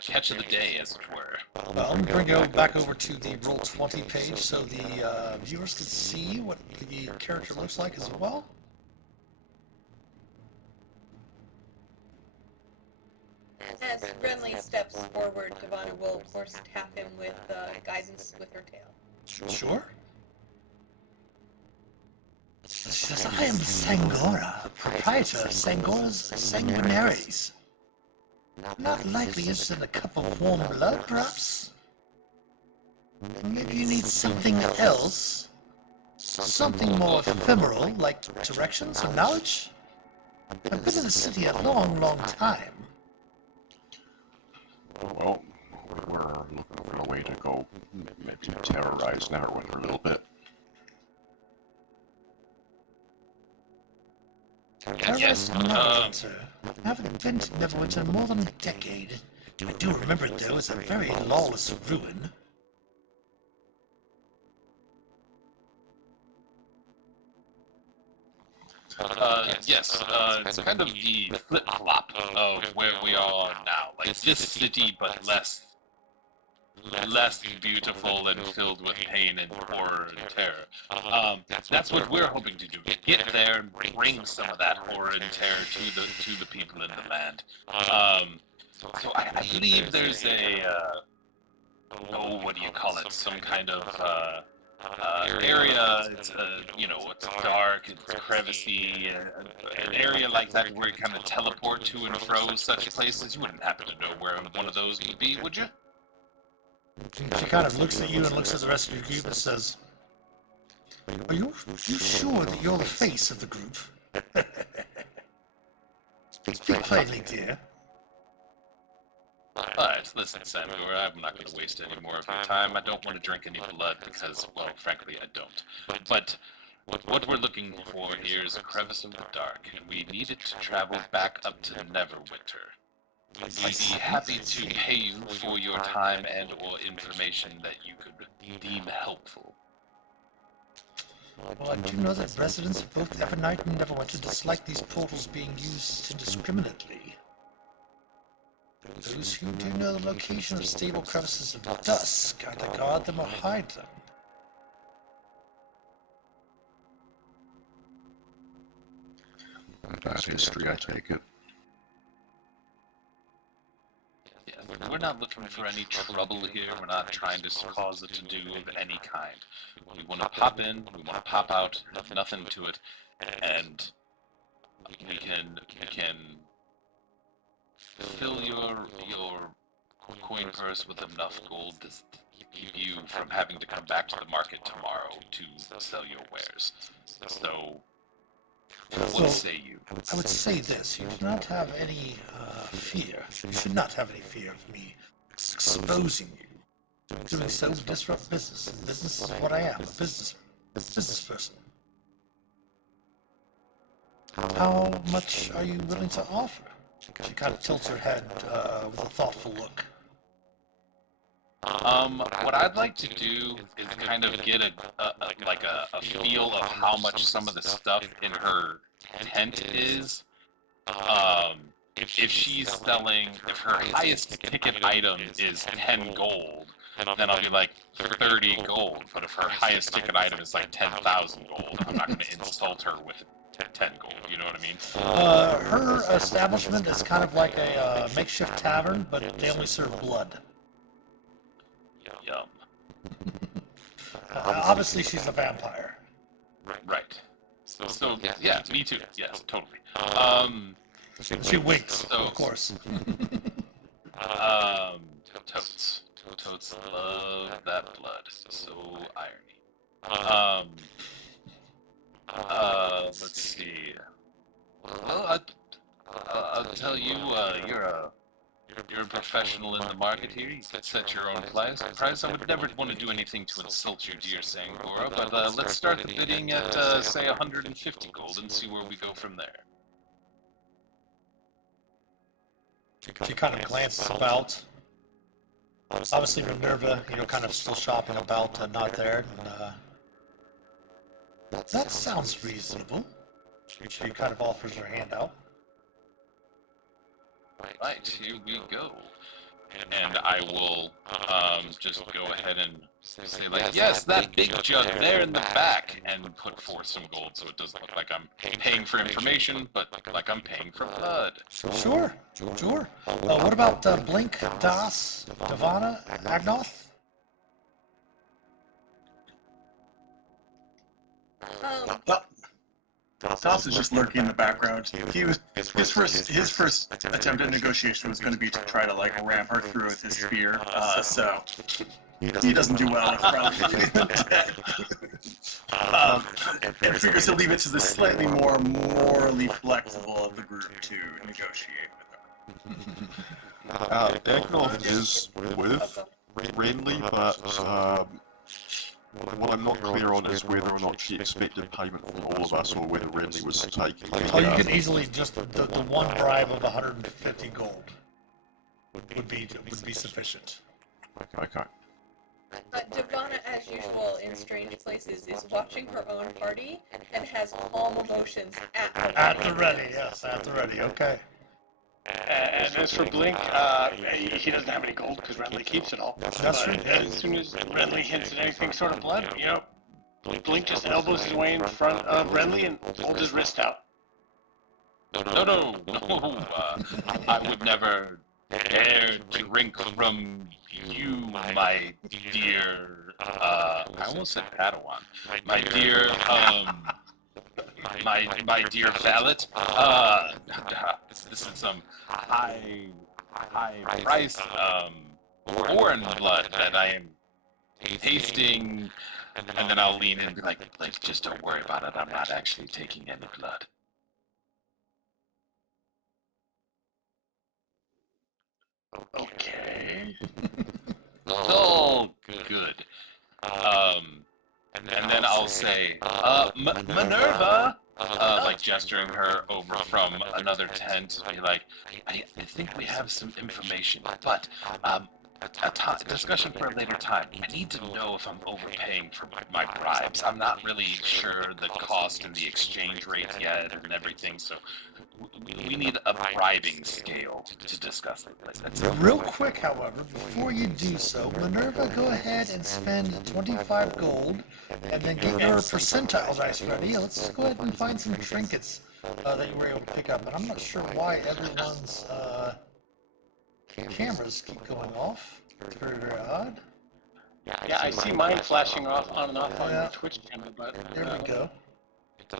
catch of the day, as it were? Well, I'm going to go back over to the Roll20 page so the viewers can see what the character looks like as well. As Renly steps forward, Devana will, of course, tap him with guidance with her tail. Sure. She says, I am Sangora, proprietor of Sangora's Sanguinaries. Not likely interested in a cup of warm blood, perhaps? Maybe you need something else? Something more ephemeral, like directions or knowledge? I've been in the city a long time. Well, we're looking for a way way to go maybe terrorize Narrowwind a little bit. Terrorist Neverwinter. I haven't been to Neverwinter in more than a decade. I do remember it, though, as a very lawless ruin. Yes, it's kind of the flip-flop of where we are now. Like this city, but less beautiful and filled with pain and horror and terror. That's what we're hoping to do. Get there and bring some of that horror and terror to the people in the land. So I believe there's what do you call it? Some kind of area. It's it's dark, it's crevassy, an area like that where you kind of teleport to and fro such places. You wouldn't happen to know where one of those would be, would you? She kind of looks at you and looks at the rest of your group and says, Are you sure that you're the face of the group? Speak plainly, dear. Alright, listen, Samuel, I'm not going to waste any more of your time. I don't want to drink any blood because, well, frankly, I don't. But what we're looking for here is a crevice in the dark, and we need it to travel back up to Neverwinter. We'd be happy to pay you for your time and or information that you could deem helpful. Well, I do know that residents of both Evernight and Neverwinter dislike these portals being used indiscriminately. Those who do know the location of stable crevices of dusk either guard them or hide them. Bad history, I take it. Yeah, we're not looking for any trouble here. We're not trying to cause a to-do of any kind. We want to pop in, we want to pop out, nothing to it, and we can fill your coin purse with enough gold to keep you from having to come back to the market tomorrow to sell your wares. So, what say you? I would say this, you do not have any fear. You should not have any fear of me exposing you. Doing so would disrupt business, and business is what I am, a business person. How much are you willing to offer? She kind of tilts her head with a thoughtful look. What I'd like to do is kind of get a feel of how much some of the stuff in her tent is. If she's selling, if her highest ticket item is 10 gold, then I'll be like 30 gold. But if her highest ticket item is like 10,000 gold, I'm not going to insult her with 10 gold, you know what I mean? Her establishment is kind of like a makeshift tavern, but they only serve blood. Yum. Obviously, she's a vampire. Right. So yeah, me too. Yes, totally. She winks, So- of course. Totes love that blood. So irony. Let's see. Well, I'll tell you, you're a professional in the market here. You can set your own price. I would never want to do anything to insult you, dear Sangora, but let's start the bidding at, say, 150 gold and see where we go from there. She kind of glances about. Obviously, Minerva, kind of still shopping about, not there. And, that sounds reasonable. She kind of offers her hand out. Right, here we go. And I will just go ahead and say, like, yes, that big jug there in the back, and put forth some gold so it doesn't look like I'm paying for information, but like I'm paying for blood. Sure. What about Blink, Das, Davana, Agnoth? Toss is just lurking in the background. He was his first attempt at negotiation was going to be to try to ram her through with his spear. So he doesn't do well with and figures he'll leave it to the slightly more morally flexible of the group to negotiate with her. Egnoth is with Renly, but what I'm not clear on is whether or not she expected payment from all of us, or whether Renly was taking Oh, you could easily just the one bribe of 150 gold would be sufficient. Okay. Devana, as usual in strange places, is watching her own party and has calm emotions at the At the ready, yes, at the ready. Okay. And as for Blink, he doesn't have any gold because Renly keeps it all. That's true. But as soon as Renly hints at anything sort of blood, Blink just elbows his way in front of Renly and holds his wrist out. No. I would never dare drink from you, my dear. I almost said Padawan. My dear, my dear valet. This is some high price foreign blood that I am tasting, and then I'll lean in and be like, just don't worry about it. I'm not actually taking any blood. Okay. Oh, good. And then I'll say, Minerva, like gesturing her over from another tent, be like, I think we have some information, but a discussion for a later time. I need to know if I'm overpaying for my bribes. I'm not really sure the cost and the exchange rate yet and everything, so we need a bribing scale to discuss it. Real quick, however, before you do so, Minerva, go ahead and spend 25 gold, and then get your percentile dice ready. Let's go ahead and find some trinkets that you were able to pick up. And I'm not sure why everyone's cameras keep going off. It's very, very odd. Yeah, I see mine flashing off on and off on Yeah. the Twitch channel, but There we go.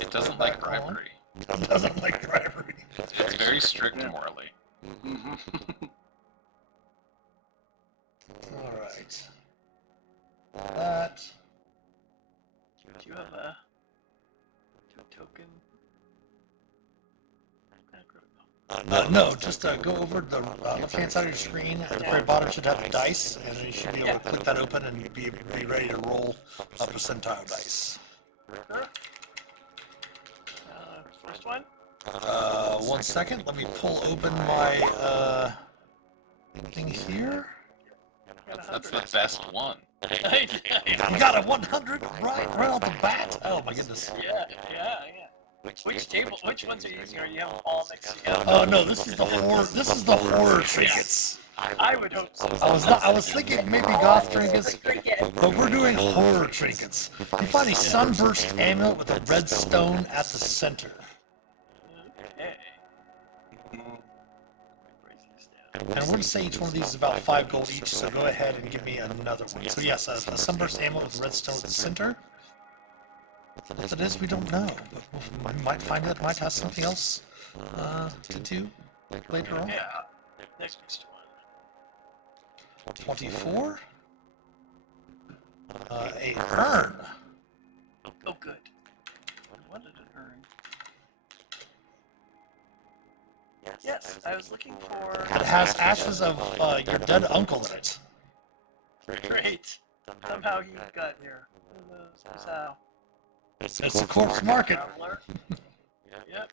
It doesn't like bribery. It doesn't like bribery. It's very strict morally. All right. That. Do you have a token? No, just go over the left-hand side of your screen. At the very bottom should have the dice, and then you should be able to click that open and be ready to roll a percentile dice. First one? 1 second. Let me pull open my thing here. That's the best one. You got a 100 right off the bat. Oh my goodness. Yeah. Which table? Which ones are you using? Are you have them all mixed together? Oh no, this is the horror. This is the horror trinkets. I would hope so. I was thinking maybe goth trinkets, but we're doing horror trinkets. You find a sunburst amulet with a red stone at the center. Okay. And we're going to say each one of these is about 5 gold each, so go ahead and give me another one. So yes, a sunburst amulet with red stone at the center. What it is, we don't know. But we might find it might have something else to do later on. Yeah. Next one. 24. A urn. Oh, good. What did it earn? Yes, I was looking for. It has ashes of your dead uncle in it. Great. Somehow he got here. Who knows how? It's a corpse market. Traveler. Yep.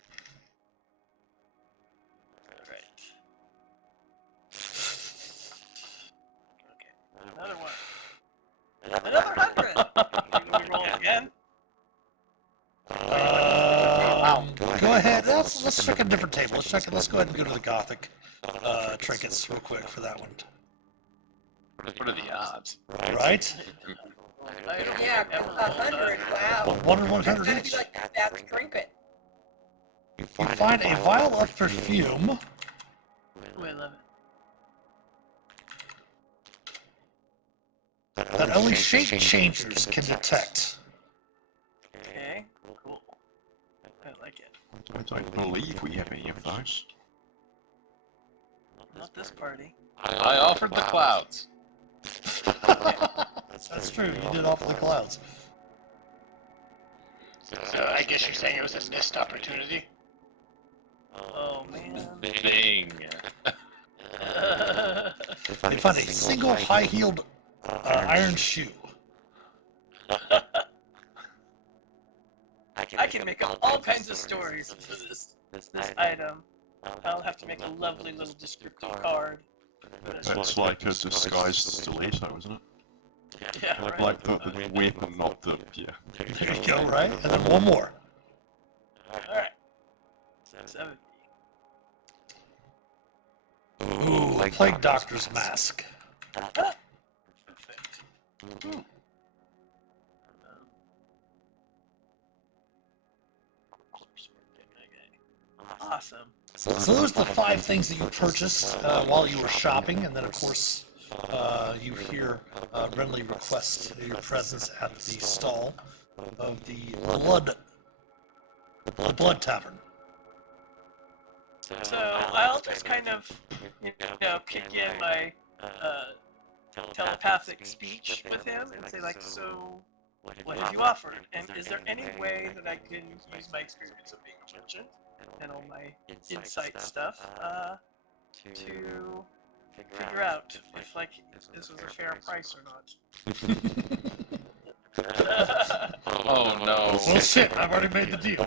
Alright. Okay. Another one. Another 100! Can we roll again? Go ahead. Let's check a different table. Let's go ahead and go to the gothic trinkets real quick for that one. What are the odds? Right? Yeah, 100. Wow. 1 and 100 That'd be each. like that's trinket. You find a vial of perfume. Ooh, I love it. That only shape changers can detect. Okay, cool. I like it. I don't believe we have any of those. Not this party. I offered the clouds. That's true. You did offer the clouds. So I guess you're saying it was a missed opportunity? Oh, man. Thing. They find a single high-heeled iron shoe. I can make up all kinds of stories for this item. I'll have to make a lovely little descriptive card. That's like a disguised stiletto, isn't it? Yeah, right. Like the weapon, not the... yeah. There you go, right? And then one more. Alright. 70. Ooh, Plague Doctor's mask. Perfect. Awesome. So those are the 5 things that you purchased while you were shopping, and then of course you hear Renly request your presence at the stall of the Blood Tavern. So I'll just kind of, kick in my telepathic speech with him and say like, so what have you offered? And is there any way that I can use my experience of being a merchant and all my insight stuff to figure out if like this was a fair price or not? Oh no. Well, shit, I've already made the deal.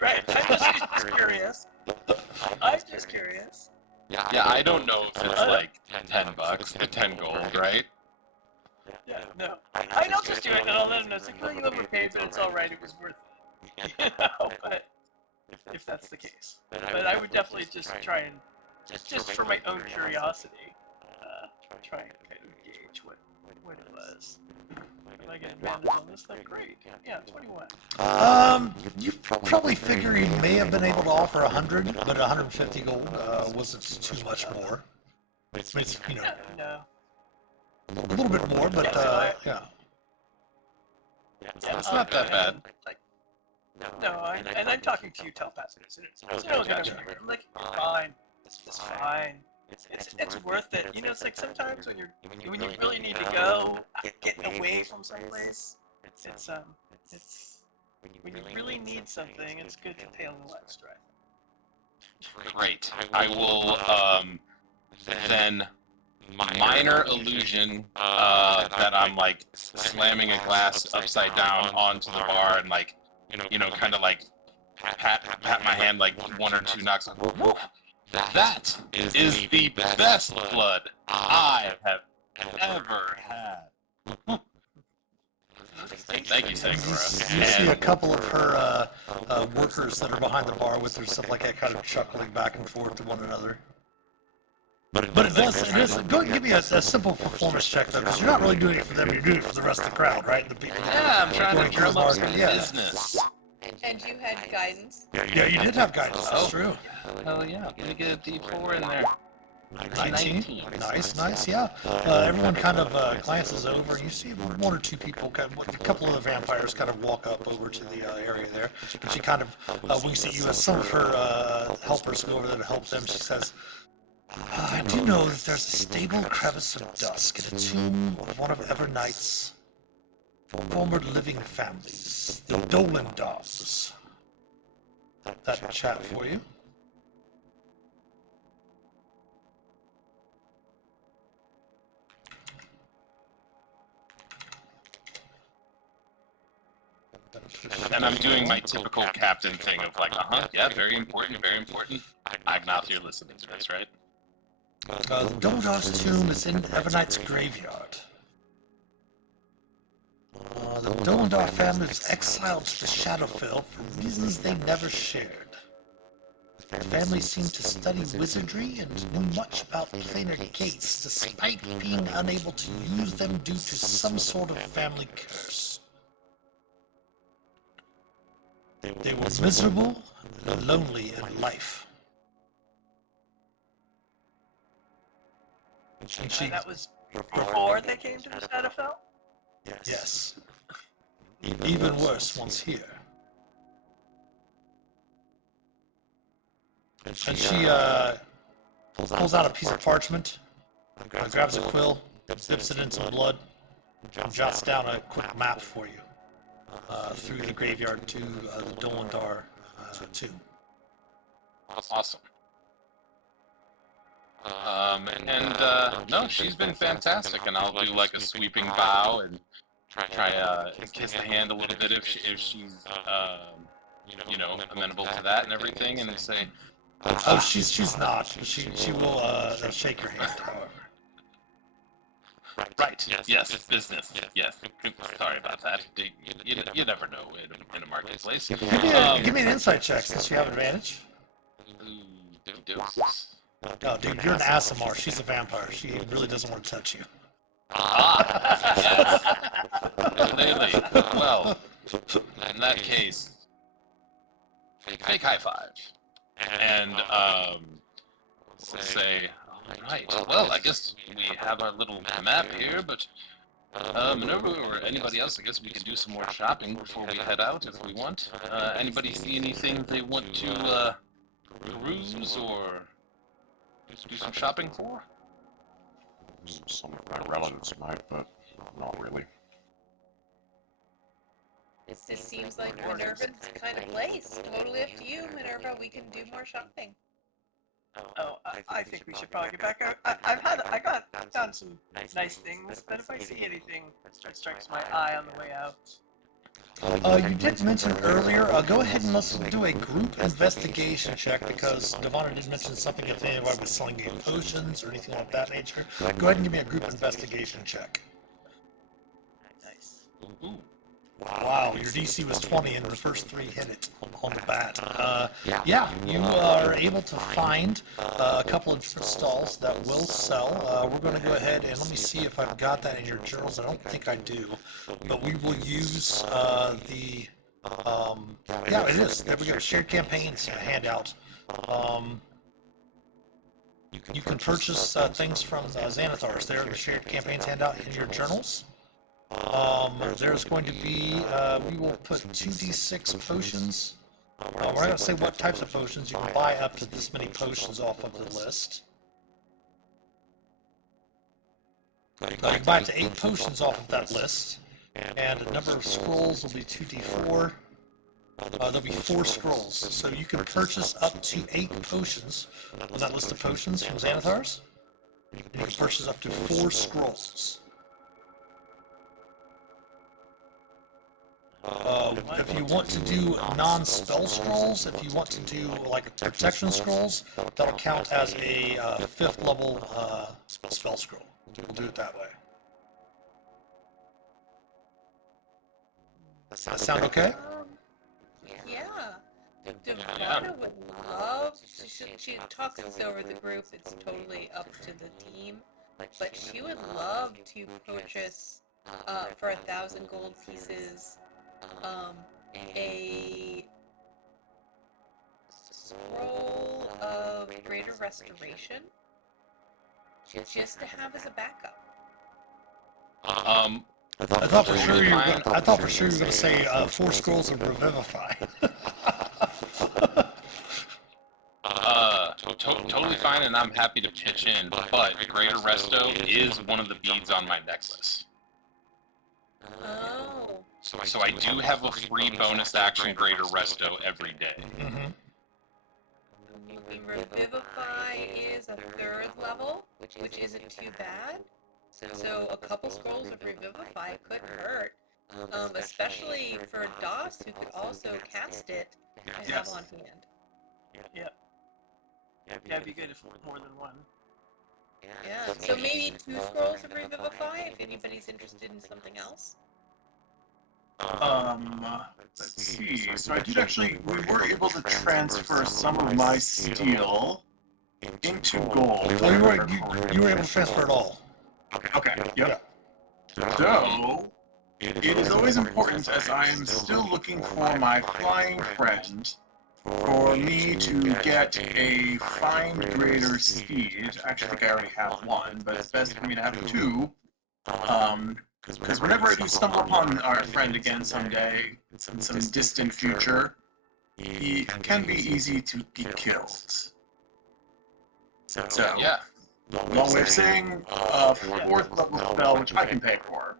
Right. I'm just curious. Yeah, I don't know if it's like $10, 10 gold, right? Yeah, no. I'll just do it and I'll let him know. It's like, well, you overpaid, but it's alright, it was worth it. But if that's the case. But I would definitely just try and, just for my own curiosity, try and kind of gauge what it was. If I get advantage on this, then great. Yeah, 21. You probably figure he may have been able to offer 100, but 150 gold wasn't too much more. It's, Yeah, no. a little bit more, but yeah. It's not that bad. No, I'm talking to you telepathically. So no, I'm like, you're fine. It's fine. It's worth it. It's like sometimes when you really need to go, get away from someplace. It's when you really need something, it's good to pay a little extra. Great. I will then minor illusion that I'm like slamming a glass upside down onto the bar and like kind of like pat my hand like 1 or 2 knocks. Woo! That is the best blood I have ever had. Thank you, Sakura. You see a couple of her workers that are behind the bar with her stuff like that, kind of chuckling back and forth to one another. But it does. Go and give me a simple performance check though, because you're not really doing it for them. You're doing it for the rest of the crowd, right? The people. Yeah, I'm trying to drum up some Yeah. business. And you had guidance. Yeah, you did have guidance. That's true. Oh yeah, let me get a D4 in there. 19. Nice, yeah. Everyone kind of glances over. You see 1 or 2 people, a couple of the vampires kind of walk up over to the area there. And she kind of winks at you as some of her helpers go over there to help them. She says, I do know that there's a stable crevice of dusk in a tomb of one of Evernight's former living families, the Dolan Dogs. That chat for you. And I'm doing my typical captain thing of like, yeah, very important. Agnoth, you're listening to this, right? The Dolan's tomb is in Evernight's graveyard. The Dolendar family was exiled to the Shadowfell for reasons they never shared. The family seemed to study wizardry and knew much about planar gates, despite being unable to use them due to some sort of family curse. They were miserable and lonely in life. And she, That was before they came to the Shadowfell? yes. Even worse once here. And she pulls out a piece of parchment, grabs a quill, dips it in some blood, and jots down a quick map for you through the graveyard to the Dolendar tomb. Awesome. No, she's been fantastic, and I'll do like a sweeping bow and try kiss the hand a little bit if she's amenable to that and everything, and say, Oh, she's not. She will shake your hand, however. right, yes, business, yes. Sorry about that. You never know in a marketplace. Give me an insight check since you have advantage. Ooh, doses. No, dude, you're an Asimar. She's a vampire. She really doesn't want to touch you. Yes. Clearly. Well, in that case, fake high five. And say, alright, well, I guess we have our little map here, but Minerva or anybody else, I guess we can do some more shopping before we head out if we want. Anybody see anything they want to peruse or do some shopping for? Some of my relatives might, but not really. This seems like Minerva's kind of place. Totally up to you, Minerva. We can do more shopping. Oh, I think we should probably get back. I found some nice things, but if I see anything that strikes my eye on the way out. You did mention earlier, go ahead and let's do a group investigation check because Devonna did mention something if anybody was selling any potions or anything like that nature. Go ahead and give me a group investigation check. Nice. Ooh. Wow, your DC was 20 and the first 3 hit it on the bat. Yeah, you are able to find a couple of different stalls that will sell. We're going to go ahead and let me see if I've got that in your journals. I don't think I do, but we will use yeah, it is. There we go, shared campaigns handout. You can purchase things from Xanathars. There, the shared campaigns handout in your journals. There's going to be, we will put 2d6 potions. We're not going to say what types of potions. You can buy up to this many potions off of the list. You can buy up to 8 potions off of that list. And the number of scrolls will be 2d4. There'll be 4 scrolls. So you can purchase up to 8 potions on that list of potions from Xanathars. And you can purchase up to 4 scrolls. If you want to do non-spell scrolls, if you want to do like protection scrolls, that'll count as a 5th level spell scroll. We'll do it that way. Does that sound okay? Yeah. Devonna would love to, she talks this over the group, it's totally up to the team, but she would love to purchase, for 1,000 gold pieces, a scroll of greater restoration, just to have as a backup. I thought for sure you were going to say 4 scrolls of revivify. Totally fine, and I'm happy to pitch in, but Greater Resto is one of the beads on my necklace. Oh. So I do have a free bonus action Greater Resto every day. Mm-hmm. I mean, Revivify is a 3rd level, which isn't too bad. So a couple scrolls of Revivify couldn't hurt. Especially for Doss, who could also cast it and have on hand. Yep. Yeah, it'd be good if more than one. Yeah, so maybe 2 scrolls of Revivify if anybody's interested in something else. Let's see. So I did actually, we were able to transfer some of my steel into gold. Oh, you were able to transfer it all. Okay, yep. So, it is always important, as I am still looking for my flying friend, for me to get a find greater speed. Actually, I think I already have 1, but it's best for me to have 2. Because whenever I do stumble upon our friend again someday, in some distant future, he can be easy to be killed. So, Yeah. long way of saying, 4th level spell, which I can pay for.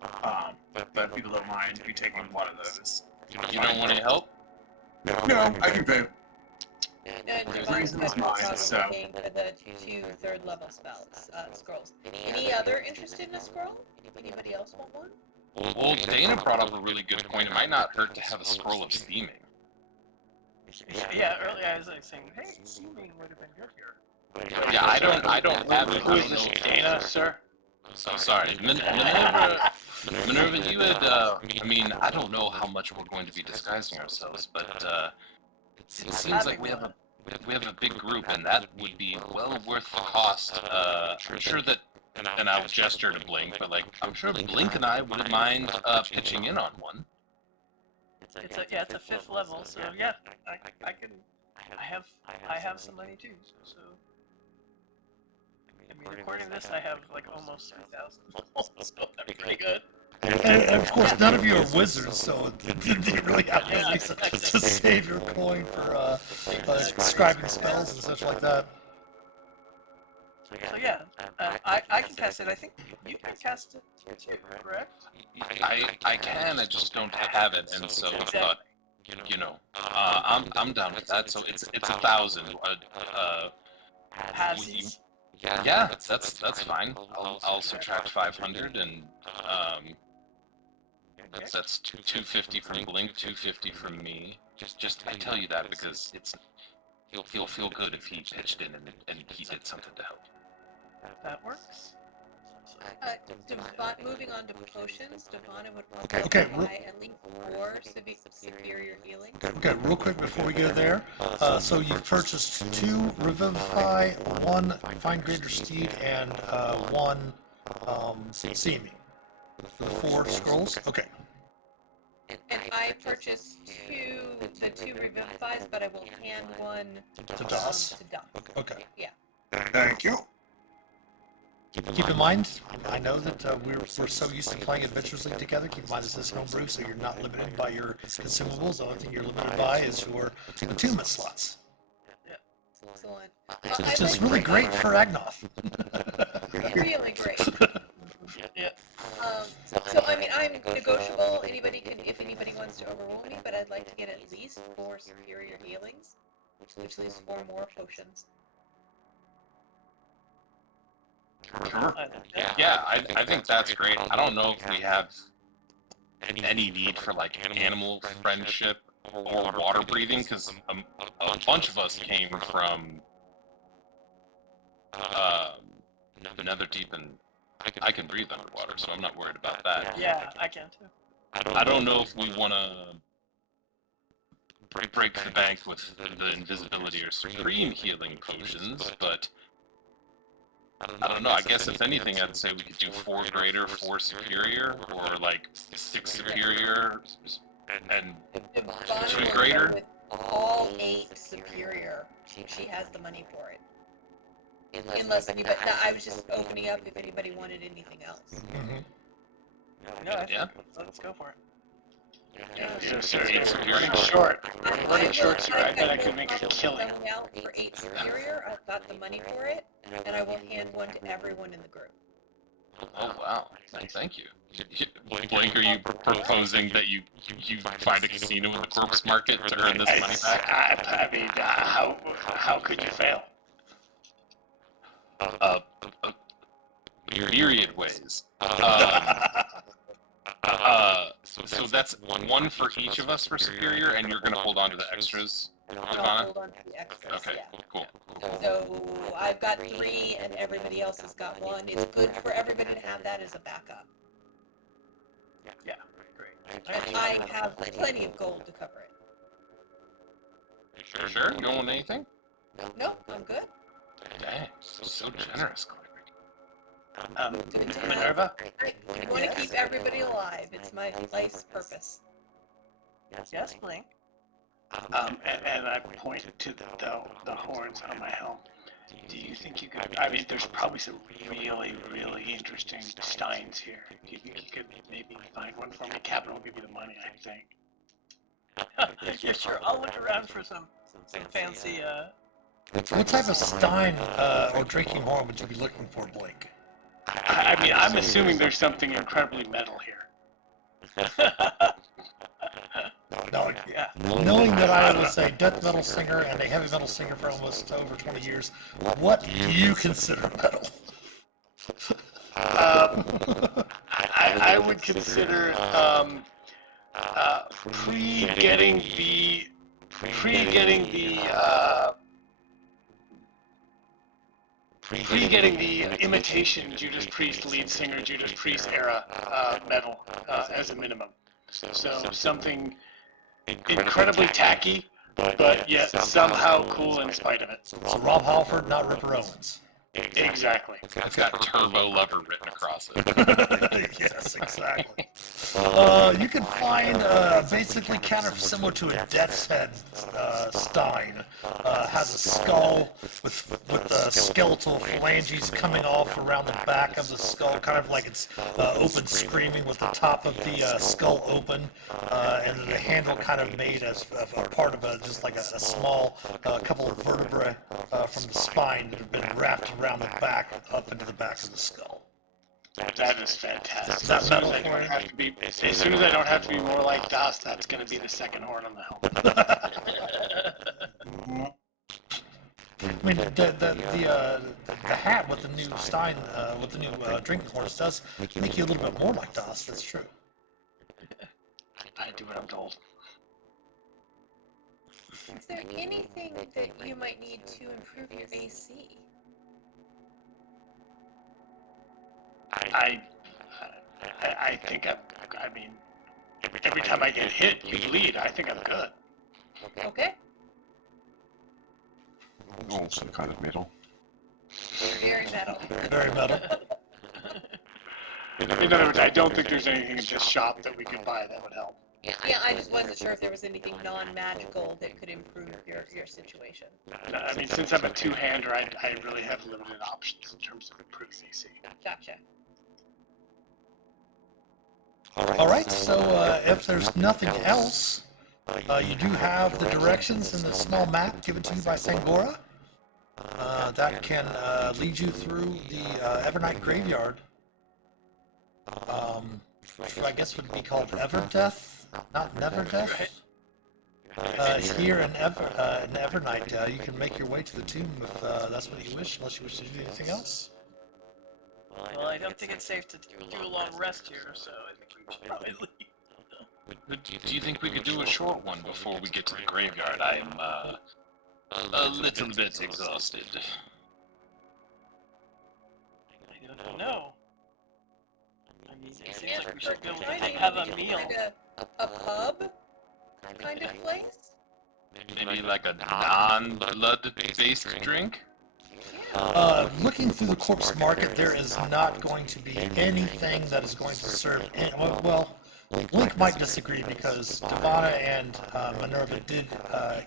But people don't mind me taking one of those. You don't want any help? No, I can pay. Divine's Reasons got no mine, problem so- looking for the 2 third-level spells, scrolls. Any other interested in a scroll? Anybody else want one? Well, Dana brought up a really good point. It might not hurt to have a scroll of theming. Yeah, earlier I was like saying, hey, steaming would have been good here. Yeah, I don't have it. Who I is don't this, know. Dana, sir? So sorry, Minerva, you had. I mean, I don't know how much we're going to be disguising ourselves, but it seems like we have a big group, and that would be well worth the cost. I'm sure that, and I'll gesture to Blink, but like, I'm sure Blink and I wouldn't mind pitching in on one. It's a 5th level, so yeah, I can. I have some money too, so. I mean, according to this, I have like almost 3,000, so that's pretty good. And of course, none of you are wizards, so you really have any to save your coin for scribing spells and such like that. So yeah, I can cast it. I think you can cast it too, correct? I can, I just don't have it, and so I thought, you know, I'm down with that. So it's 1,000. Halvesies. Yeah, that's fine. I'll subtract 500, and that's 250 from Blink, 250 from me. Just I tell you that because he'll feel good if he pitched in and he did something to help. That works. Moving on to potions, Devon would probably Okay, buy at least 4 superior healing. Okay, real quick before we go there. So you've purchased 2 Revivify, 1 Find Greater Steed, and 1 Seeming. For the 4 scrolls? Okay. And I purchased the two Revivifies, but I will hand one To Doss? to Doss. Okay. Yeah. Thank you. Keep in mind, I know that we're so used to playing Adventures League together. Keep in mind this is homebrew, so you're not limited by your consumables. The only thing you're limited by is your attunement slots. Excellent. Which is really great for Agnoth. Really great. Yeah. So I mean, I'm negotiable. If anybody wants to overrule me, but I'd like to get at least 4 superior healings, which leaves 4 more potions. Yeah, I think that's great. I don't know if we have any need for like animal friendship or water breathing, because a bunch of us came from the Netherdeep, and I can breathe underwater, so I'm not worried about that. Yeah, I can too. I don't know if we want to break the bank with the invisibility or supreme healing potions, but I don't know. I guess if anything, I'd say we could do 4 greater, 4 superior, or like 6 superior and Devon 2 will greater. go with all 8 superior. She has the money for it. Unless anybody, no, I was just opening up if anybody wanted anything else. No, I Yeah. think let's go for it. Yes, sir. Eight superior. Running short. I Running short, sir. I got bet I no could make a problem killing. going out for 8 superior. I've got the money for it, and I will hand one to everyone in the group. Oh wow! Thank you. Blink, are you proposing that you find a casino in the corpse market to earn this money back? I mean, how could you fail? Myriad ways. So that's 1 for each of us for superior, and you're gonna hold on to the extras, I'll Ivana? hold on to the extras, Okay, yeah. cool. So I've got 3, and everybody else has got 1. It's good for everybody to have that as a backup. Yeah, great. And I have plenty of gold to cover it. Sure? You don't want anything? No, I'm good. Dang, so generous, Cleric. Minerva? I want to keep everybody alive. It's my life's purpose. Yes, Blink. And I pointed to the horns on my helm. Do you think you could? I mean, there's probably some really, really interesting steins here. Do you think you could maybe find one for me? Captain will give you the money, I think. Yeah, sure. I'll look around for some fancy. What type of stein or drinking horn would you be looking for, Blake? I mean, I'm assuming there's something incredibly metal here. No, Yeah. knowing that I was a death metal singer and a heavy metal singer for almost over 20 years, what do you consider metal? I would consider pre-getting the imitation Judas Priest lead singer Judas Priest era metal as a minimum. So something incredibly tacky, but yet somehow cool in spite of it. So Rob Halford, not Ripper Owens. Exactly. It's got Turbo Lover written across it. Yes, exactly. You can find basically kind of similar to a Death's Head Stein. Has a skull with skeletal phalanges coming off around the back of the skull, kind of like it's open screaming with the top of the skull open, and the handle kind of made as a part of just like a small couple of vertebrae from the spine that have been wrapped around the back up into the back of the skull. That is fantastic. Is that metal as soon as I don't have to be more like Das, that's going to be the second horn on the helmet. I mean, the hat with the new Stein, with the new drinking horse does make you a little bit more like Das, that's true. I do what I'm told. Is there anything that you might need to improve your AC? I think I mean, every time I get hit, you bleed. I think I'm good. Okay. Also kind of metal. Very metal. Very metal. In other words, I don't think there's anything in this shop that we could buy that would help. Yeah, I just wasn't sure if there was anything non-magical that could improve your situation. I mean, since I'm a two-hander, I really have limited options in terms of improving AC. Gotcha. All right, so if there's nothing else, you do have the directions in the small map given to you by Sangora. That can lead you through the Evernight Graveyard, which I guess would be called Everdeath, not Neverdeath. Here in Evernight, you can make your way to the tomb if that's what you wish, unless you wish to do anything else. Well, I don't think it's safe to do a long rest here, so I think we should probably leave. Do you think we could do a short one before we get to the graveyard? I'm a little bit exhausted. I don't know. I mean, it seems Yeah, like we should go kind of have a meal. Like a pub kind of place? Maybe like a non-blood-based drink? Looking through the corpse market, there is not going to be anything that is going to serve. Well, Link might disagree because Divana and Minerva did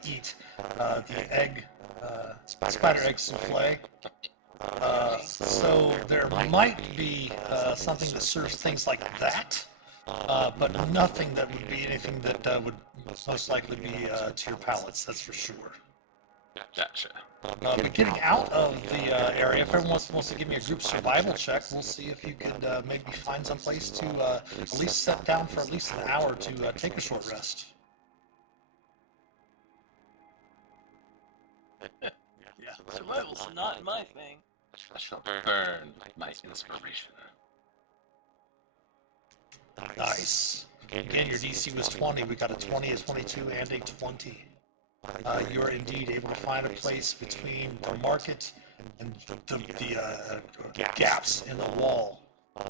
eat the egg, spider egg souffle. So there might be something that serves things like that, but nothing that would be anything that would most likely be to your palates, that's for sure. Gotcha. But getting out of the area, if everyone wants to give me a group survival check, we'll see if you could maybe find some place to at least set down for at least an hour to take a short rest. Yeah, survival's not my thing. I shall burn my inspiration. Nice. Again, your DC was 20. We got a 20, a 22, and a 20. You're indeed able to find a place between the market and the gaps in the wall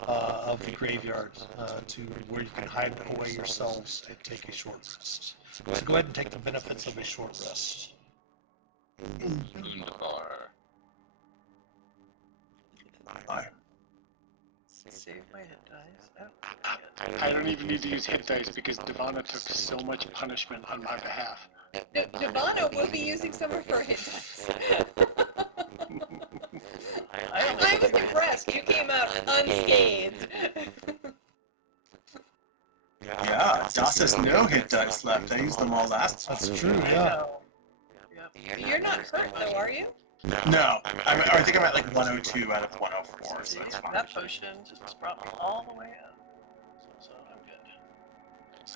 of the graveyard to where you can hide away yourselves and take a short rest. So go ahead and take the benefits of a short rest. Wunderbar. Save my hit dice. I don't even need to use hit dice because Divana took so much punishment on my behalf. Devano will be using some of her hit dice. I was impressed. You came out unscathed. Yeah, Das has no hit dice left. I used them all last time. That's true, yeah. You're not hurt though, are you? No, I think I'm at like 102 out of 104, so that's fine. That potion just brought me all the way up. So I'm good.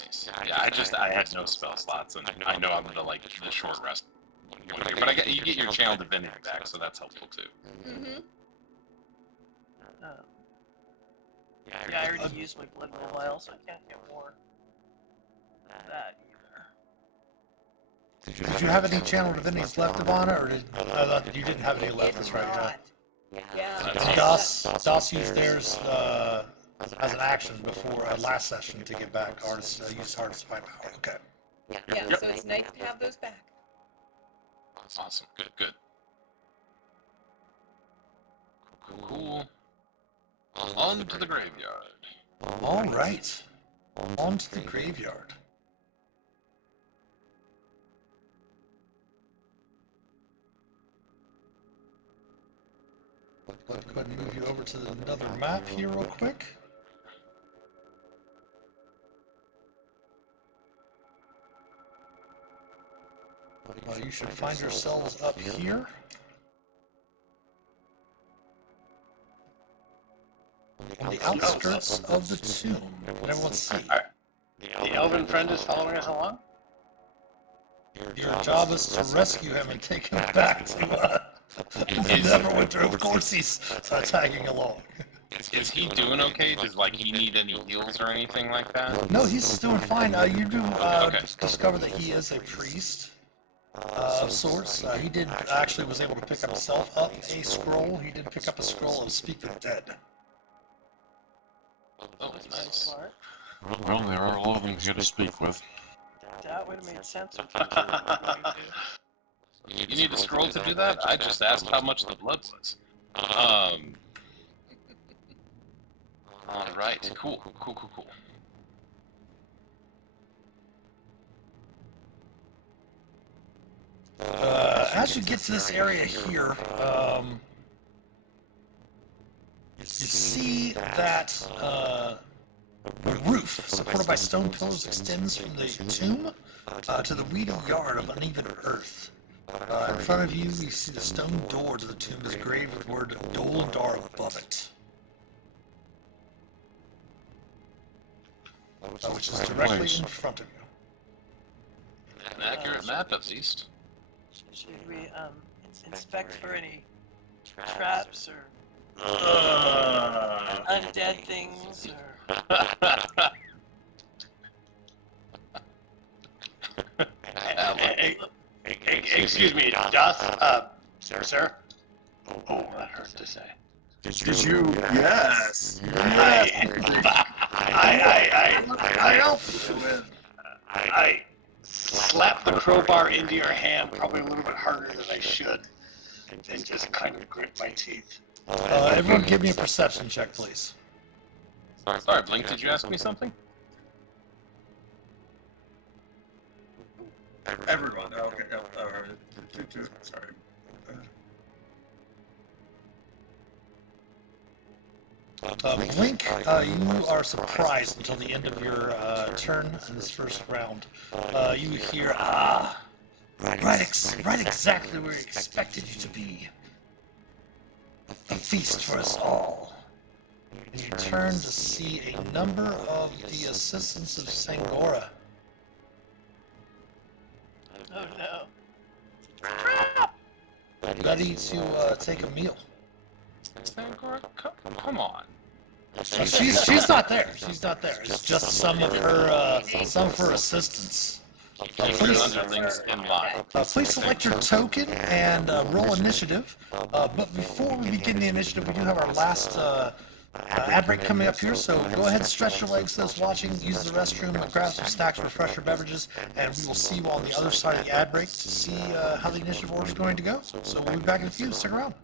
Nice. Yeah, I had no spell slots, and I know I'm the short rest one here, but you get your channel divinity back, so that's helpful too. Mm-hmm. Yeah, I already used my blood for a while, so I can't get more of that either. Did you have any channel divinities left, Ivana, or you didn't have any left? That's right. Yeah. DOS used theirs as an action before last session to get back use Hardest Fight Power. Okay. Yeah, so it's nice to have those back. Awesome. Good. Cool. On to the graveyard. All right. On to the graveyard. Go ahead and move you over to another map here real quick. You should find yourselves up here. On the outskirts of the tomb. Can everyone see? The elven friend is following us along? Your job is to rescue him and take him back to Neverwinter. Of course he's tagging along. Is he doing okay? Does he need any heals or anything like that? No, he's doing fine. You do discover that he is a priest of sorts. He was able to pick up himself up a scroll. He did pick up a scroll of Speak the Dead. Oh, nice. Well, there are a lot of them here to speak with. That would have made sense. You need a scroll to do that? I just asked how much the blood was. Alright, cool. As you get to this area here, you see that the roof, supported by stone pillars, extends from the tomb to the weedy yard of uneven earth. In front of you, you see the stone door to the tomb is engraved with the word Dole and Dar above it, which is directly in front of you. An accurate map, at least. Should we inspect for any traps or undead things or? Excuse me, Doth, sir? Oh, that hurt to say. Did you? Yes. I slapped the crowbar into your hand probably a little bit harder than I should, and just kind of grit my teeth. Everyone give me a perception check, please. Sorry, Blink, did you ask me something? Everyone. Okay. Sorry. Blink, you are surprised until the end of your turn in this first round. You hear, right exactly where we expected you to be. A feast for us all. And you turn to see a number of the assistants of Sangora. Oh no. Ready to take a meal. Come on. She's not there. She's not there. It's just some of her assistants. Please select your token and roll initiative. But before we begin the initiative, we do have our last ad break coming up here. So go ahead and stretch your legs. Those watching, use the restroom, grab some snacks, refresh your beverages, and we will see you on the other side of the ad break to see how the initiative order is going to go. So we'll be back in a few. Stick around.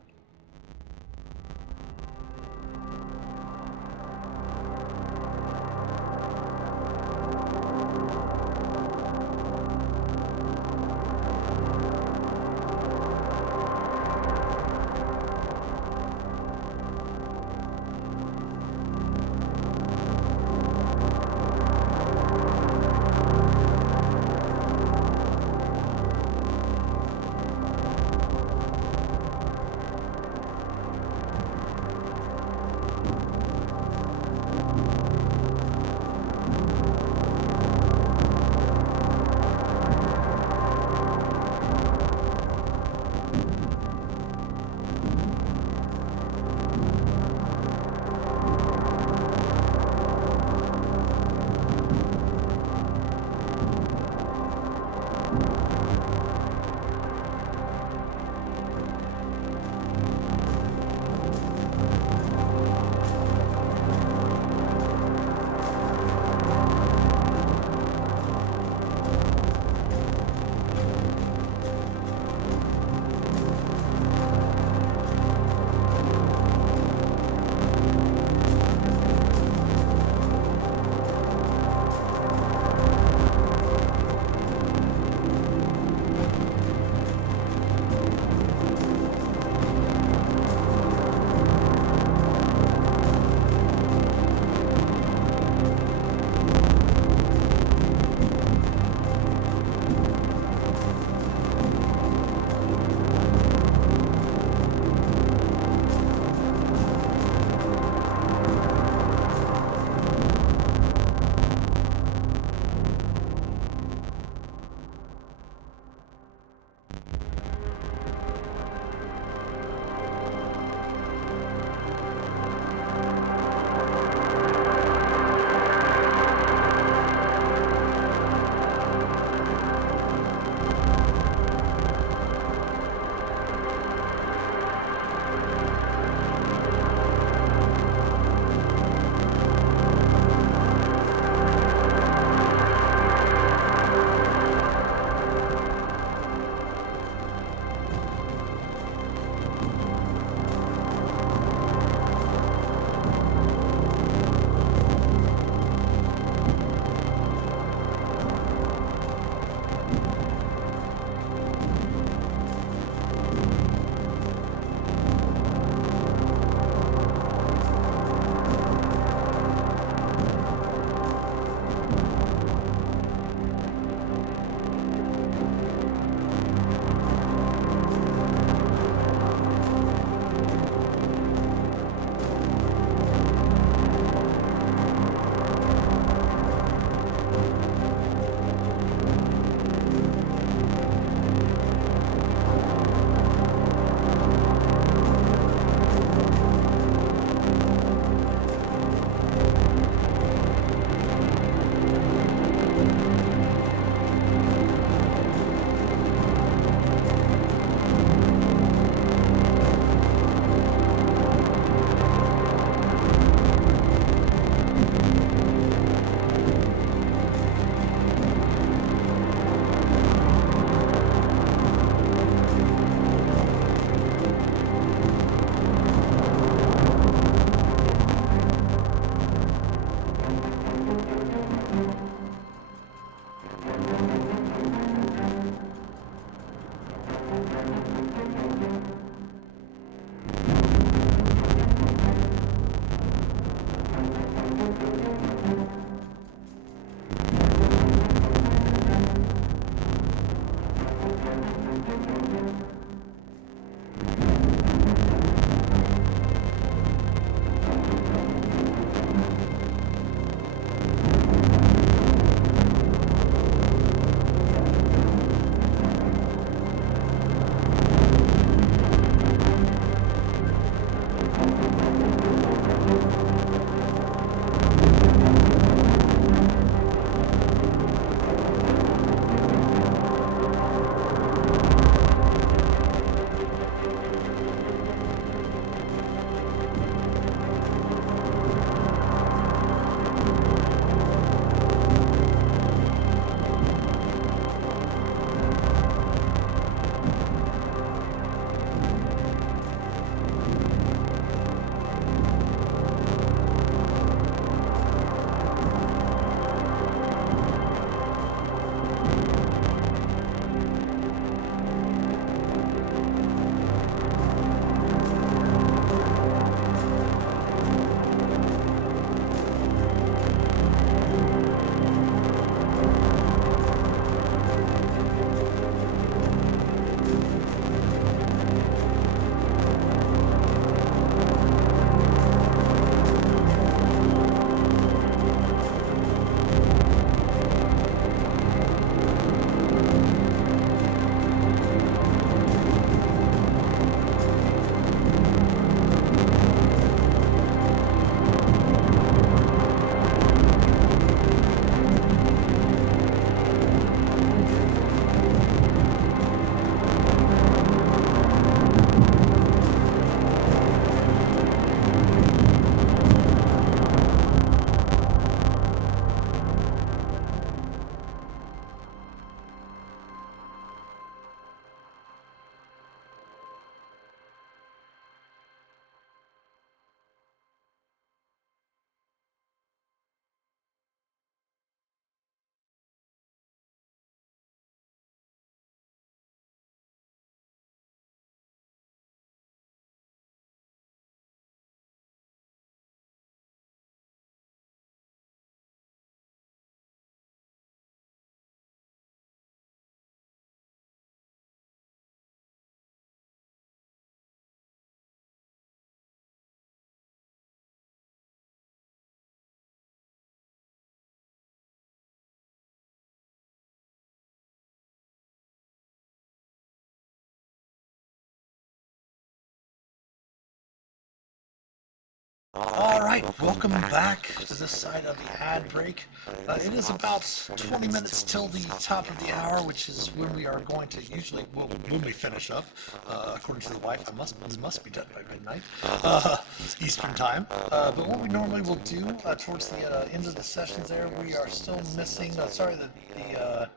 All right, welcome back to this side of the ad break. It is about 20 minutes till the top of the hour, which is when we are going to usually, well, when we finish up, according to the wife, this must be done by midnight, Eastern time. But what we normally will do towards the end of the sessions there, we are still missing, the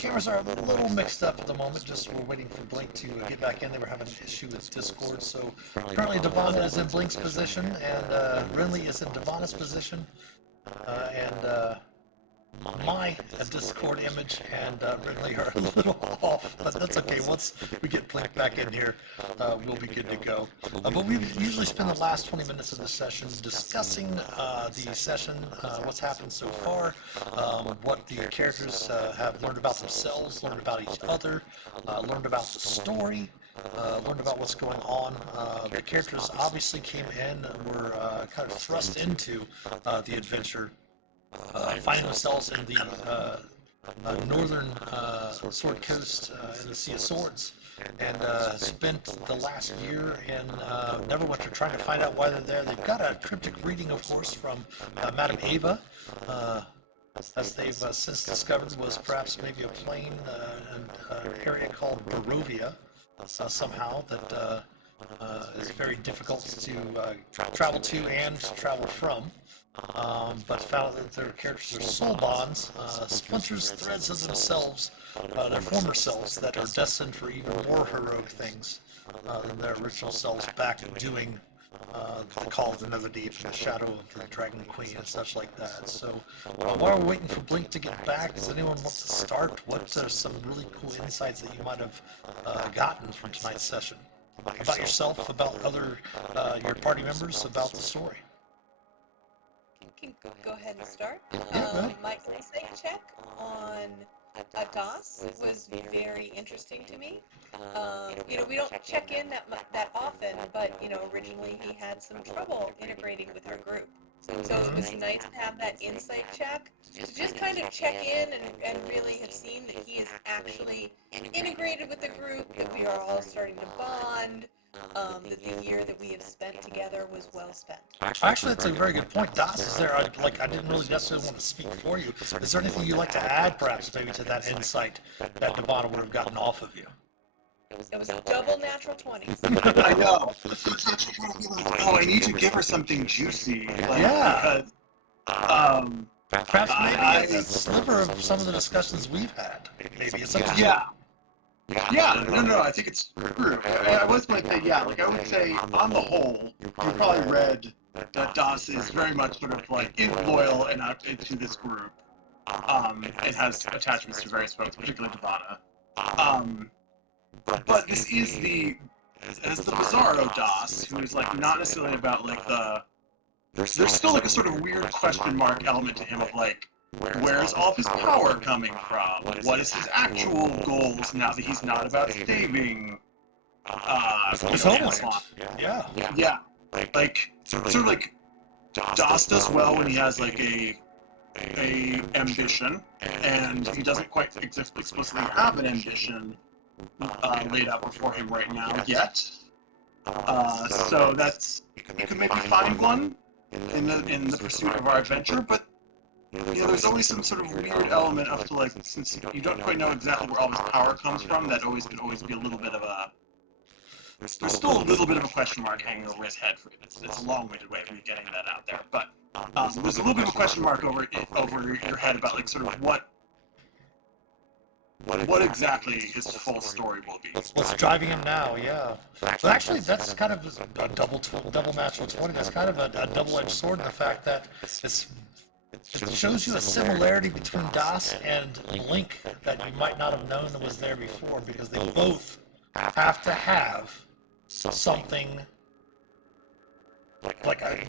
cameras are a little mixed up at the moment, just we're waiting for Blink to get back in. They were having an issue with Discord, so currently Devana is in Blink's position, and Renly is in Devana's position, and my Discord image and Renly are a little off, but that's okay. Once we get Blink back in here, we'll be good to go. But we usually spend the last 20 minutes of the session discussing the session, what's happened so far, what the characters have learned about themselves, learned about each other, learned about the story, learned about what's going on. The characters obviously came in, were kind of thrust into the adventure, finding themselves in the northern Sword Coast in the Sea of Swords, and spent the last year in Neverwinter trying to find out why they're there. They've got a cryptic reading, of course, from Madame Ava, as they've since discovered was perhaps maybe a plane, an area called Barovia, somehow, that is very difficult to travel to and travel from. But found that their characters are soul bonds, splinters, threads of themselves, their former selves that are destined for even more heroic things than their original selves back doing the Call of the Nether Deep and the Shadow of the Dragon Queen and such like that. So while we're waiting for Blink to get back, does anyone want to start? What are some really cool insights that you might have gotten from tonight's session? About yourself, about other your party members, about the story? Can go ahead and start. Yeah, My insight check on DOS was very interesting to me. We don't check in that often, but originally he had some trouble integrating with our group. So it was nice to have that insight check to just kind of check in and really have seen that he is actually integrated with the group, that we are all starting to bond. That the year that we have spent together was well spent. Actually, that's a very good point. Das, is there, I didn't really necessarily want to speak for you. Is there anything you'd like to add, perhaps, maybe to that insight that Devana would have gotten off of you? It was a double natural 20. I know. Oh, I need to give her something juicy. Yeah. Because, Perhaps maybe a sliver of some of the discussions we've had. Maybe it's up to you. Yeah, no, I think it's true. I was going to say, I would say, on the whole, you probably read that Das is very much sort of loyal and out into this group, and has attachments to various folks, particularly Devana. But this is the Bizarro Das, who is not necessarily about there's still a sort of weird question mark element to him of where is all of his power coming from? What is his actual goals now that he's not about saving His homeland. Yeah. Yeah. Sort of Das does well when he has a ambition, and he doesn't quite explicitly have an ambition laid out before him right now yet. So you could maybe find one in the pursuit of our adventure, but there's always some sort of weird element of since you don't quite know exactly where all his power comes from, that could always be a little bit of a there's still a little bit of a question mark hanging over his head for you. It's a long-winded way of me getting that out there, but there's a little bit of a question mark over your head about sort of what exactly his full story will be. What's driving him now? Yeah. But actually, that's kind of a double natural 20. That's kind of a double-edged sword in the fact that it shows you a similarity between Das and Blink that you might not have known was there before, because they both have to have something,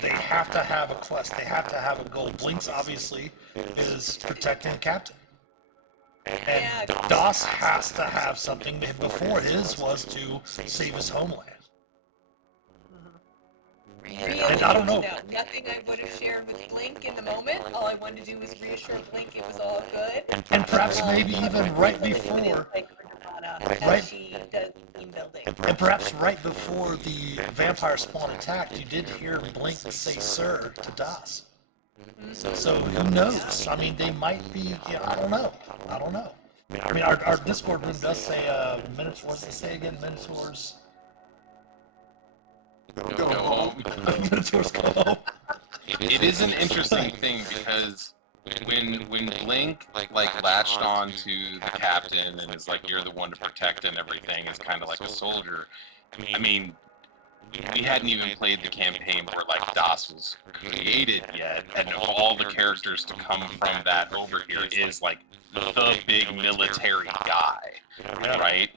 they have to have a quest, they have to have a goal. Blink's obviously is protecting Captain. And Das has to have something before his was to save his homeland. And I don't know. Nothing I would have shared with Blink in the moment. All I wanted to do was reassure Blink it was all good. And perhaps maybe even right before. Ivana Right. as she does team building. And perhaps right before the vampire spawn attacked, you did hear Blink say "sir" to Das. So who knows? I mean, they might be. I don't know. I don't know. I mean, our Discord room does say Minotaurs. What does it say again? Minotaurs. Go home. Minotaurs go home. It is an interesting thing because when Blink like latched on to the captain and is like, you're the one to protect and everything, is kind of like a soldier. I mean, we hadn't even played the campaign where like DOS was created yet, and of all the characters to come from that over here is like the big military guy, right?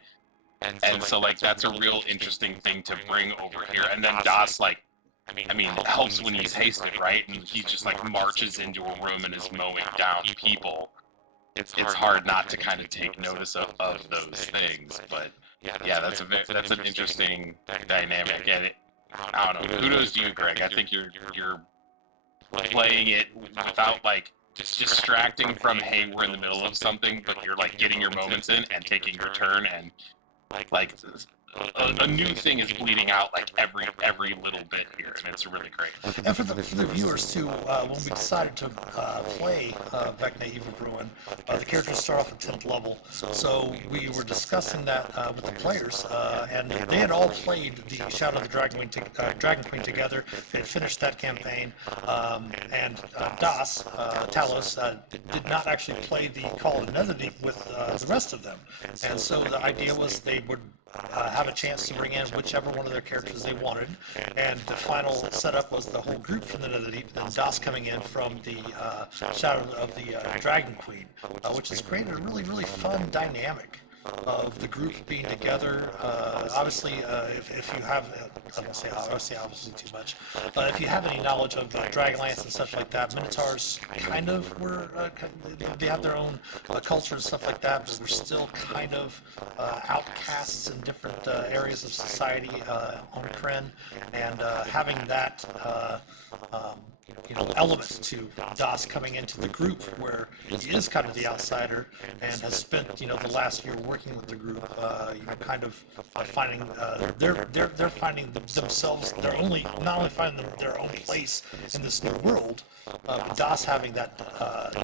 And so like that's a real interesting thing to bring over here. And then DOS like, I mean, it helps when he's hasted, right? And he just like marches into a room and is mowing down people. It's hard not to kind of take notice of those things, but yeah, that's an interesting dynamic. And I don't know. Kudos to you, Greg. I think you're playing it without like just distracting from, hey, we're in the middle of something, but you're like getting your moments in and taking your turn, and like a new thing is bleeding out like every little bit here, and it's really great. And for the viewers too, when we decided to play Vecna Eve of Ruin, the characters start off at 10th level. So we were discussing that with the players, and they had all played the Shadow of the Dragon Queen together. They had finished that campaign, and Das, Talos, did not actually play the Call of the Netherdeep with the rest of them. And so the idea was they would have a chance to bring in whichever one of their characters they wanted, and the final setup was the whole group from the Netherdeep, and then Das coming in from the Shadow of the Dragon Queen, which has created a really fun dynamic of the group being together. Obviously, if you have, I won't say obviously too much, if you have any knowledge of Dragonlance and stuff like that, Minotaurs kind of were, they have their own culture and stuff like that, but we're still kind of outcasts in different areas of society on Kryn, and having that element to Das coming into the group where he is kind of the outsider and has spent the last year working with the group, kind of finding they're finding themselves, not only finding their own place in this new world, but Das having that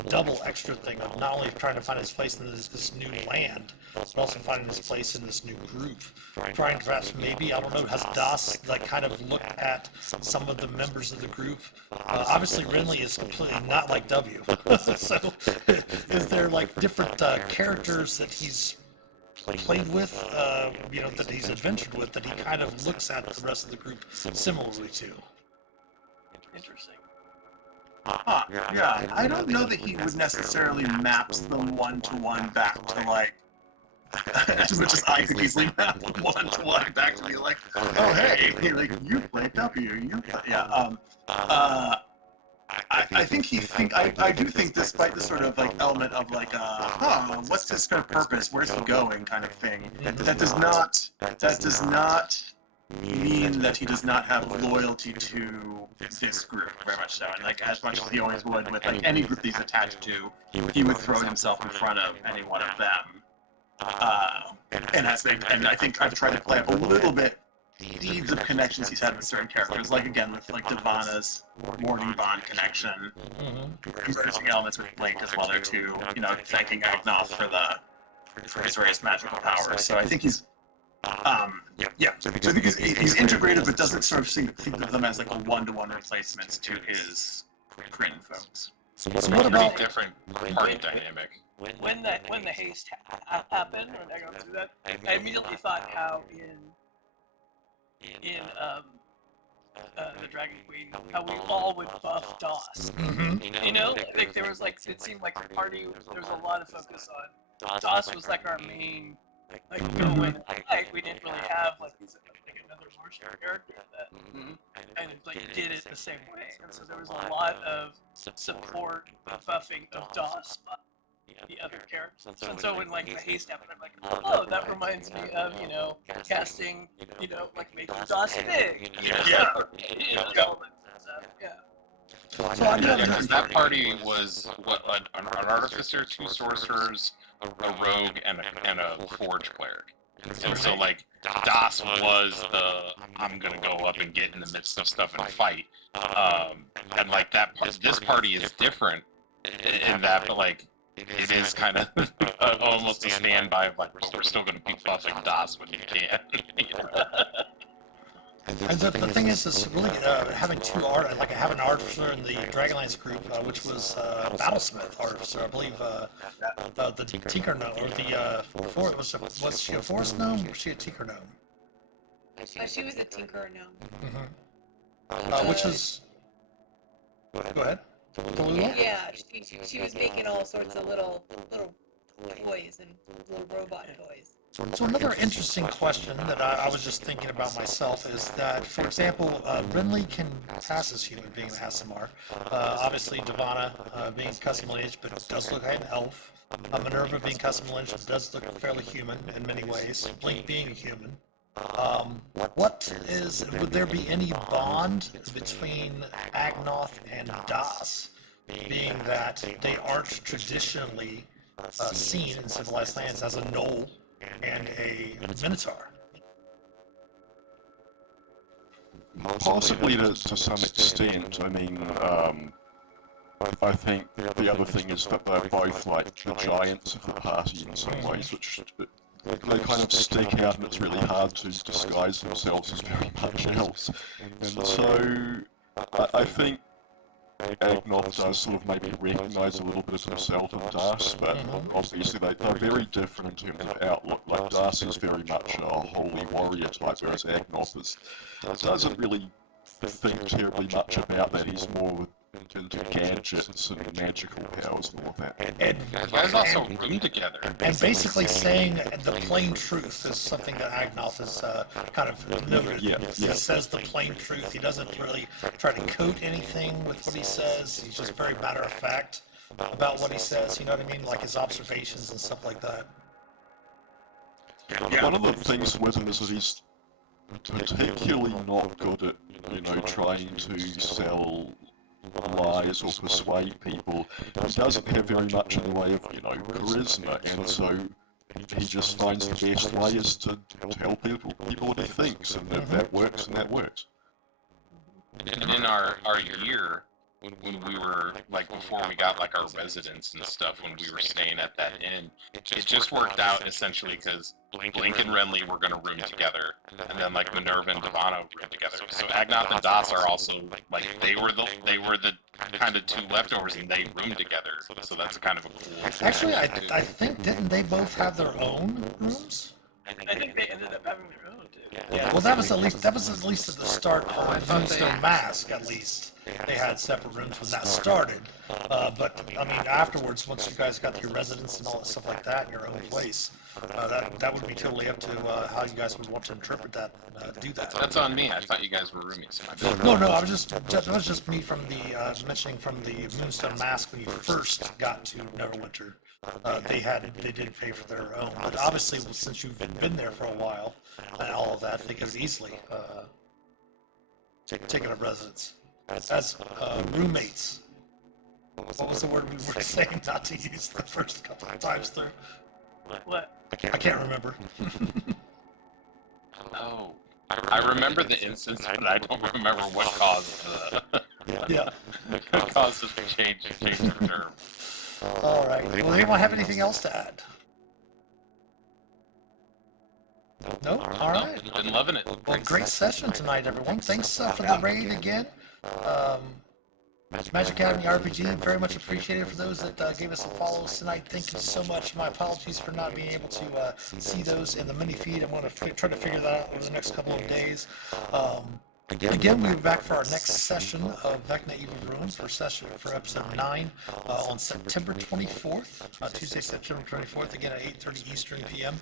double extra thing of not only trying to find his place in this new land, but also finding his place in this new group. Trying perhaps maybe, I don't know, has Das like kind of looked at some of the members of the group? Obviously Renly is completely not like W. So is there like different characters that he's played with, that he's adventured with, that he kind of looks at the rest of the group similarly to? Interesting. Yeah, I don't know that he would necessarily map them one-to-one back to, like, as much as I could easily map them one-to-one back to be like, oh, hey, like, you play W, I do think despite the sort of, like, element of, like, what's his kind of purpose, where's he going kind of thing, that does not mean that he does not have loyalty to this group, very much so. And like as much as he always would with like any group he's attached to, he would throw himself in front of any one of them. And I think I've tried to play up a little bit seeds of connections he's had with certain characters, like again with like Divana's Morning Bond connection, encouraging elements with Blink as well there too, thanking Agnoth for his various magical powers. So I think he's So I think he's integrated, but doesn't sort of think of them as like a one-to-one replacements to his Kryn folks. So what about different party dynamic? When the haste happened, when I got through that, I immediately thought how in the Dragon Queen, how we all would buff DOS. Like there was like, it seemed like the party, there was a lot of focus on DOS was like our main, like we didn't really have like another martial character that kind of like did it the same way, and so there was a lot of support buffing of DOS by the other characters. And so when like the haste happened, I'm like, oh, that reminds me of casting, like making DOS big, So I do have Because that party was what an artificer, 2 sorcerers, a rogue and a forge cleric. So like Das was the I'm gonna go up and get in the midst of stuff and fight, and like this party is different in that, but like it is kind of almost a standby of like we're still gonna be buffing Das when you can. And the thing is really having two art, like I have an artificer in the Dragonlance group, which was Battlesmith artificer, I believe. The Tinker Gnome, or the was she a Forest Gnome or was she a Tinker Gnome? She was a Tinker Gnome. Which is. Go ahead. Tallulah? Yeah, she was making all sorts of little toys and little robot toys. So another interesting question that I was just thinking about myself is that, for example, Renly can pass as human being that has some art. Obviously, Divana being custom lineage, but does look like an elf. Minerva being custom lineage, but does look fairly human in many ways. Blink being a human. Would there be any bond between Agnoth and Das, being that they aren't traditionally seen in civilized lands as a gnoll and a minotaur? Possibly to some extent. I mean, I think the other thing is that they're both like the giants of the party in some ways, which they kind of stick out, and it's really hard to disguise themselves as very much else. And so I think Agnoth does sort of maybe recognise a little bit of himself in Das, but obviously they're very different in terms of outlook. Like Das is very much a holy warrior type, whereas Agnoth doesn't really think terribly much about that. He's more into gadgets and magical powers and all that. And guys also room together. And basically saying the plain truth is something that Agnoth is kind of noted. Yeah. He says the plain truth. He doesn't really try to coat anything with what he says. He's just very matter of fact about what he says. You know what I mean? Like his observations and stuff like that. One of the things with him is that he's particularly not good at, trying to sell lies or persuade people. He doesn't have very much in the way of, charisma, and so he just finds the best way is to tell people what he thinks, and if that works, then that works. And in our year, when we were, like, before we got, like, our residence and stuff, when we were staying at that inn, it just worked out, essentially, because Blink and Renly were going to room together, and then, like, Minerva and Divana room together. So Agnoth and Das are also, like, they were the kind of two leftovers, and they roomed together, so that's kind of a cool... Actually, I think, didn't they both have their own rooms? I think they ended up having their own, too. Yeah, well, that was at least at the start for Moonstone Mask, at least. They had separate rooms when that started. But, I mean, afterwards, once you guys got your residence and all that stuff like that in your own place, that would be totally up to how you guys would want to interpret that and do that. That's on me. I thought you guys were roomies. No, that was just me from the, mentioning from the Moonstone Mask when you first got to Neverwinter. They did pay for their own. But obviously, since you've been there for a while and all of that, they could have easily taken up residence. As roommates. What was the word we were saying not to use the first couple of times through? What? I can't remember. Oh, I remember the instance, but I don't remember what caused Yeah. caused us to change the term. All right. Well, anyone have anything else to add? No? All right. Been loving it. Well, great session tonight, everyone. Thanks for the raid again. Magic Academy RPG, very much appreciated for those that gave us some follows tonight. Thank you so much. My apologies for not being able to see those in the mini feed. I'm going to try to figure that out over the next couple of days. Again, we'll be back for our next session of Vecna Eve of Ruin for episode 9 on September 24th, Tuesday, September 24th, again at 8:30 Eastern PM.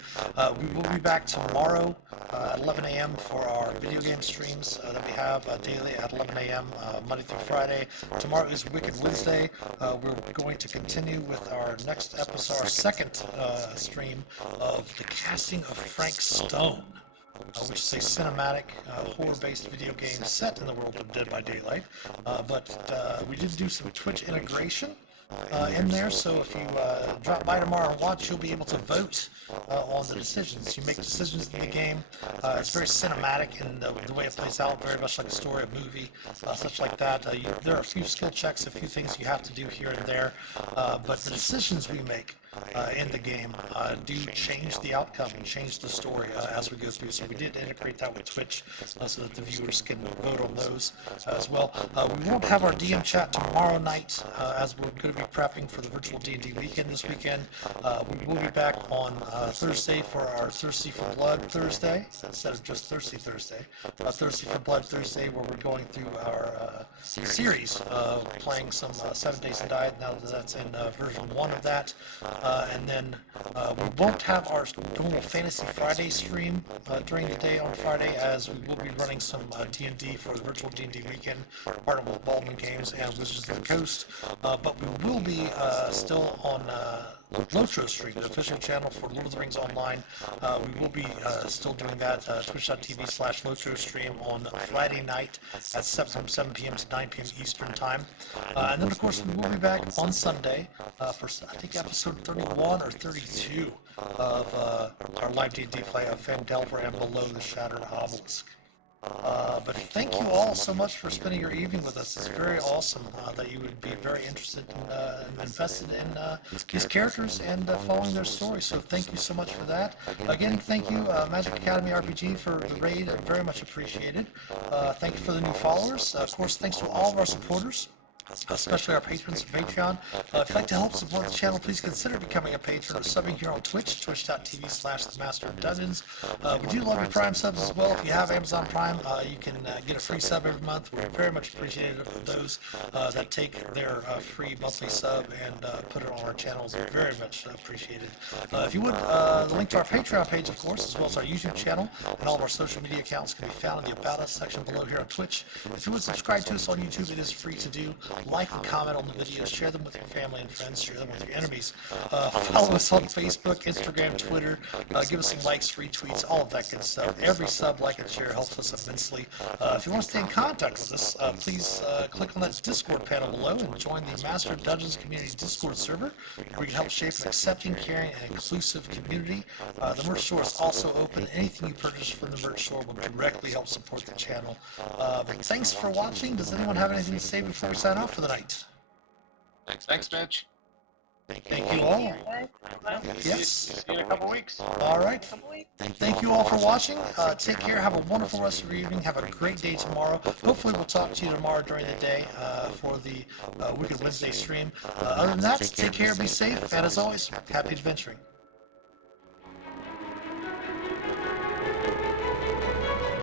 We will be back tomorrow at 11 a.m. for our video game streams that we have daily at 11 a.m. Monday through Friday. Tomorrow is Wicked Wednesday. We're going to continue with our next episode, our second stream of The Casting of Frank Stone. Which is a cinematic, horror-based video game set in the world of Dead by Daylight. But we did do some Twitch integration, in there. So if you drop by tomorrow and watch, you'll be able to vote on the decisions. You make decisions in the game. It's very cinematic in the way it plays out, very much like a story, a movie, such like that. There are a few skill checks, a few things you have to do here and there, but the decisions we make in the game do change the outcome and change the story as we go through. So we did integrate that with Twitch so that the viewers can vote on those as well. We won't have our DM chat tomorrow night as we're going to be prepping for the virtual D&D weekend this weekend. We will be back on Thursday for our Thirsty for Blood Thursday instead of just Thirsty Thursday. Thirsty for Blood Thursday, where we're going through our series playing some 7 Days to Die now that that's in version 1 of that. And then we won't have our normal Fantasy Friday stream during the day on Friday, as we will be running some D&D for the virtual D&D weekend, partnered with Baldwin Games and Wizards of the Coast. But we will be still on Lotro stream, the official channel for Lord of the Rings Online. We will be still doing that, twitch.tv/Lotro stream on Friday night at 7 p.m. to 9 p.m. Eastern Time. And then, of course, we will be back on Sunday for, I think, episode 31 or 32 of our live D&D play of Fandelver and Below the Shattered Obelisk. But thank you all so much for spending your evening with us. It's very awesome that you would be very interested in and invested in these characters and following their story. So thank you so much for that. Again, thank you, Magic Academy RPG, for the raid. Very much appreciated. Thank you for the new followers. Of course, thanks to all of our supporters, especially our patrons of Patreon. If you'd like to help support the channel, please consider becoming a patron or subbing here on Twitch, twitch.tv/themasterofdungeons. We do love your Prime subs as well. If you have Amazon Prime, you can get a free sub every month. We're very much appreciative of those that take their free monthly sub and put it on our channels. Very much appreciated. If you would, the link to our Patreon page, of course, as well as our YouTube channel and all of our social media accounts can be found in the About Us section below here on Twitch. If you would subscribe to us on YouTube, it is free to do. Like and comment on the videos, share them with your family and friends, share them with your enemies. Follow us on Facebook, Instagram, Twitter, give us some likes, retweets, all of that good stuff. Every sub, like, and share helps us immensely. If you want to stay in contact with us, please click on that Discord panel below and join the Master of Dungeons Community Discord server, where we can help shape an accepting, caring, and inclusive community. The merch store is also open. Anything you purchase from the merch store will directly help support the channel. Thanks for watching. Does anyone have anything to say before we sign off for the night? Thanks, Mitch. Thank you all. Yes. See you in a couple weeks. All right. Thank you all for watching. Take care. Have a wonderful rest of your evening. Have a great day tomorrow. Hopefully we'll talk to you tomorrow during the day for the Wicked Wednesday stream. Other than that, take care, be safe, and as always, happy adventuring.